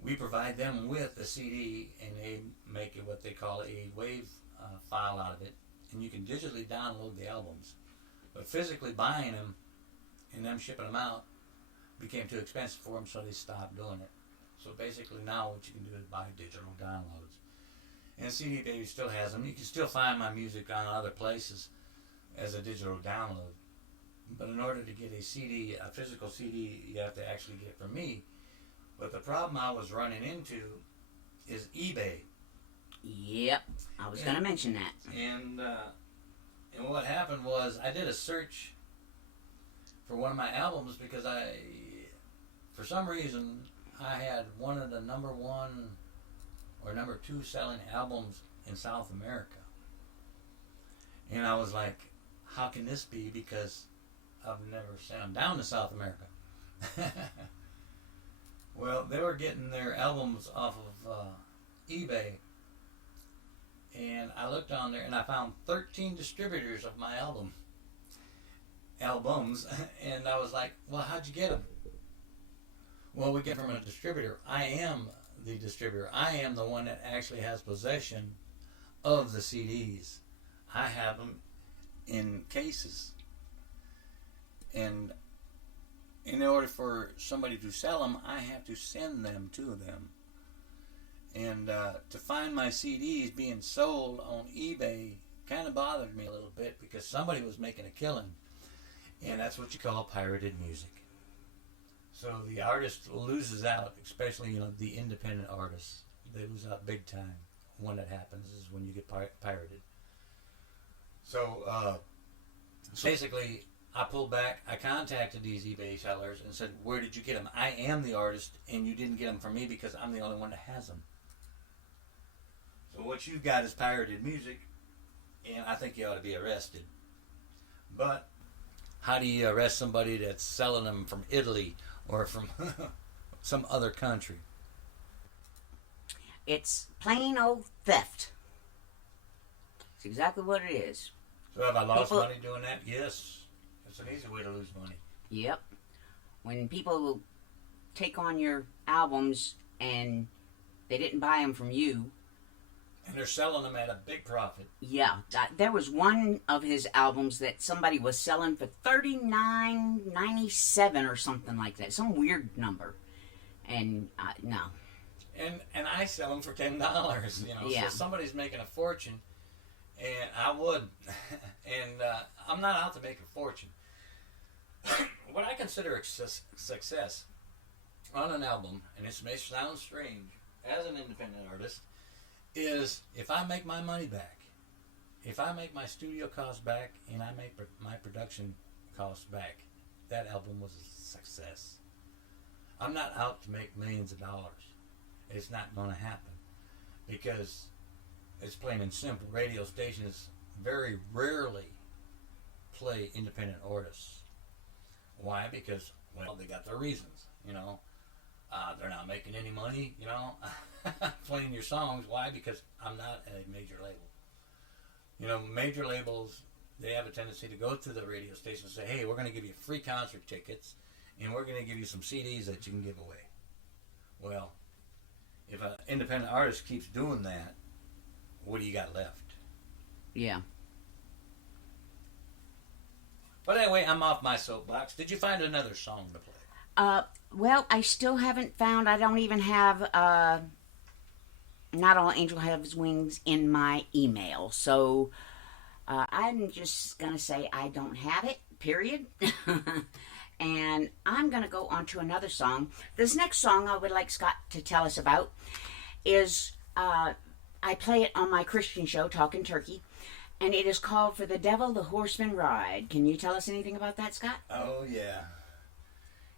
We provide them with a CD, and they make it what they call a WAV file out of it, and you can digitally download the albums. But physically buying them and them shipping them out became too expensive for them, so they stopped doing it. So basically now what you can do is buy digital downloads. And CD Baby still has them. You can still find my music on other places as a digital download. But in order to get a physical CD, you have to actually get it from me. But the problem I was running into is eBay. Yep, I was going to mention that. And what happened was I did a search for one of my albums because for some reason, I had one of the number 1 or number 2 selling albums in South America. And I was like, how can this be? Because I've never sent them down to South America. Well, they were getting their albums off of eBay. And I looked on there and I found 13 distributors of my albums. And I was like, well, how'd you get them? Well, we get from a distributor. I am the distributor. I am the one that actually has possession of the CDs. I have them in cases. And in order for somebody to sell them, I have to send them to them. And to find my CDs being sold on eBay kind of bothered me a little bit, because somebody was making a killing. And that's what you call pirated music. So the artist loses out, especially the independent artists. They lose out big time. When that happens is when you get pirated. So basically, I pulled back. I contacted these eBay sellers and said, where did you get them? I am the artist, and you didn't get them from me because I'm the only one that has them. So what you've got is pirated music, and I think you ought to be arrested. But how do you arrest somebody that's selling them from Italy or from some other country? It's plain old theft. It's exactly what it is. So have I lost money doing that? Yes. It's an easy way to lose money. Yep. When people take on your albums and they didn't buy them from you. And they're selling them at a big profit. Yeah. There was one of his albums that somebody was selling for $39.97 or something like that. Some weird number. And no. And I sell them for $10, Yeah. So somebody's making a fortune, and I would. And I'm not out to make a fortune. What I consider a success on an album, and this may sound strange as an independent artist, is if I make my money back, if I make my studio costs back, and I make my production costs back, that album was a success. I'm not out to make millions of dollars. It's not going to happen, because it's plain and simple. Radio stations very rarely play independent artists. Why? Because, well, they got their reasons, they're not making any money, playing your songs. Why? Because I'm not a major label. Major labels, they have a tendency to go to the radio station and say, hey, we're going to give you free concert tickets, and we're going to give you some CDs that you can give away. Well, if an independent artist keeps doing that, what do you got left? Yeah. But anyway, I'm off my soapbox. Did you find another song to play? Well, I still haven't found. I don't even have Not All Angel Have Wings in my email. So I'm just going to say I don't have it, period. And I'm going to go on to another song. This next song I would like Scott to tell us about is, I play it on my Christian show, Talkin' Turkey, and it is called For the Devil, the Horseman Ride. Can you tell us anything about that, Scott? Oh, yeah.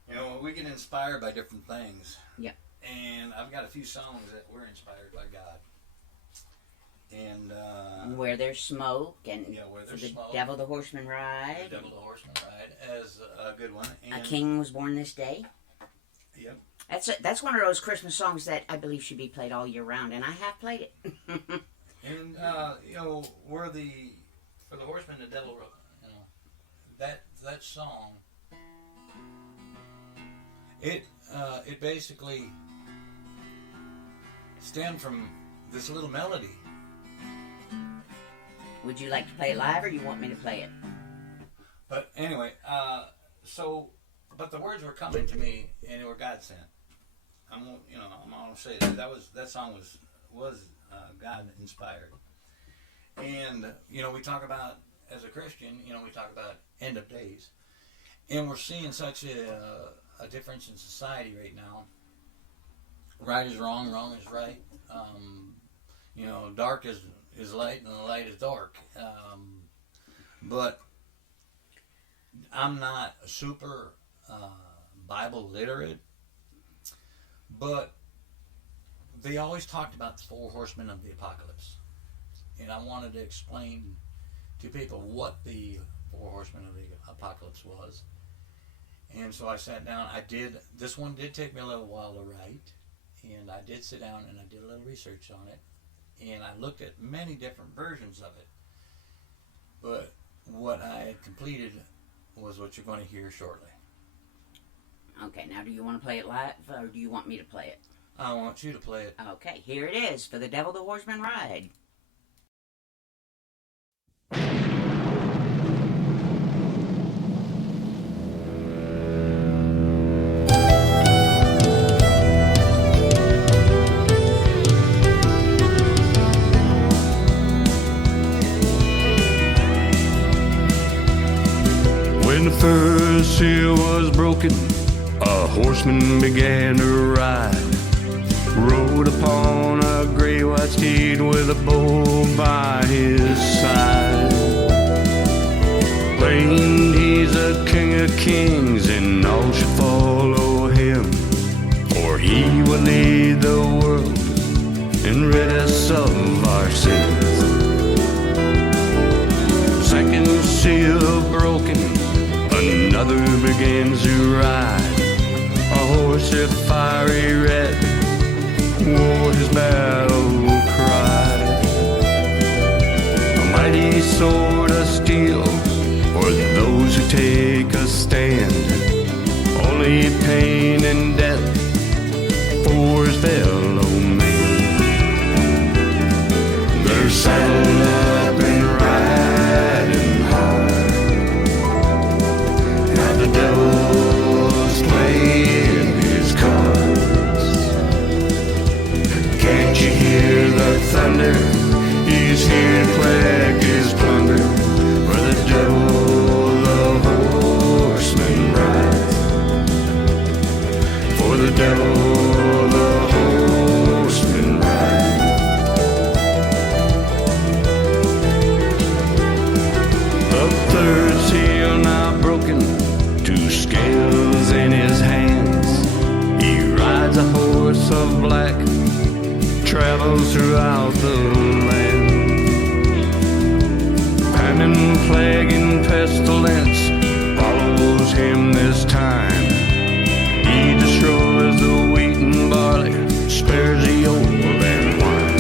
You know, we get inspired by different things. Yep. And I've got a few songs that were inspired by God. And Where There's Smoke, and Where There's For the Smoke. Devil, the Horseman Ride. The Devil, the Horseman Ride as a good one. And, A King Was Born This Day. Yep. That's one of those Christmas songs that I believe should be played all year round, and I have played it. And For the Horseman, the Devil, that song. It basically stemmed from this little melody. Would you like to play it live, or you want me to play it? But anyway, but the words were coming to me, and they were God sent. I'm gonna say that song was God inspired. And we talk about, as a Christian, we talk about end of days, and we're seeing such a difference in society right now. Right is wrong, wrong is right. Dark is light, and the light is dark. But I'm not super Bible literate, but they always talked about the 4 horsemen of the apocalypse, and I wanted to explain to people what the 4 horsemen of the apocalypse was. And so I sat down. This one did take me a little while to write, and I did sit down and I did a little research on it, and I looked at many different versions of it. But what I had completed was what you're going to hear shortly. Okay, now do you want to play it live, or do you want me to play it? I want you to play it. Okay, here it is, For the Devil, the Horseman Ride. When the first seal was broken, a horseman began to ride. Rode upon a gray-white steed with a bow by his side. Claimed he's a king of kings, and all should follow him, for he will lead the world and rid us of our sins. Second seal broken, another begins to ride. A horse of fiery red wore his battle cry. A mighty sword of steel for those who take a stand. Only pain and death for his fellow man. They're saddled up and riding hard. Now the devil's playing his cards. Can't you hear the thunder? He's here to collect his plunder. For the devil, the horseman rides. For the devil, the horseman rides. The third seal now broken, 2 scales in his hands. He rides a horse of black, travels throughout the land. Famine, plague, and pestilence follows him this time. He destroys the wheat and barley, spares the old and wine.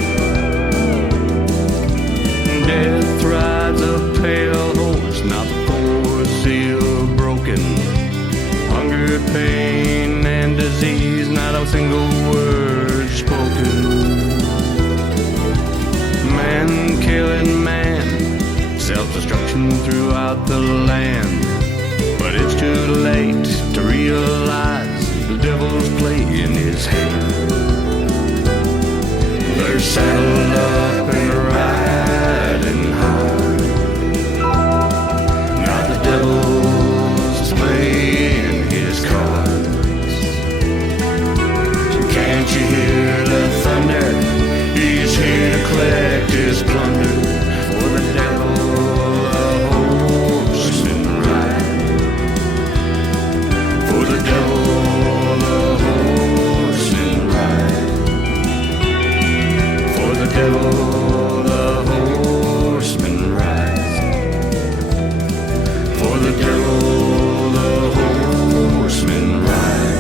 Death rides a pale horse, not the 4th seal broken. Hunger, pain, and disease, not a single word spoken. Man killing man, self-destruction throughout the land. it's too late to realize the devil's playing his hand. They're saddled up and riding high. Now the devil's playing his cards. Can't you hear the thunder? He's here to collect his plunder. For the devil the horseman ride. For the devil the horseman ride. For the devil the horseman ride. For the devil the horseman ride.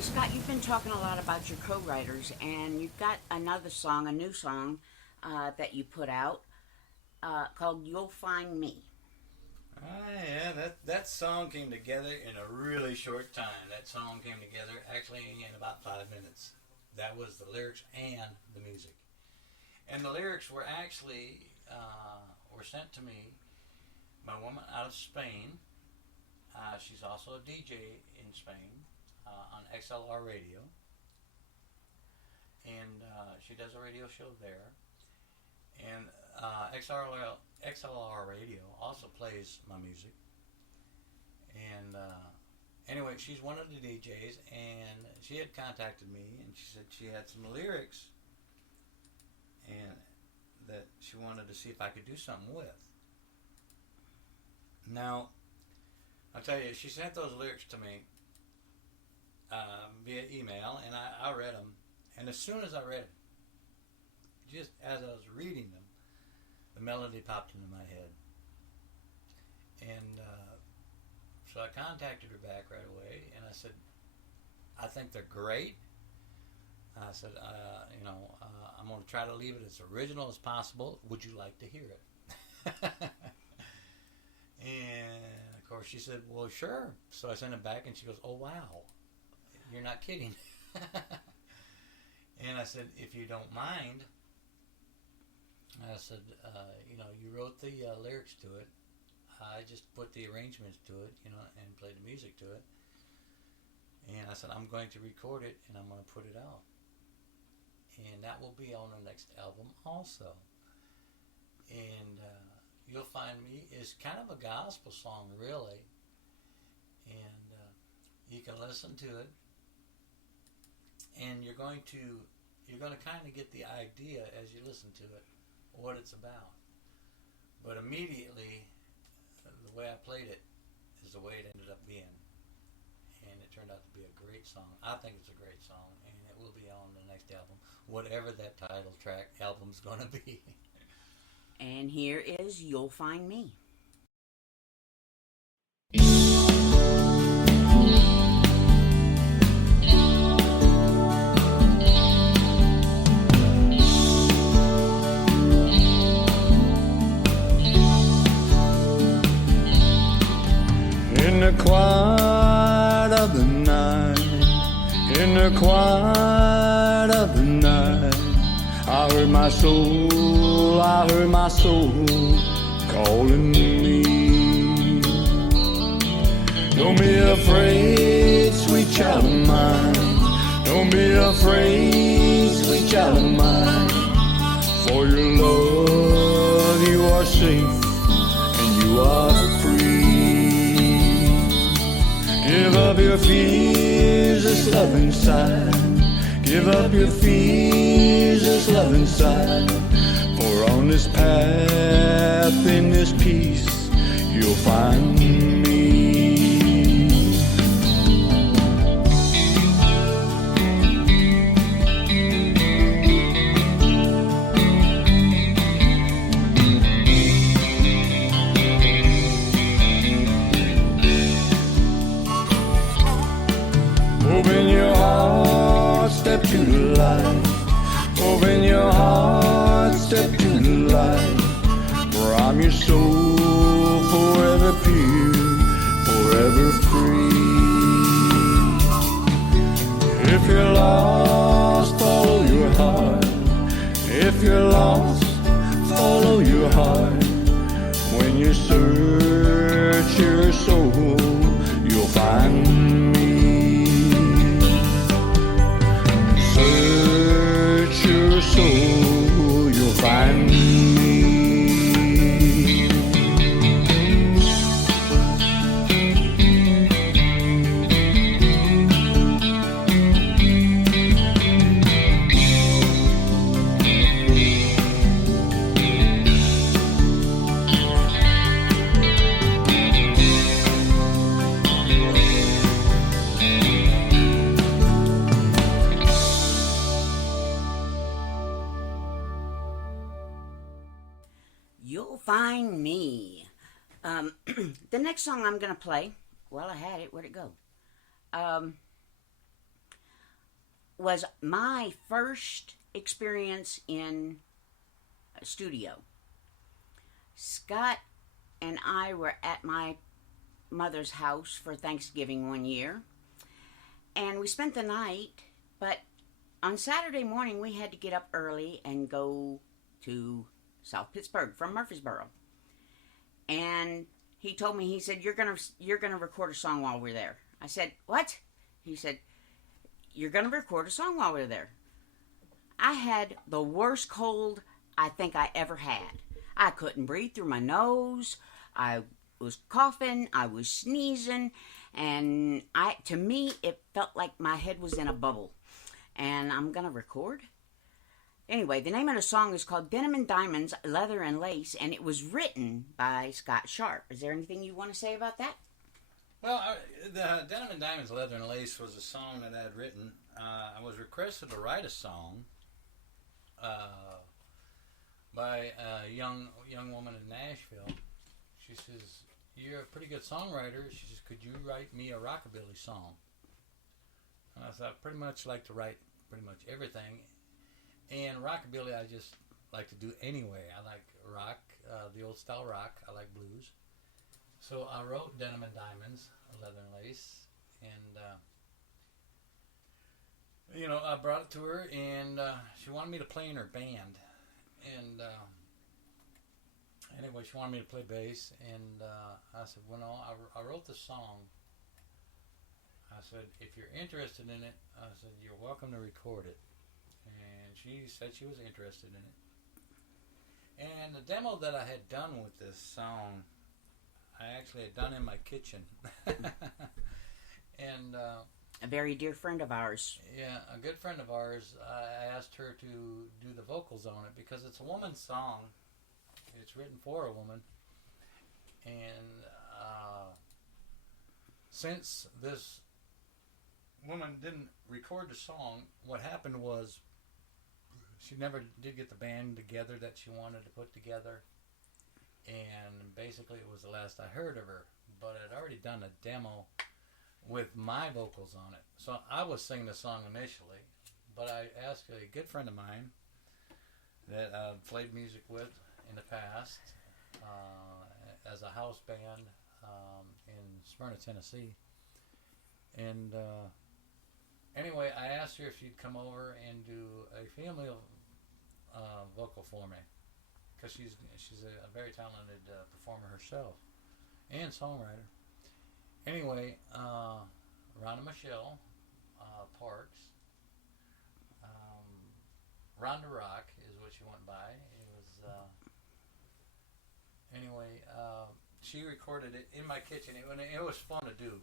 Scott, you've been talking a lot about your co-writers, and you've got another song, a new song that you put out called "You'll Find Me." Yeah, that song came together in a really short time. That song came together actually in about 5 minutes. That was the lyrics and the music. And the lyrics were actually were sent to me by a woman out of Spain. She's also a DJ in Spain on XLR Radio. And she does a radio show there. And XLR Radio also plays my music. And anyway, she's one of the DJs, and she had contacted me, and she said she had some lyrics and that she wanted to see if I could do something with. Now, I'll tell you, she sent those lyrics to me via email, and I read them. And as soon as I read it, just as I was reading them, the melody popped into my head. And so I contacted her back right away, and I said, I think they're great. I said, I'm going to try to leave it as original as possible. Would you like to hear it? And of course she said, well, sure. So I sent it back, and she goes, oh, wow. You're not kidding. And I said, if you don't mind, I said, you wrote the lyrics to it. I just put the arrangements to it, and played the music to it. And I said, I'm going to record it, and I'm going to put it out. And that will be on the next album also. And You'll Find Me is kind of a gospel song, really. And you can listen to it, and you're going to kind of get the idea as you listen to it, what it's about. But immediately, the way I played it is the way it ended up being. And it turned out to be a great song. I think it's a great song, and it will be on the next album, whatever that title track album's going to be. And here is "You'll Find Me." In the quiet of the night, in the quiet of the night, I heard my soul calling me. Don't be afraid, sweet child of mine. Don't be afraid, sweet child of mine. For your love you are safe and you are free. Give up your fears, this love inside. Give up your fears, this love inside. For on this path, in this peace, you'll find me. Open your heart, step to the light. Open your heart, step to the light. For I'm your soul, forever pure, forever free. me. The next song I'm going to play, well, I had it. Where'd it go? Was my first experience in a studio. Scott and I were at my mother's house for Thanksgiving one year, and we spent the night, but on Saturday morning we had to get up early and go to South Pittsburgh from Murfreesboro. And he told me, he said, you're gonna record a song while we're there. I said, what? He said, you're gonna record a song while we're there. I had the worst cold I think I ever had. I couldn't breathe through my nose. I was coughing. I was sneezing. And to me, it felt like my head was in a bubble. And I'm going to record. Anyway, the name of the song is called Denim and Diamonds, Leather and Lace, and it was written by Scott Sharp. Is there anything you want to say about that? Well, the Denim and Diamonds, Leather and Lace was a song that I had written. I was requested to write a song by a young woman in Nashville. She says, you're a pretty good songwriter. She says, could you write me a rockabilly song? And I thought, I'd pretty much like to write pretty much everything. And rockabilly, I just like to do anyway. I like rock, the old style rock. I like blues. So I wrote Denim and Diamonds, Leather and Lace. And, I brought it to her, and she wanted me to play in her band. And anyway, she wanted me to play bass, and I said, well, no, I wrote the song. I said, if you're interested in it, I said, you're welcome to record it. And she said she was interested in it. And the demo that I had done with this song, I actually had done in my kitchen. And a very dear friend of ours. Yeah, a good friend of ours. I asked her to do the vocals on it because it's a woman's song. It's written for a woman. And since this woman didn't record the song, what happened was she never did get the band together that she wanted to put together. And basically it was the last I heard of her. But I'd already done a demo with my vocals on it. So I was singing the song initially, but I asked a good friend of mine that I've played music with in the past as a house band in Smyrna, Tennessee. And anyway, I asked her if she'd come over and do a female vocal for me, because she's a very talented performer herself and songwriter. Anyway, Rhonda Michelle Parks, Rhonda Rock is what she went by. It was anyway. She recorded it in my kitchen. It was fun to do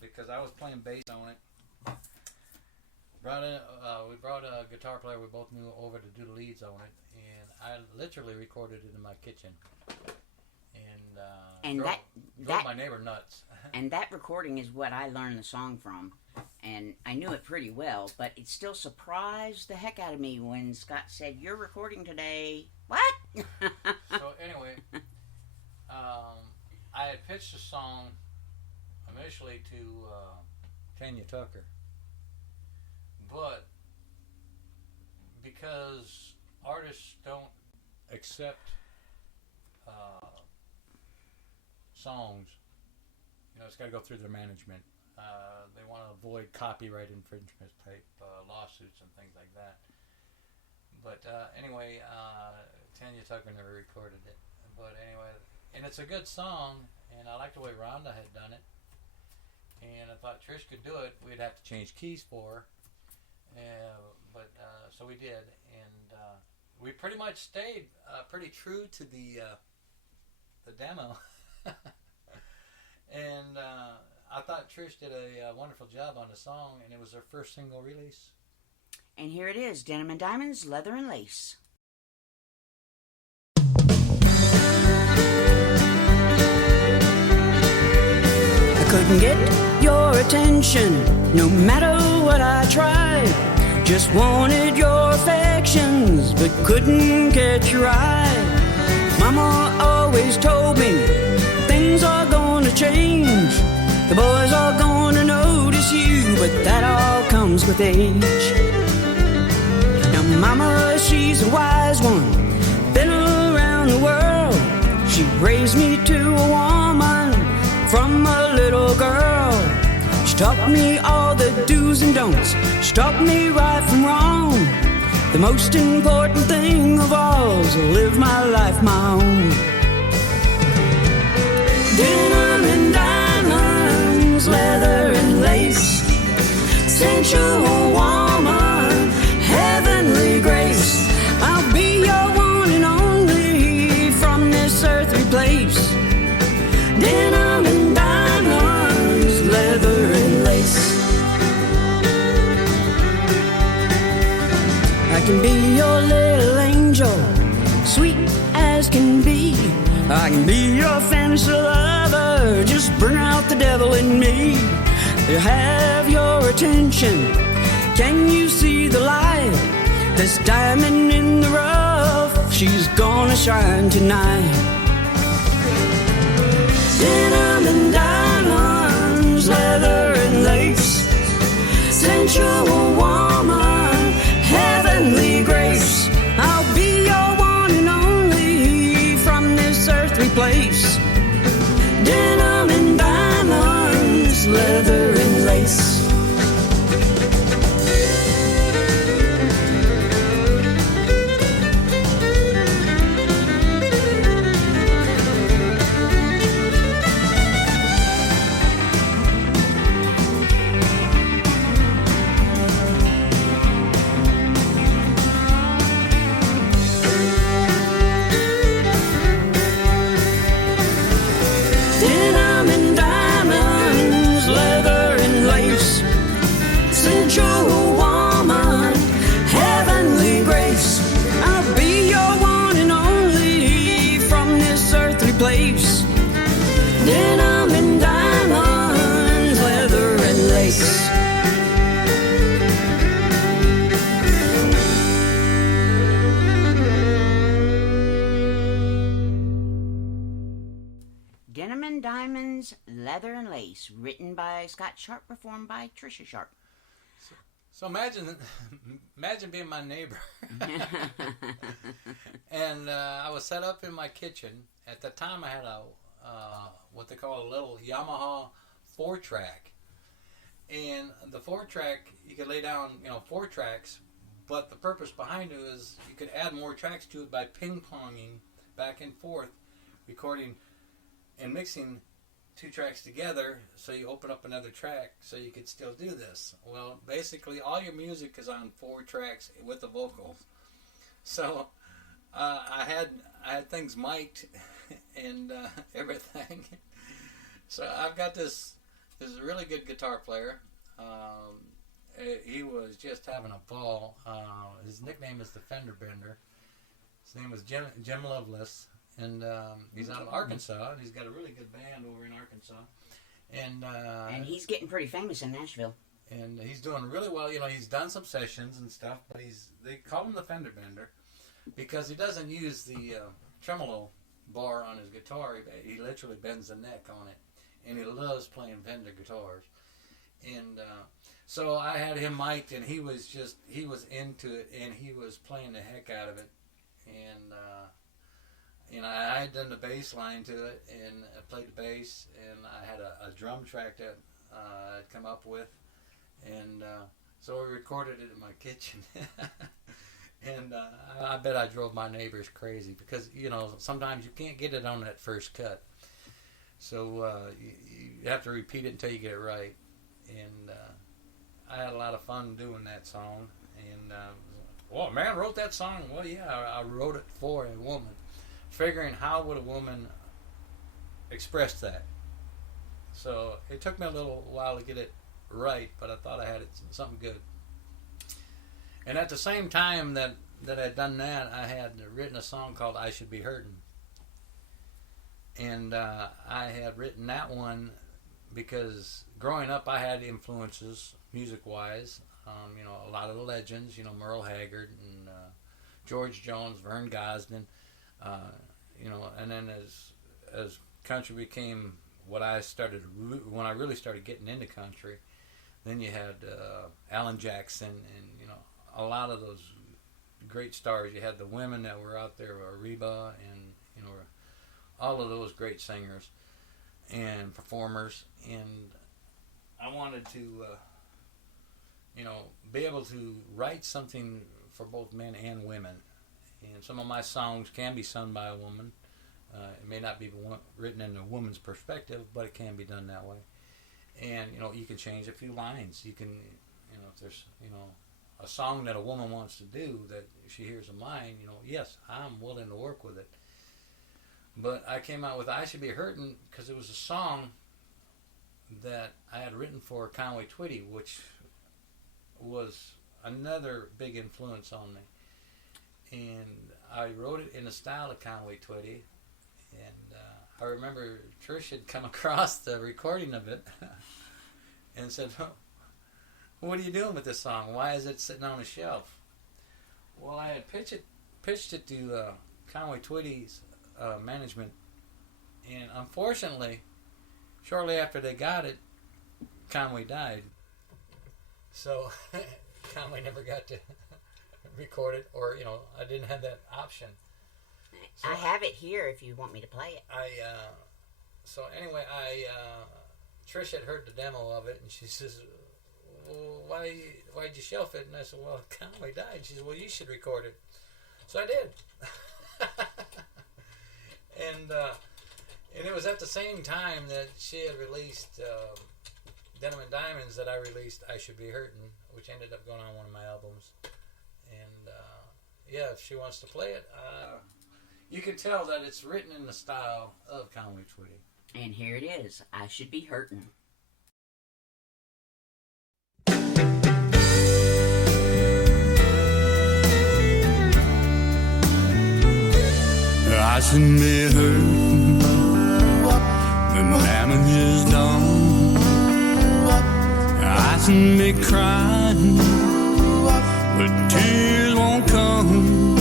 because I was playing bass on it. We brought a guitar player we both knew over to do the leads on it, and I literally recorded it in my kitchen. And drove my neighbor nuts. And that recording is what I learned the song from. And I knew it pretty well, but it still surprised the heck out of me when Scott said, you're recording today. What? So anyway, I had pitched a song initially to Tanya Tucker. But because artists don't accept songs, it's got to go through their management. They want to avoid copyright infringement type lawsuits and things like that. But anyway, Tanya Tucker never recorded it. But anyway, and it's a good song, and I like the way Rhonda had done it. And I thought Trish could do it. We'd have to change keys for her. But so we did, and we pretty much stayed pretty true to the demo. And I thought Trish did a wonderful job on the song, and it was her first single release. And here it is, Denim and Diamonds, Leather and Lace. I couldn't get your attention, no matter what I tried. Just wanted your affections, but couldn't catch your eye. Mama always told me things are gonna change. The boys are gonna notice you, but that all comes with age. Now Mama, she's a wise one, been around the world. She raised me to a woman from a little girl. She taught me all the do's and don'ts. She taught me right from wrong. The most important thing of all is to live my life my own. Denim and diamonds, leather and lace, sensual woman, heavenly grace. I'll be your one and only from this earthly place. Denim and diamonds, leather and lace. I can be your little angel, sweet as can be. I can be your fantasy lover, just bring out the devil in me. To have your attention, can you see the light? This diamond in the rough, she's gonna shine tonight. Denim and diamonds, leather and lace, sensual woman, heavenly grace. I'll be your one and only from this earthly place. Denim and diamonds, leather and lace. Place. Denim and diamonds, leather and lace. Denim and Diamonds, Leather and Lace, written by Scott Sharp, performed by Trisha Sharp. So imagine being my neighbor. And I was set up in my kitchen. At the time, I had a what they call a little Yamaha 4-track. And the 4-track, you could lay down, 4 tracks, but the purpose behind it is you could add more tracks to it by ping-ponging back and forth, recording and mixing 2 tracks together, so you open up another track so you could still do this. Well, basically all your music is on 4 tracks with the vocals. So I had things mic'd and everything. So I've got this really good guitar player. He was just having a ball. His nickname is the Fender Bender. His name was Jim Lovelace. And he's out of Arkansas, and he's got a really good band over in Arkansas. And he's getting pretty famous in Nashville. And he's doing really well. He's done some sessions and stuff, but they call him the Fender Bender because he doesn't use the tremolo bar on his guitar. He literally bends the neck on it, and he loves playing Fender guitars. And so I had him mic'd, and he was into it, and he was playing the heck out of it. And I had done the bass line to it, and I played the bass, and I had a drum track that I'd come up with, and so we recorded it in my kitchen. And I bet I drove my neighbors crazy because, sometimes you can't get it on that first cut. So you have to repeat it until you get it right. And I had a lot of fun doing that song. And, a man wrote that song. Well, yeah, I wrote it for a woman. Figuring how would a woman express that. So it took me a little while to get it right, but I thought I had something good. And at the same time that I'd done that, I had written a song called I Should Be Hurtin'. And I had written that one because growing up I had influences music-wise. A lot of the legends, Merle Haggard and George Jones, Vern Gosdin. and then as country became what I started when I really started getting into country, then you had Alan Jackson and a lot of those great stars. You had the women that were out there, Reba, and all of those great singers and performers. And I wanted to be able to write something for both men and women. And some of my songs can be sung by a woman. It may not be written in a woman's perspective, but it can be done that way. And you can change a few lines. You can, if there's a song that a woman wants to do that she hears of mine, yes, I'm willing to work with it. But I came out with "I Should Be Hurtin'" because it was a song that I had written for Conway Twitty, which was another big influence on me. And I wrote it in the style of Conway Twitty. And I remember Trish had come across the recording of it and said, "What are you doing with this song? Why is it sitting on a shelf?" Well, I had pitched it to Conway Twitty's management, and unfortunately, shortly after they got it, Conway died. So Conway never got to record it, or I didn't have that option. So I have it here if you want me to play it. So anyway, Trish had heard the demo of it, and she says, "Well, why'd you shelf it?" And I said, "Well, Conway died." She said, "Well, you should record it." So I did. And it was at the same time that she had released Denim and Diamonds that I released "I Should Be Hurtin'," which ended up going on one of my albums. And if she wants to play it, you can tell that it's written in the style of Conway Twitty. And here it is, "I Should Be Hurtin'." I should be hurting, the damage is done. I should be crying, but tears won't come.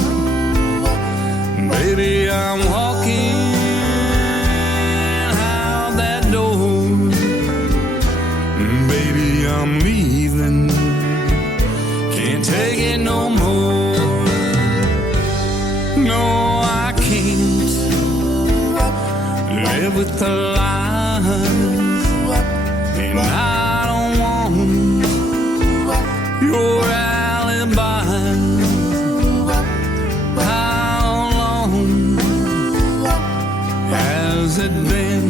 Baby, I'm walking out that door. Baby, I'm leaving, can't take it no more. No, I can't live with the lies, and I don't want your alibi. How long has it been?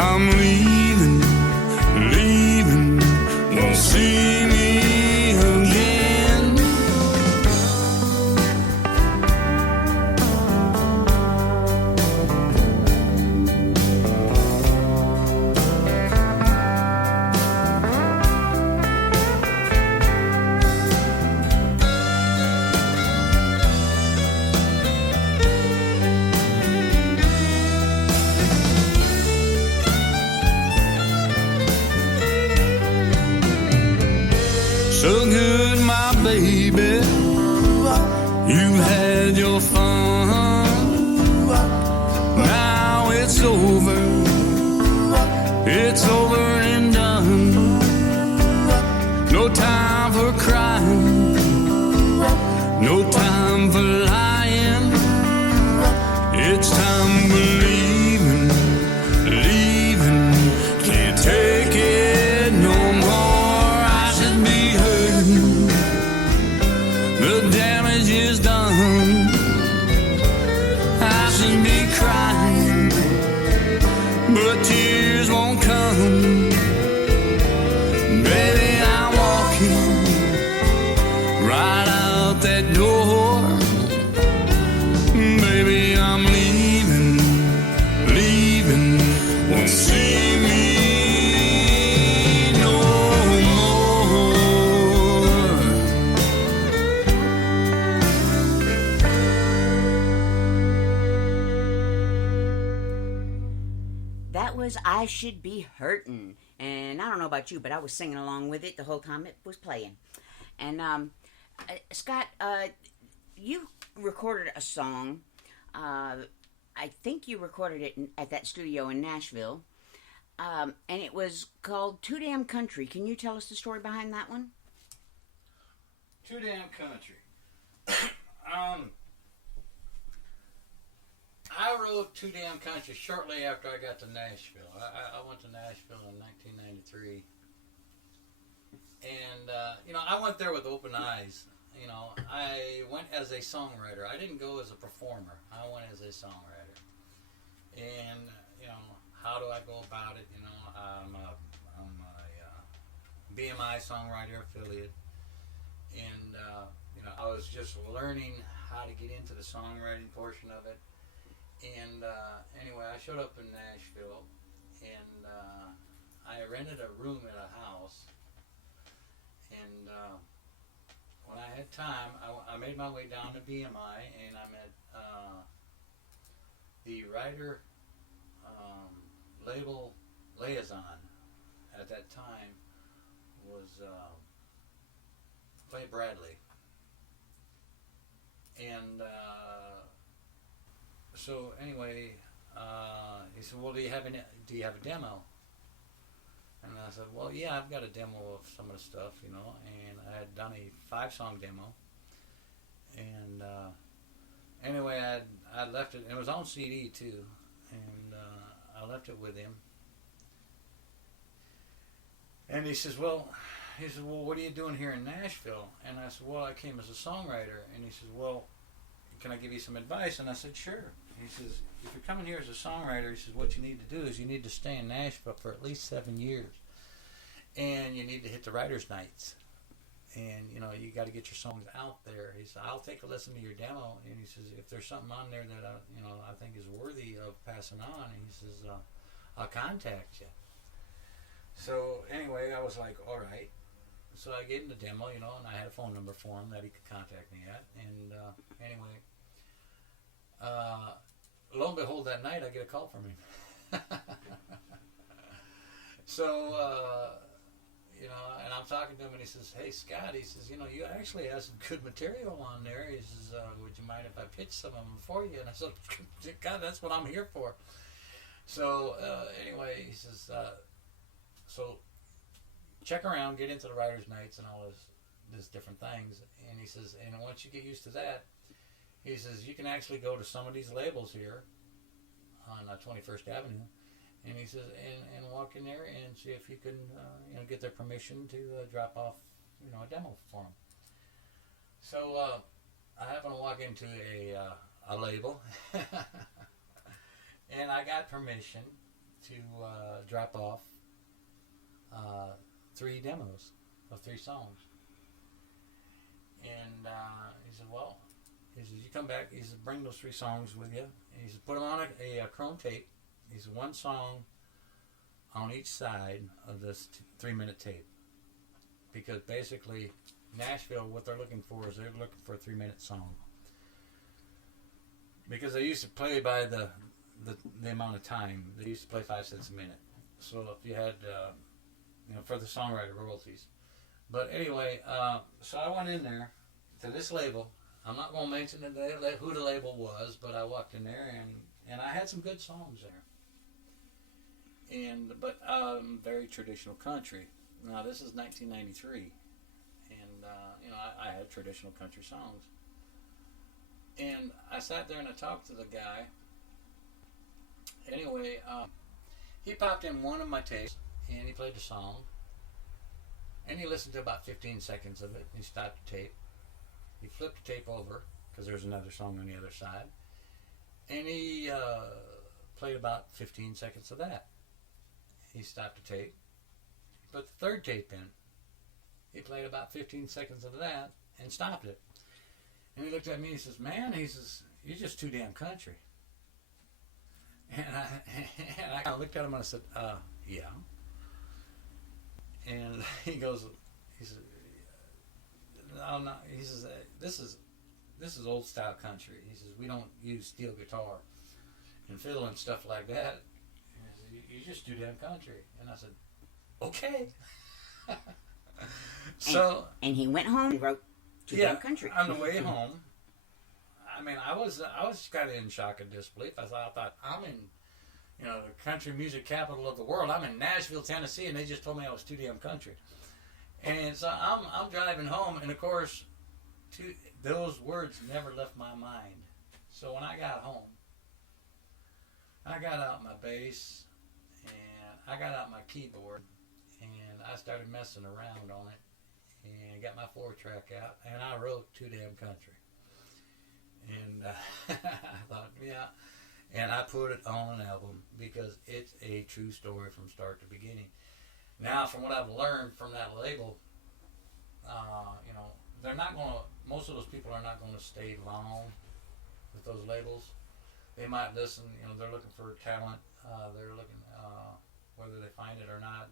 I'm leaving, won't see me again. So good, my baby, you had your fun. Now it's over and done. No time for crying, no time for lying. It's time for leaving, can't take it no more. The damage is done. I should be crying, but tears won't come. Baby, I'm walking right out that door. Baby, I'm leaving, won't see me no more. That was "I Should Be Hurtin'." And I don't know about you, but I was singing along with it the whole time it was playing. And Scott, you recorded a song. I think you recorded it at that studio in Nashville. And it was called Too Damn Country. Can you tell us the story behind that one? Too Damn Country. I wrote Too Damn Country shortly after I got to Nashville. I went to Nashville in 1993. And, I went there with open eyes. I went as a songwriter. I didn't go as a performer. I went as a songwriter. And, how do I go about it? I'm a BMI songwriter affiliate. And, I was just learning how to get into the songwriting portion of it. And anyway, I showed up in Nashville, and I rented a room at a house. And when I had time, I made my way down to BMI, and I met the writer label liaison at that time was Clay Bradley. And so anyway, he said, "Well, do you have a demo?" And I said, "Well, yeah, I've got a demo of some of the stuff, And I had done a 5-song demo. And anyway, I left it. And it was on CD too, and I left it with him. And he says, "Well, what are you doing here in Nashville?" And I said, "Well, I came as a songwriter." And he says, "Well, can I give you some advice?" And I said, "Sure." He says, "If you're coming here as a songwriter," he says, "what you need to do is you need to stay in Nashville for at least 7 years. And you need to hit the writers' nights. And, you got to get your songs out there." He said, "I'll take a listen to your demo." And he says, "If there's something on there that, I think is worthy of passing on," and he says, "I'll contact you." So, anyway, I was like, all right. So I gave him the demo, and I had a phone number for him that he could contact me at. And anyway, lo and behold, that night I get a call from him. So, and I'm talking to him, and he says, "Hey, Scott," he says, "you actually have some good material on there." He says, "Would you mind if I pitch some of them for you?" And I said, "God, that's what I'm here for." So, anyway, he says, so check around, get into the writers' nights and all this different things. And he says, "And once you get used to that," he says, "you can actually go to some of these labels here on 21st Avenue." And he says, and walk in there and see if you can, get their permission to drop off, a demo for them. So I happened to walk into a label, and I got permission to drop off 3 demos of 3 songs. And he said, "Well," he says, "you come back." He says, "Bring those 3 songs with you." And he says, "Put them on a chrome tape." He said, 1 song on each side of this 3-minute tape. Because basically, Nashville, what they're looking for is they're looking for a 3-minute song. Because they used to play by the amount of time. They used to play 5 cents a minute. So if you had, for the songwriter royalties. But anyway, so I went in there to this label. I'm not going to mention who the label was, but I walked in there and I had some good songs there. But very traditional country. Now this is 1993, and I had traditional country songs. And I sat there and I talked to the guy. Anyway, he popped in one of my tapes and he played the song. And he listened to about 15 seconds of it. And he stopped the tape. He flipped the tape over because there's another song on the other side. And he played about 15 seconds of that. He stopped the tape. He put the 3rd tape in. He played about 15 seconds of that and stopped it. And he looked at me and he says, "Man," he says, "you're just too damn country." And I kind of looked at him and I said, "Yeah." And he says, "No," he says, this is old style country." He says, "We don't use steel guitar and fiddle and stuff like that." And he said, "You just do damn country." And I said, "Okay." So and he went home and wrote Too Damn Country. On the way home, I mean, I was kind of in shock and disbelief. I thought I'm in, the country music capital of the world. I'm in Nashville, Tennessee, and they just told me I was too damn country. And so I'm driving home, and of course, those words never left my mind. So when I got home, I got out my bass, and I got out my keyboard, and I started messing around on it, and got my 4-track out, and I wrote Too Damn Country. And I thought, yeah, and I put it on an album because it's a true story from start to beginning. Now, from what I've learned from that label, they're not going to, most of those people are not going to stay long with those labels. They might listen, they're looking for talent, they're looking, whether they find it or not.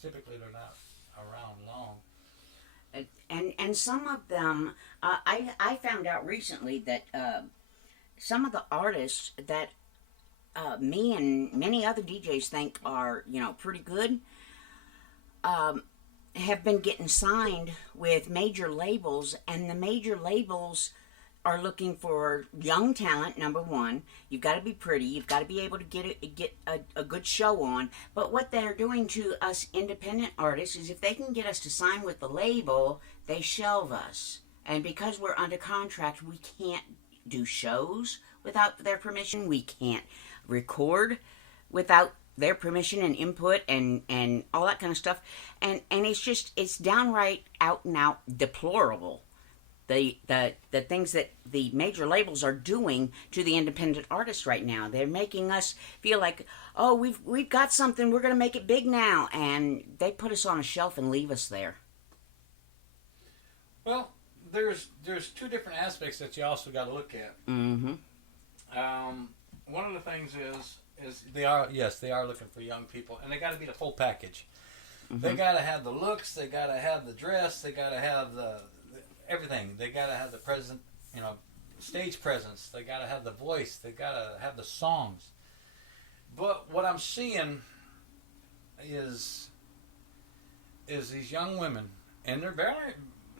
Typically, they're not around long. And some of them, I found out recently that some of the artists that me and many other DJs think are, pretty good, have been getting signed with major labels, and the major labels are looking for young talent. Number one, you've got to be pretty, you've got to be able to get a good show on. But what they're doing to us independent artists is, if they can get us to sign with the label, they shelve us. And because we're under contract, we can't do shows without their permission. We can't record without their permission and input and all that kind of stuff. And it's downright out and out deplorable. The things that the major labels are doing to the independent artists right now. They're making us feel like, oh, we've got something, we're going to make it big now, and they put us on a shelf and leave us there. Well, there's two different aspects that you also got to look at. Mm-hmm. One of the things is they are looking for young people, and they got to be the full package. Mm-hmm. They got to have the looks, they got to have the dress, they got to have the everything. They got to have the present, stage presence. They got to have the voice. They got to have the songs. But what I'm seeing is these young women, and they're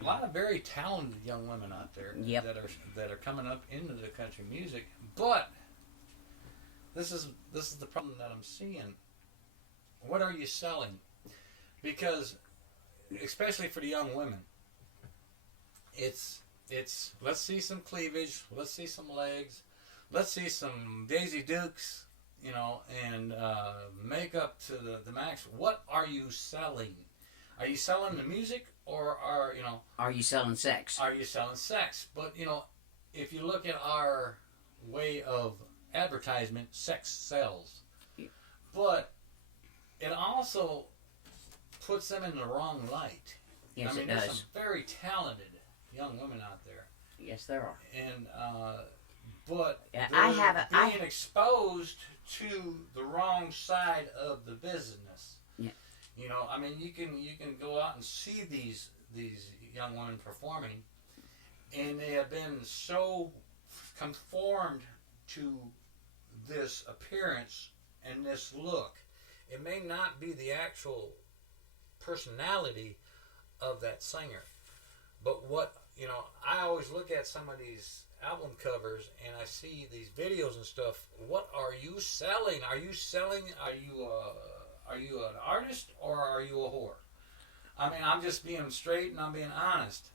a lot of very talented young women out there. Yep. that are coming up into the country music. But this is the problem that I'm seeing. What are you selling? Because especially for the young women, it's let's see some cleavage, let's see some legs, let's see some Daisy Dukes, and makeup to the max. What are you selling? Are you selling the music, or are you selling sex? Are you selling sex? But if you look at our way of advertisement, sex sells. Yeah. But it also puts them in the wrong light. Yes, it there's does. some very talented young women out there. Yes, there are. And but yeah, they're being exposed to the wrong side of the business. Yeah. You can go out and see these young women performing, and they have been so conformed to this appearance and this look. It may not be the actual personality of that singer, but what I always look at some of these album covers and I see these videos and stuff. What are you selling? Are you an artist, or are you a whore? I'm just being straight and I'm being honest.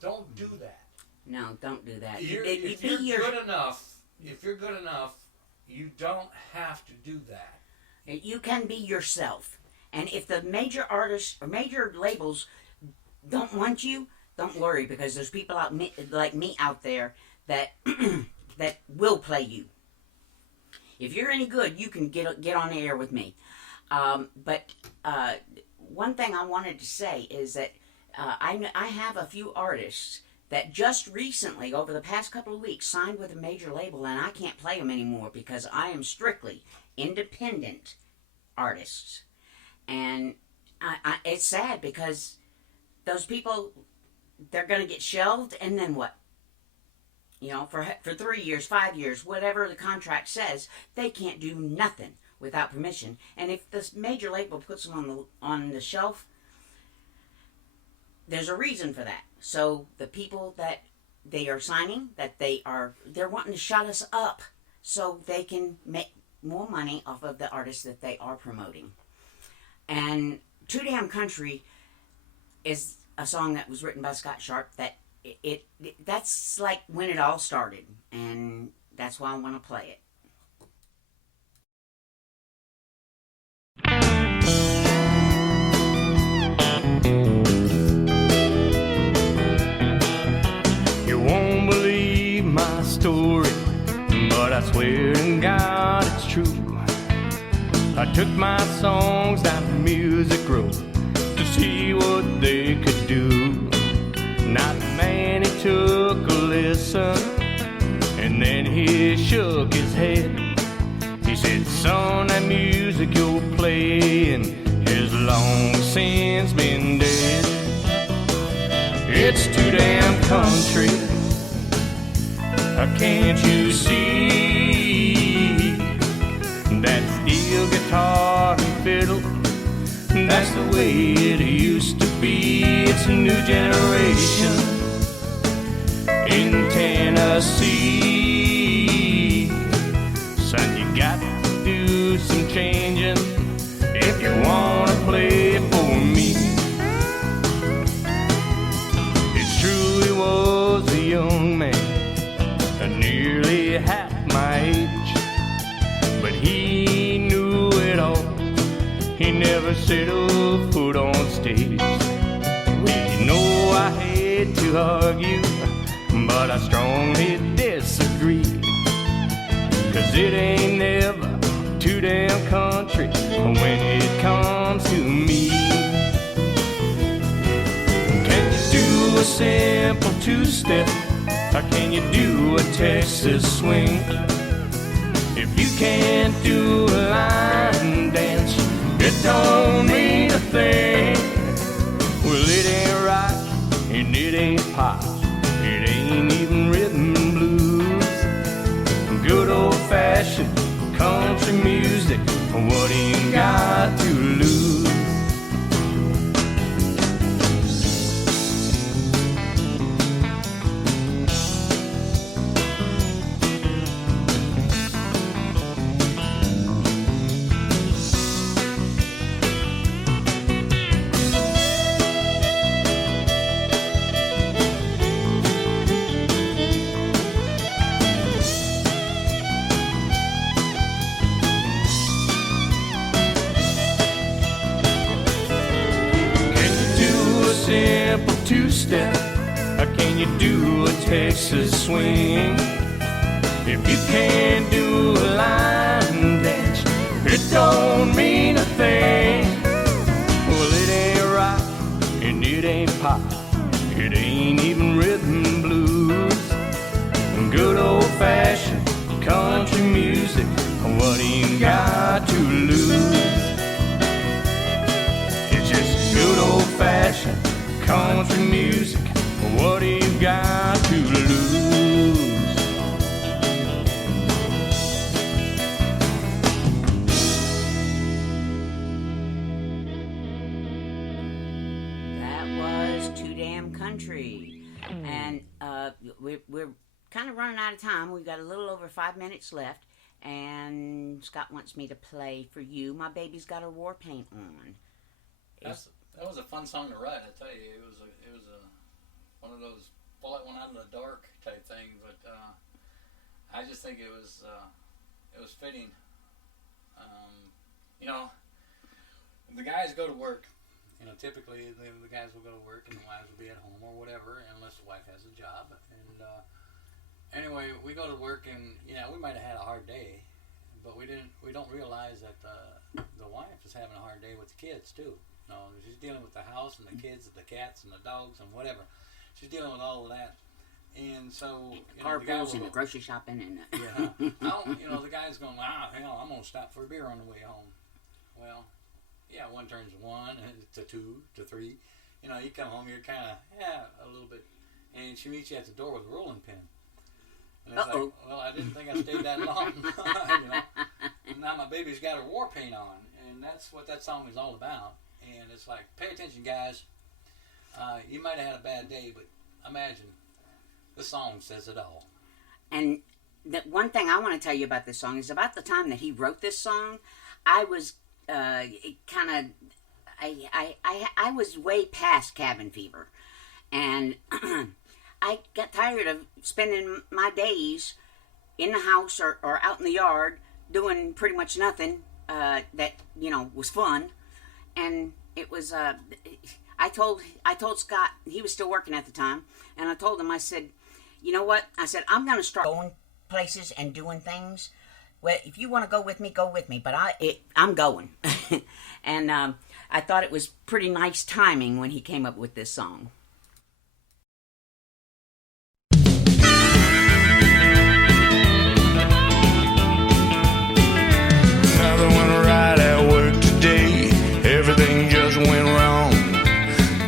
Don't do that. No, don't do that. If you're good enough, you don't have to do that. You can be yourself. And if the major artists or major labels don't want you, don't worry, because there's people like me out there that that will play you. If you're any good, you can get on the air with me. But one thing I wanted to say is that I have a few artists that just recently, over the past couple of weeks, signed with a major label, and I can't play them anymore because I am strictly independent artists. And it's sad because those people, they're going to get shelved, and then what? For 3 years, 5 years, whatever the contract says, they can't do nothing without permission. And if this major label puts them on the shelf, there's a reason for that. So the people that they are signing that they're wanting to shut us up so they can make more money off of the artists that they are promoting. And Too Damn Country is a song that was written by Scott Sharp that that's like when it all started, and that's why I want to play it. You won't believe my story, but I swear to God it's true. I took my songs down to Music Row to see what they could do. Now the man, he took a listen, and then he shook his head. He said, son, that music you're playing has long since been dead. It's too damn country, can't you see? That steel guitar and fiddle, that's the way it used to be. It's a new generation in Tennessee. Son, you got to do some changing if you want to play for me. It's true he was a young man, nearly half my age, but he knew it all. He never set a foot on stage. Well, you know I hate to argue, but I strongly disagree. 'Cause it ain't never too damn country when it comes to me. Can you do a simple two-step? Or can you do a Texas swing? If you can't do a line dance, it don't mean a thing. Well, it ain't rock and it ain't pop. It ain't even rhythm and blues. Good old-fashioned country music, what ain't got to lose? Simple two-step, or can you do a Texas swing? If you can't do a line dance, it don't mean a thing. Well, it ain't rock and it ain't pop. It ain't even rhythm and blues. Good old-fashioned country music, what ain't got to lose? It's just good old-fashioned country music, what you got to lose? That was Too Damn Country. And we're kind of running out of time. We've got a little over 5 minutes left. And Scott wants me to play for you. My baby's got her war paint on. That was a fun song to write. I tell you, it was one of those pull that one out in the dark type thing. But I just think it was fitting. You know, the guys go to work. You know, typically the guys will go to work and the wives will be at home or whatever, unless the wife has a job. And anyway, we go to work and we might have had a hard day, but we don't realize that the wife is having a hard day with the kids too. No, she's dealing with the house and the kids and the cats and the dogs and whatever. She's dealing with all of that. And so, carpools and the grocery shopping and the guy's going, hell, I'm going to stop for a beer on the way home. Well, yeah, one turns to one, to two, to three. You come home, you're kind of, a little bit. And she meets you at the door with a rolling pin. And it's like, well, I didn't think I stayed that long. Now my baby's got her war paint on. And that's what that song is all about. And it's like, pay attention, guys. You might have had a bad day, but imagine The song says it all. And the one thing I want to tell you about this song is about the time that he wrote this song, I was I was way past cabin fever. And I got tired of spending my days in the house or out in the yard doing pretty much nothing that, was fun. And it was, I told Scott, he was still working at the time, and I told him, I said, you know what? I said, I'm going to start going places and doing things. Well, if you want to go with me, but I'm going. And I thought it was pretty nice timing when he came up with this song. Another one right at work today. Everything just went wrong.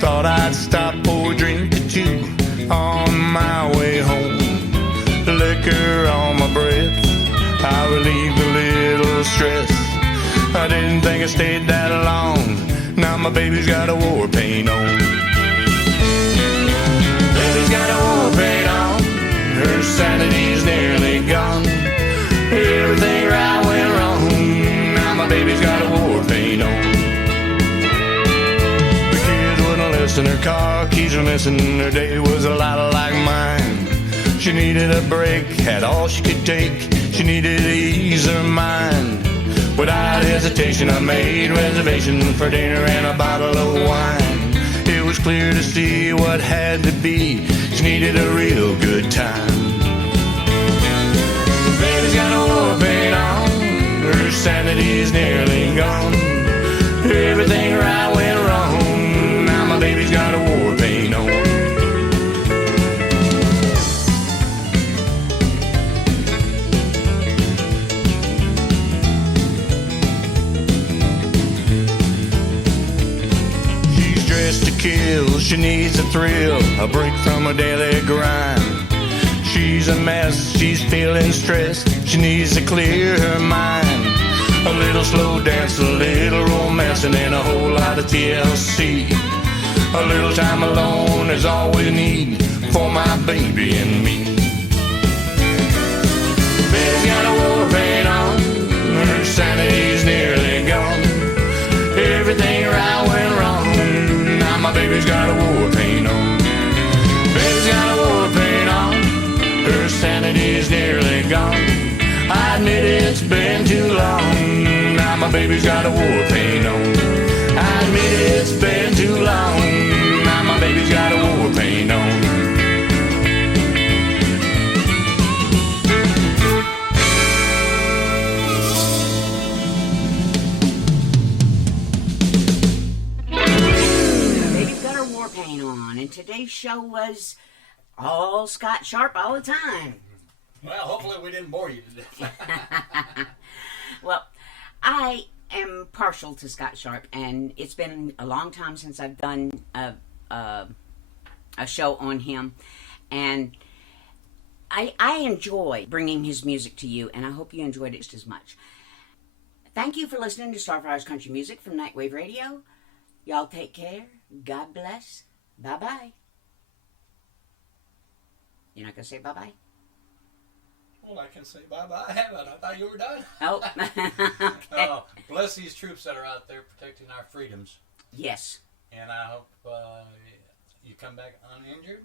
Thought I'd stop for a drink or two on my way home. Liquor on my breath, I relieved a little stress. I didn't think I stayed that long. Now my baby's got a war paint on. Baby's got a war paint on. Her sanity's nearly gone. Everything right went wrong. Now my baby's got a war paint on. The kids wouldn't listen, her car keys were missing. Her day was a lot like mine. She needed a break, had all she could take. She needed to ease her mind. Without hesitation, I made reservations for dinner and a bottle of wine. It was clear to see what had to be. She needed a real good time. Baby's got a war paint on. Her sanity's nearly gone. Everything right went wrong. Now my baby's got a war paint on. To kill, she needs a thrill, a break from a daily grind. She's a mess, she's feeling stressed, she needs to clear her mind. A little slow dance, a little romance, and then a whole lot of TLC. A little time alone is all we need for my baby and me. Baby's got a war paint on, her sanity's nearly gone. Everything right went wrong. My baby's got a war paint on. Baby's got a war paint on. Her sanity's nearly gone. I admit it's been too long. Now my baby's got a war paint on. I admit it's been too long. Now my baby's got a war paint on. And today's show was all Scott Sharp all the time. Well, hopefully we didn't bore you to death. Well, I am partial to Scott Sharp, and it's been a long time since I've done a show on him, and I enjoy bringing his music to you, and I hope you enjoyed it just as much. Thank you for listening to Starfire's Country Music from Nightwave Radio. Y'all take care. God bless. Bye-bye. You're not going to say bye-bye? Well, I can say bye-bye, but I thought you were done. Oh. Okay. Bless these troops that are out there protecting our freedoms. Yes. And I hope you come back uninjured.